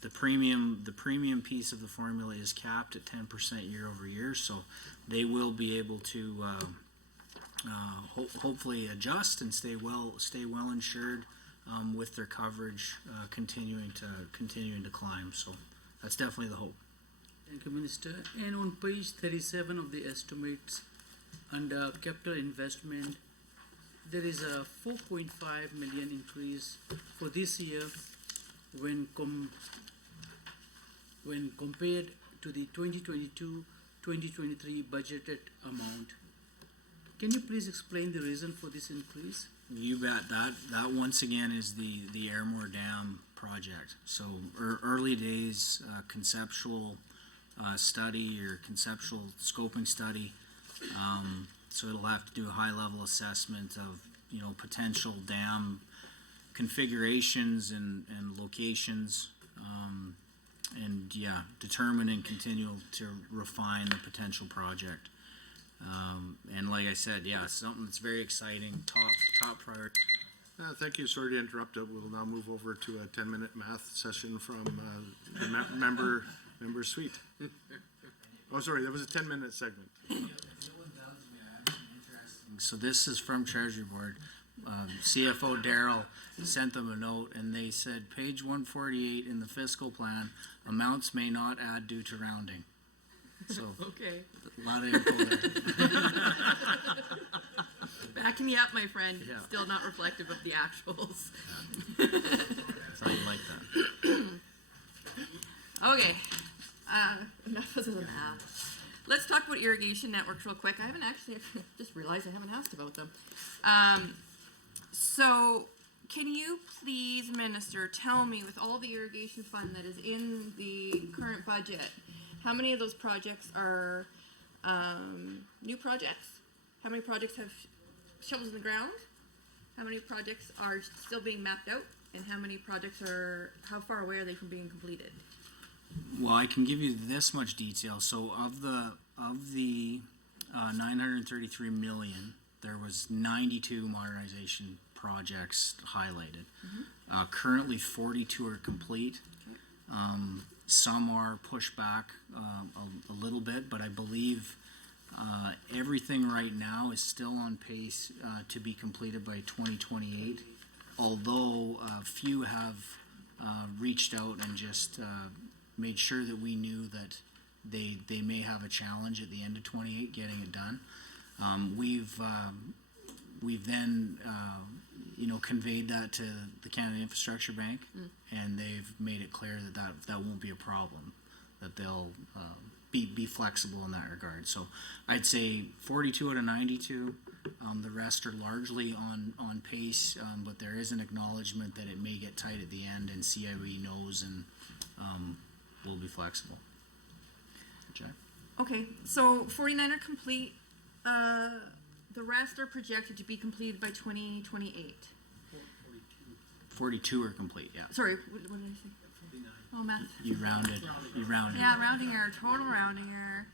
the premium piece of the formula is capped at 10% year over year, so they will be able to hopefully adjust and stay well insured with their coverage continuing to climb. So that's definitely the hope. Thank you, Minister. And on page 37 of the estimates, under capital investment, there is a 4.5 million increase for this year when compared to the 2022-2023 budgeted amount. Can you please explain the reason for this increase? You bet. That once again is the Airmore Dam project. So early days conceptual study or conceptual scoping study. So it'll have to do a high level assessment of potential dam configurations and locations. And determine and continue to refine the potential project. And like I said, something that's very exciting, top priority. Thank you. Sorry to interrupt. We'll now move over to a 10-minute math session from the member suite. Oh, sorry, that was a 10-minute segment. So this is from Treasury Board. CFO Daryl sent them a note and they said, page 148 in the fiscal plan, amounts may not add due to rounding. So Okay. a lot of info there. Backing me up, my friend. Yeah. Still not reflective of the actuals. So I like that. Okay. Enough of the math. Let's talk about irrigation networks real quick. I haven't actually, just realized I haven't asked about them. So can you please, Minister, tell me with all the irrigation fund that is in the current budget, how many of those projects are new projects? How many projects have shovels in the ground? How many projects are still being mapped out? And how many projects how far away are they from being completed? Well, I can give you this much detail. So of the 933 million, there was 92 modernization projects highlighted. Currently 42 are complete. Some are pushed back a little bit, but I believe everything right now is still on pace to be completed by 2028, although a few have reached out and just made sure that we knew that they may have a challenge at the end of 28 getting it done. We've then conveyed that to the Canada Infrastructure Bank, and they've made it clear that won't be a problem, that they'll be flexible in that regard. So I'd say 42 out of 92. The rest are largely on pace, but there is an acknowledgement that it may get tight at the end, and CIE knows and will be flexible. Jack? Okay, so 49 are complete. The rest are projected to be completed by 2028. 42 are complete, yeah. Sorry, what did I say? Oh, math. You rounded. Yeah, rounding error, total rounding error.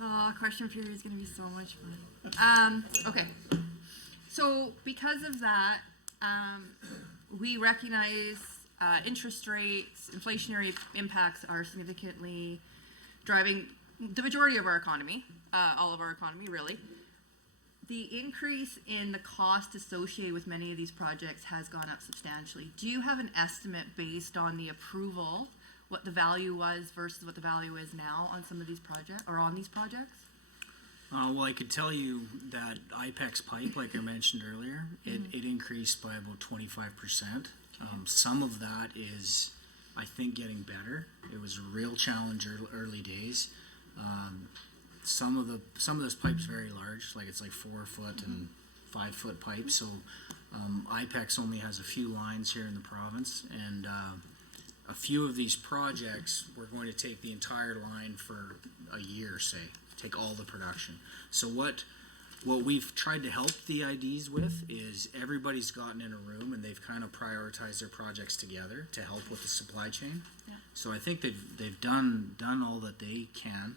Oh, question period is going to be so much fun. Okay, so because of that, we recognize interest rates, inflationary impacts are significantly driving the majority of our economy, all of our economy, really. The increase in the cost associated with many of these projects has gone up substantially. Do you have an estimate based on the approval, what the value was versus what the value is now on some of these projects, or on these projects? Well, I could tell you that IPEX pipe, like I mentioned earlier, it increased by about 25%. Some of that is, I think, getting better. It was a real challenge early days. Some of this pipe's very large, like it's like 4 foot and 5 foot pipes. So IPEX only has a few lines here in the province, and a few of these projects we're going to take the entire line for a year, say, take all the production. So what we've tried to help the IDs with is everybody's gotten in a room and they've kind of prioritized their projects together to help with the supply chain. Yeah. So I think they've done all that they can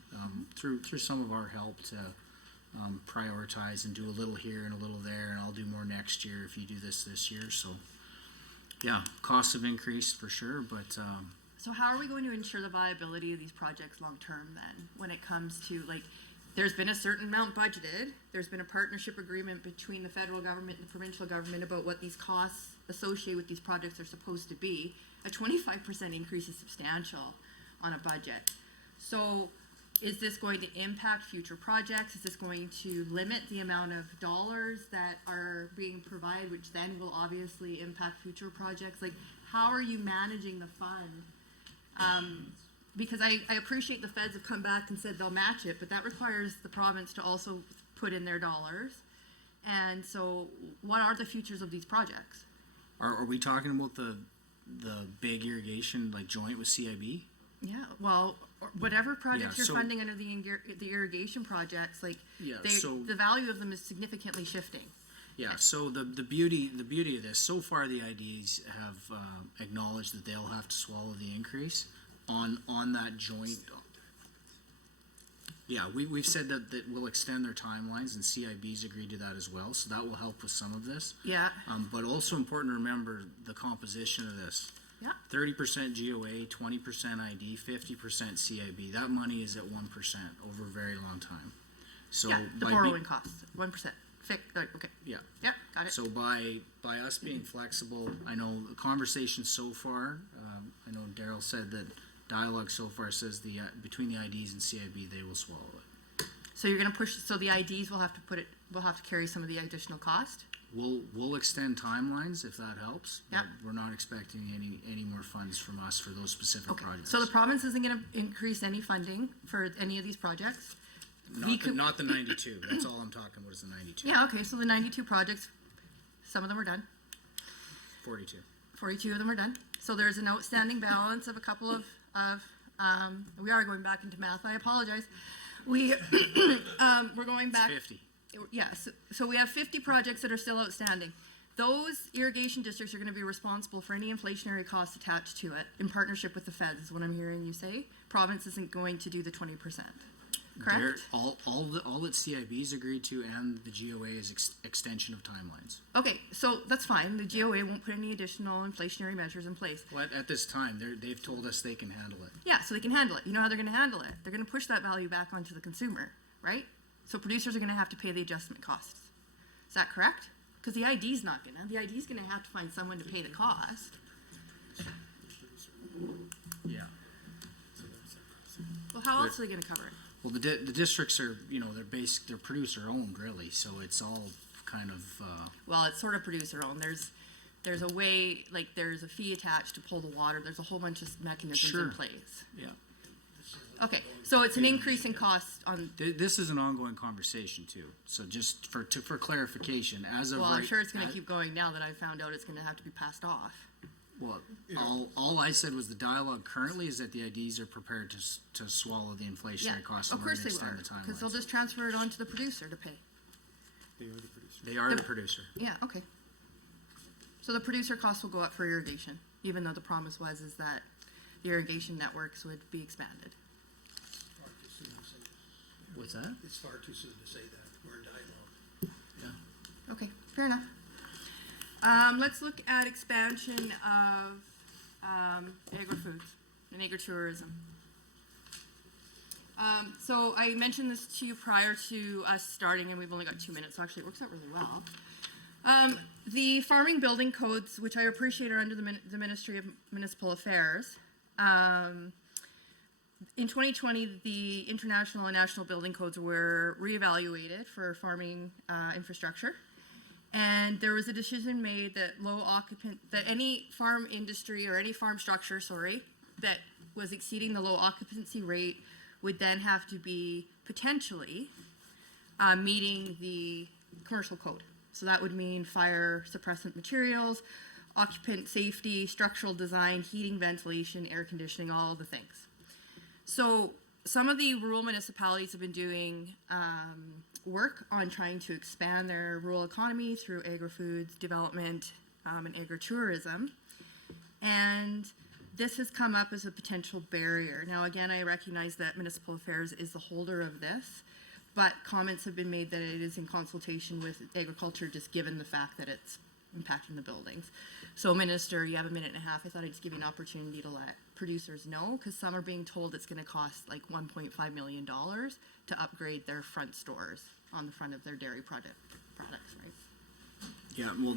through some of our help to prioritize and do a little here and a little there, and I'll do more next year if you do this year. So yeah, costs have increased for sure, but So how are we going to ensure the viability of these projects long-term then, when it comes to, like, there's been a certain amount budgeted, there's been a partnership agreement between the federal government and the provincial government about what these costs associated with these projects are supposed to be. A 25% increase is substantial on a budget. So is this going to impact future projects? Is this going to limit the amount of dollars that are being provided, which then will obviously impact future projects? Like, how are you managing the fund? Because I appreciate the feds have come back and said they'll match it, but that requires the province to also put in their dollars. And so what are the futures of these projects? are we talking about the big irrigation, like joint with CIB? Yeah, well, whatever projects Yeah, you're so- funding under the irrigation projects, like, Yeah, they, so- the value of them is significantly shifting. Yeah, so the beauty of this, so far the IDs have acknowledged that they'll have to swallow the increase on that joint. Yeah, we've said that we'll extend their timelines, and CIB's agreed to that as well, so that will help with some of this. Yeah, But also important to remember the composition of this. yeah, 30% GOA, 20% ID, 50% CIB. That money is at 1% over a very long time. So yeah, the by borrowing costs, 1%. Okay, yeah. yeah, got it. So by us being flexible, I know the conversation so far, I know Daryl said that dialogue so far says between the IDs and CIB, they will swallow it. So you're gonna push, so the IDs will have to carry some of the additional cost? We'll extend timelines if that helps. Yeah. But we're not expecting any more funds from us for those specific Okay, projects. so the province isn't gonna increase any funding for any of these projects? Not the 92. That's all I'm talking about is the 92. Yeah, okay, so the 92 projects, some of them are done. 42. 42 of them are done. So there's an outstanding balance of a couple of we are going back into math, I apologize. We're going back. 50. Yes, so we have 50 projects that are still outstanding. Those irrigation districts are gonna be responsible for any inflationary costs attached to it in partnership with the feds, is what I'm hearing you say. Province isn't going to do the 20%, correct? All that CIB's agreed to and the GOA is extension of timelines. Okay, so that's fine. The GOA won't put any additional inflationary measures in place. Well, at this time, they've told us they can handle it. Yeah, so they can handle it. You know how they're gonna handle it? They're gonna push that value back onto the consumer, right? So producers are gonna have to pay the adjustment costs. Is that correct? Because the ID's not gonna. The ID's gonna have to find someone to pay the cost. Yeah. Well, how else are they gonna cover it? Well, the districts are, they're producer owned really, so it's all kind of, Well, it's sort of producer owned. There's a way, like, there's a fee attached to pull the water. There's a whole bunch of mechanisms Sure. in place. yeah. Okay, so it's an increase in cost on, This is an ongoing conversation too. So just for clarification, as of well, I'm right- sure it's gonna as- keep going now that I found out it's gonna have to be passed off. Well, all I said was the dialogue currently is that the IDs are prepared to swallow the Yeah, inflationary costs. of and we're course gonna they extend are, the because they'll timelines. just transfer it on to the producer to pay. They are the producer. Yeah, okay. So the producer costs will go up for irrigation, even though the promise is that the irrigation networks would be expanded. What's that? It's far too soon to say that. We're in dialogue. Okay, fair enough. Let's look at expansion of agri-foods and agritourism. So I mentioned this to you prior to us starting, and we've only got 2 minutes, so actually it works out really well. The farming building codes, which I appreciate are under the Ministry of Municipal Affairs. In 2020, the international and national building codes were reevaluated for farming infrastructure. And there was a decision made that that any farm industry or any farm structure, that was exceeding the low occupancy rate would then have to be potentially meeting the commercial code. So that would mean fire suppressant materials, occupant safety, structural design, heating, ventilation, air conditioning, all of the things. So some of the rural municipalities have been doing work on trying to expand their rural economy through agri-foods development and agritourism. And this has come up as a potential barrier. Now, again, I recognize that municipal affairs is the holder of this, but comments have been made that it is in consultation with agriculture, just given the fact that it's impacting the buildings. So, Minister, you have a minute and a half. I thought I'd just give you an opportunity to let producers know, because some are being told it's going to cost like $1.5 million to upgrade their front stores on the front of their dairy products, right? Yeah, well,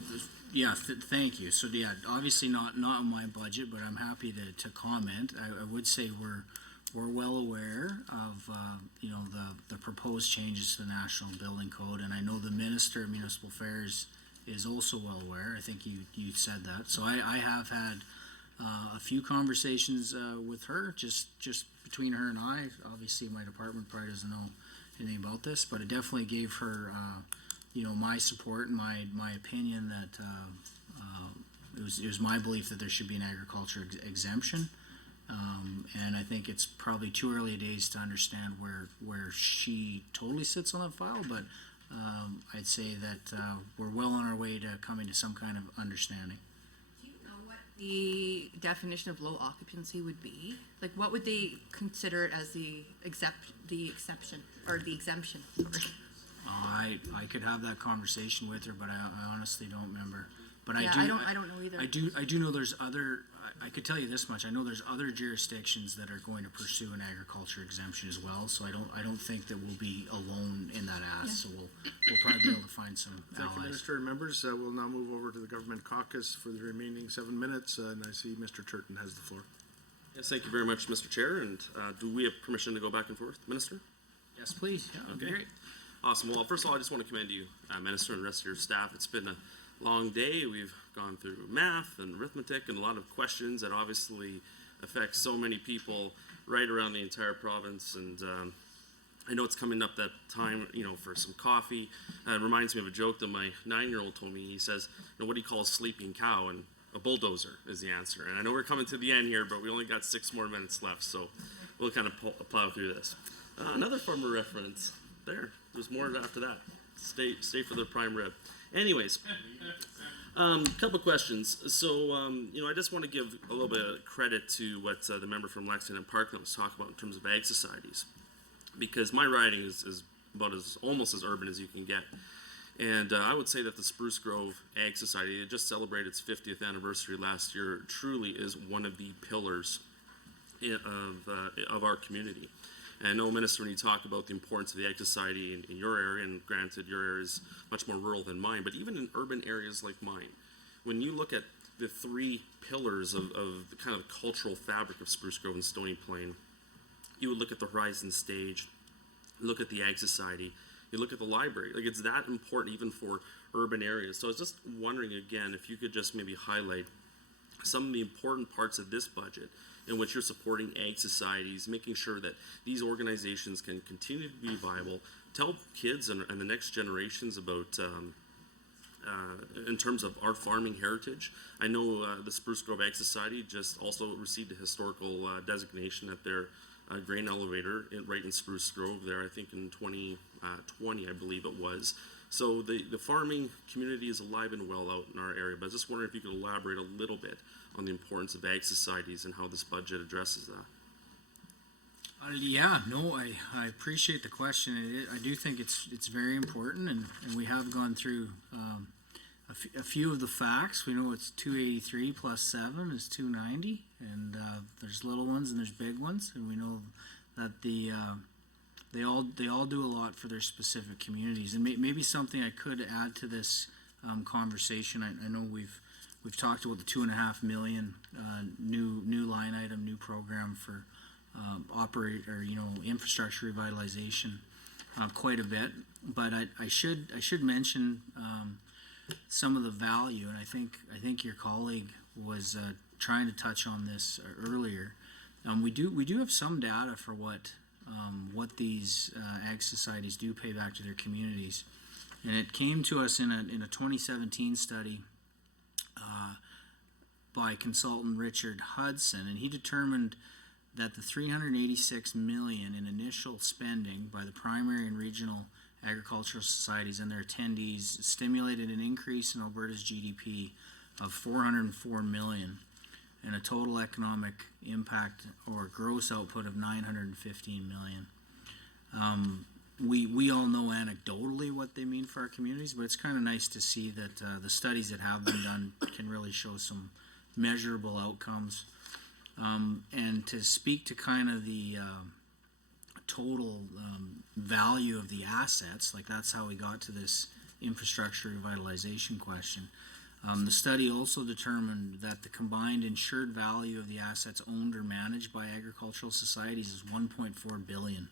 thank you. So, yeah, obviously not on my budget, but I'm happy to comment. I would say we're well aware of, you know, the proposed changes to the National Building Code, and I know the Minister of Municipal Affairs is also well aware. I think you said that. So I have had a few conversations with her, just between her and I. Obviously, my department probably doesn't know anything about this, but it definitely gave her, you know, my support and my opinion that it was my belief that there should be an agriculture exemption. And I think it's probably too early days to understand where she totally sits on that file, but I'd say that we're well on our way to coming to some kind of understanding. Do you know what the definition of low occupancy would be? Like, what would they consider it as the exception or the exemption? I could have that conversation with her, but I honestly don't remember. But Yeah, I don't know either. I do know there's other. I could tell you this much. I know there's other jurisdictions that are going to pursue an agriculture exemption as well. So I don't think that we'll be alone in that ask. So we'll probably be able to find some Thank you, allies. Minister and members. We'll now move over to the government caucus for the remaining 7 minutes, and I see Mr. Turton has the floor. Yes, thank you very much, Mr. Chair, and do we have permission to go back and forth, Minister? Yes, please. Yeah, that'd be Okay. great. Awesome. Well, first of all, I just want to commend you, Minister, and the rest of your staff. It's been a long day. We've gone through math and arithmetic and a lot of questions that obviously affect so many people right around the entire province. And I know it's coming up that time, you know, for some coffee. It reminds me of a joke that my 9-year-old told me. He says, you know, what do you call a sleeping cow? And a bulldozer is the answer. And I know we're coming to the end here, but we only got 6 more minutes left, so we'll kind of plow through this. Another farmer reference. There's more after that. Stay for the prime rib. Anyways, couple questions. So, you know, I just want to give a little bit of credit to what the member from Lexington and Parkland was talking about in terms of ag societies, because my riding is about almost as urban as you can get. And I would say that the Spruce Grove Ag Society, it just celebrated its 50th anniversary last year, truly is one of the pillars of our community. And I know, Minister, when you talk about the importance of the Ag Society in your area, and granted your area is much more rural than mine, but even in urban areas like mine, when you look at the 3 pillars of the kind of cultural fabric of Spruce Grove and Stony Plain, you would look at the Horizon Stage, look at the Ag Society, you look at the library. Like, it's that important even for urban areas. So I was just wondering, again, if you could just maybe highlight some of the important parts of this budget in which you're supporting ag societies, making sure that these organizations can continue to be viable, tell kids and the next generations about, in terms of our farming heritage. I know the Spruce Grove Ag Society just also received a historical designation at their grain elevator right in Spruce Grove there, I think in 2020, I believe it was. So the farming community is alive and well out in our area, but I was just wondering if you could elaborate a little bit on the importance of ag societies and how this budget addresses that. Yeah, no, I appreciate the question. I do think it's very important, and we have gone through a few of the facts. We know it's 283 plus 7 is 290, and there's little ones and there's big ones, and we know that they all do a lot for their specific communities. And maybe something I could add to this conversation. I know we've talked about the $2.5 million new line item, new program for infrastructure revitalization quite a bit. But I should mention some of the value, and I think your colleague was trying to touch on this earlier. We do have some data for what these ag societies do pay back to their communities, and it came to us in a 2017 study by consultant Richard Hudson, and he determined that the 386 million in initial spending by the primary and regional agricultural societies and their attendees stimulated an increase in Alberta's GDP of 404 million and a total economic impact or gross output of 915 million. We all know anecdotally what they mean for our communities, but it's kind of nice to see that the studies that have been done can really show some measurable outcomes. And to speak to kind of the total value of the assets, like that's how we got to this infrastructure revitalization question. The study also determined that the combined insured value of the assets owned or managed by agricultural societies is 1.4 billion,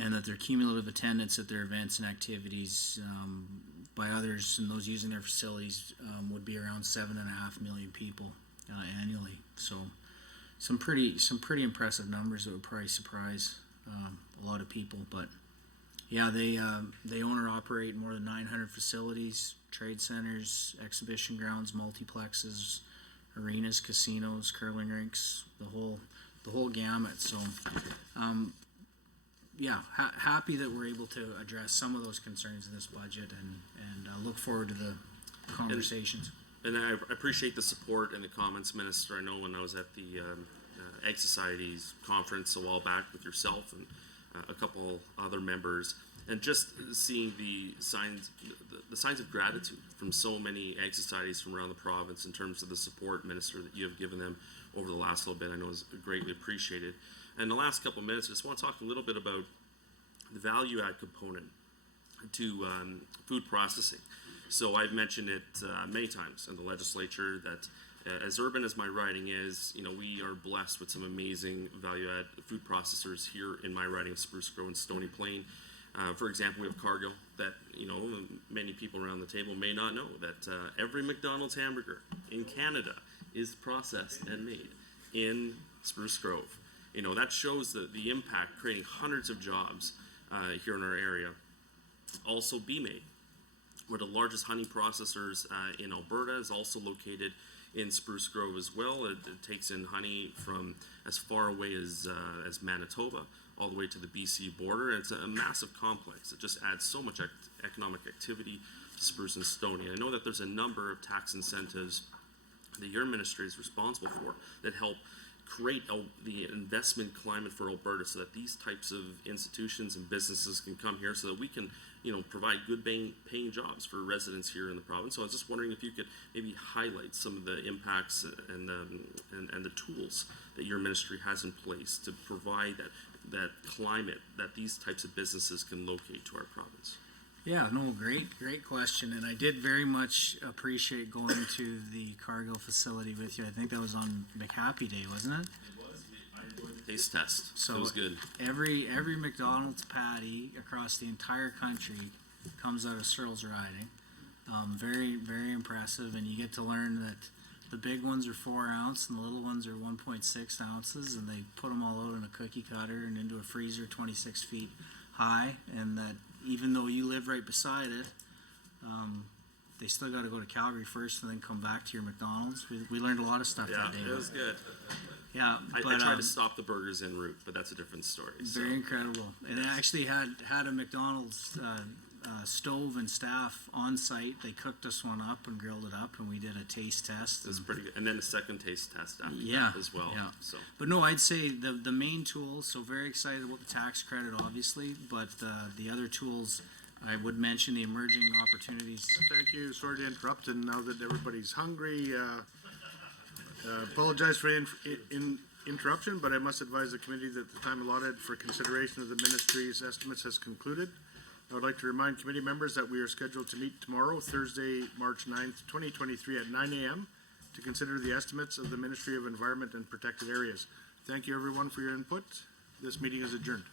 and that their cumulative attendance at their events and activities by others and those using their facilities would be around 7.5 million people annually. So some pretty impressive numbers that would probably surprise a lot of people. But yeah, they own or operate more than 900 facilities, trade centers, exhibition grounds, multiplexes, arenas, casinos, curling rinks, the whole gamut. So yeah, happy that we're able to address some of those concerns in this budget, and look forward to the conversations. And I appreciate the support and the comments, Minister. I know when I was at the Ag Society's conference a while back with yourself and a couple other members, and just seeing the signs of gratitude from so many Ag Societies from around the province in terms of the support, Minister, that you have given them over the last little bit, I know is greatly appreciated. And the last couple of minutes, I just want to talk a little bit about the value add component to food processing. So I've mentioned it many times in the legislature that as urban as my riding is, we are blessed with some amazing value add food processors here in my riding of Spruce Grove and Stony Plain. For example, we have Cargill that, many people around the table may not know that every McDonald's hamburger in Canada is processed and made in Spruce Grove. That shows the impact, creating hundreds of jobs here in our area. Also, Bee Made, one of the largest honey processors in Alberta, is also located in Spruce Grove as well. It takes in honey from as far away as Manitoba, all the way to the BC border. And it's a massive complex. It just adds so much economic activity to Spruce and Stony. I know that there's a number of tax incentives that your ministry is responsible for that help create the investment climate for Alberta, so that these types of institutions and businesses can come here, so that we can provide good paying jobs for residents here in the province. So I was just wondering if you could maybe highlight some of the impacts and the tools that your ministry has in place to provide that climate that these types of businesses can locate to our province. Yeah, no, great question, and I did very much appreciate going to the Cargill facility with you. I think that was on McHappy Day, wasn't it? It was. I enjoyed the taste test. So it was good. Every McDonald's patty across the entire country comes out of Searles Riding. Very, very impressive, and you get to learn that the big ones are 4 ounce and the little ones are 1.6 ounces, and they put them all out in a cookie cutter and into a freezer 26 feet high, and that even though you live right beside it, they still got to go to Calgary first and then come back to your McDonald's. We learned a lot of stuff that day. Yeah, it was good. Yeah, I tried to stop the burgers en route, but that's a different story. Very incredible. And it actually had a McDonald's stove and staff on site. They cooked us one up and grilled it up, and we did a taste test. It was pretty good. And then a second taste test after Yeah, that as well. yeah. So. But no, I'd say the main tool, so very excited about the tax credit, obviously, but the other tools, I would mention the emerging opportunities. Thank you. Sorry to interrupt, and now that everybody's hungry, apologize for interruption, but I must advise the committee that the time allotted for consideration of the ministry's estimates has concluded. I would like to remind committee members that we are scheduled to meet tomorrow, Thursday, March 9th, 2023 at 9 a.m. to consider the estimates of the Ministry of Environment and Protected Areas. Thank you, everyone, for your input. This meeting is adjourned.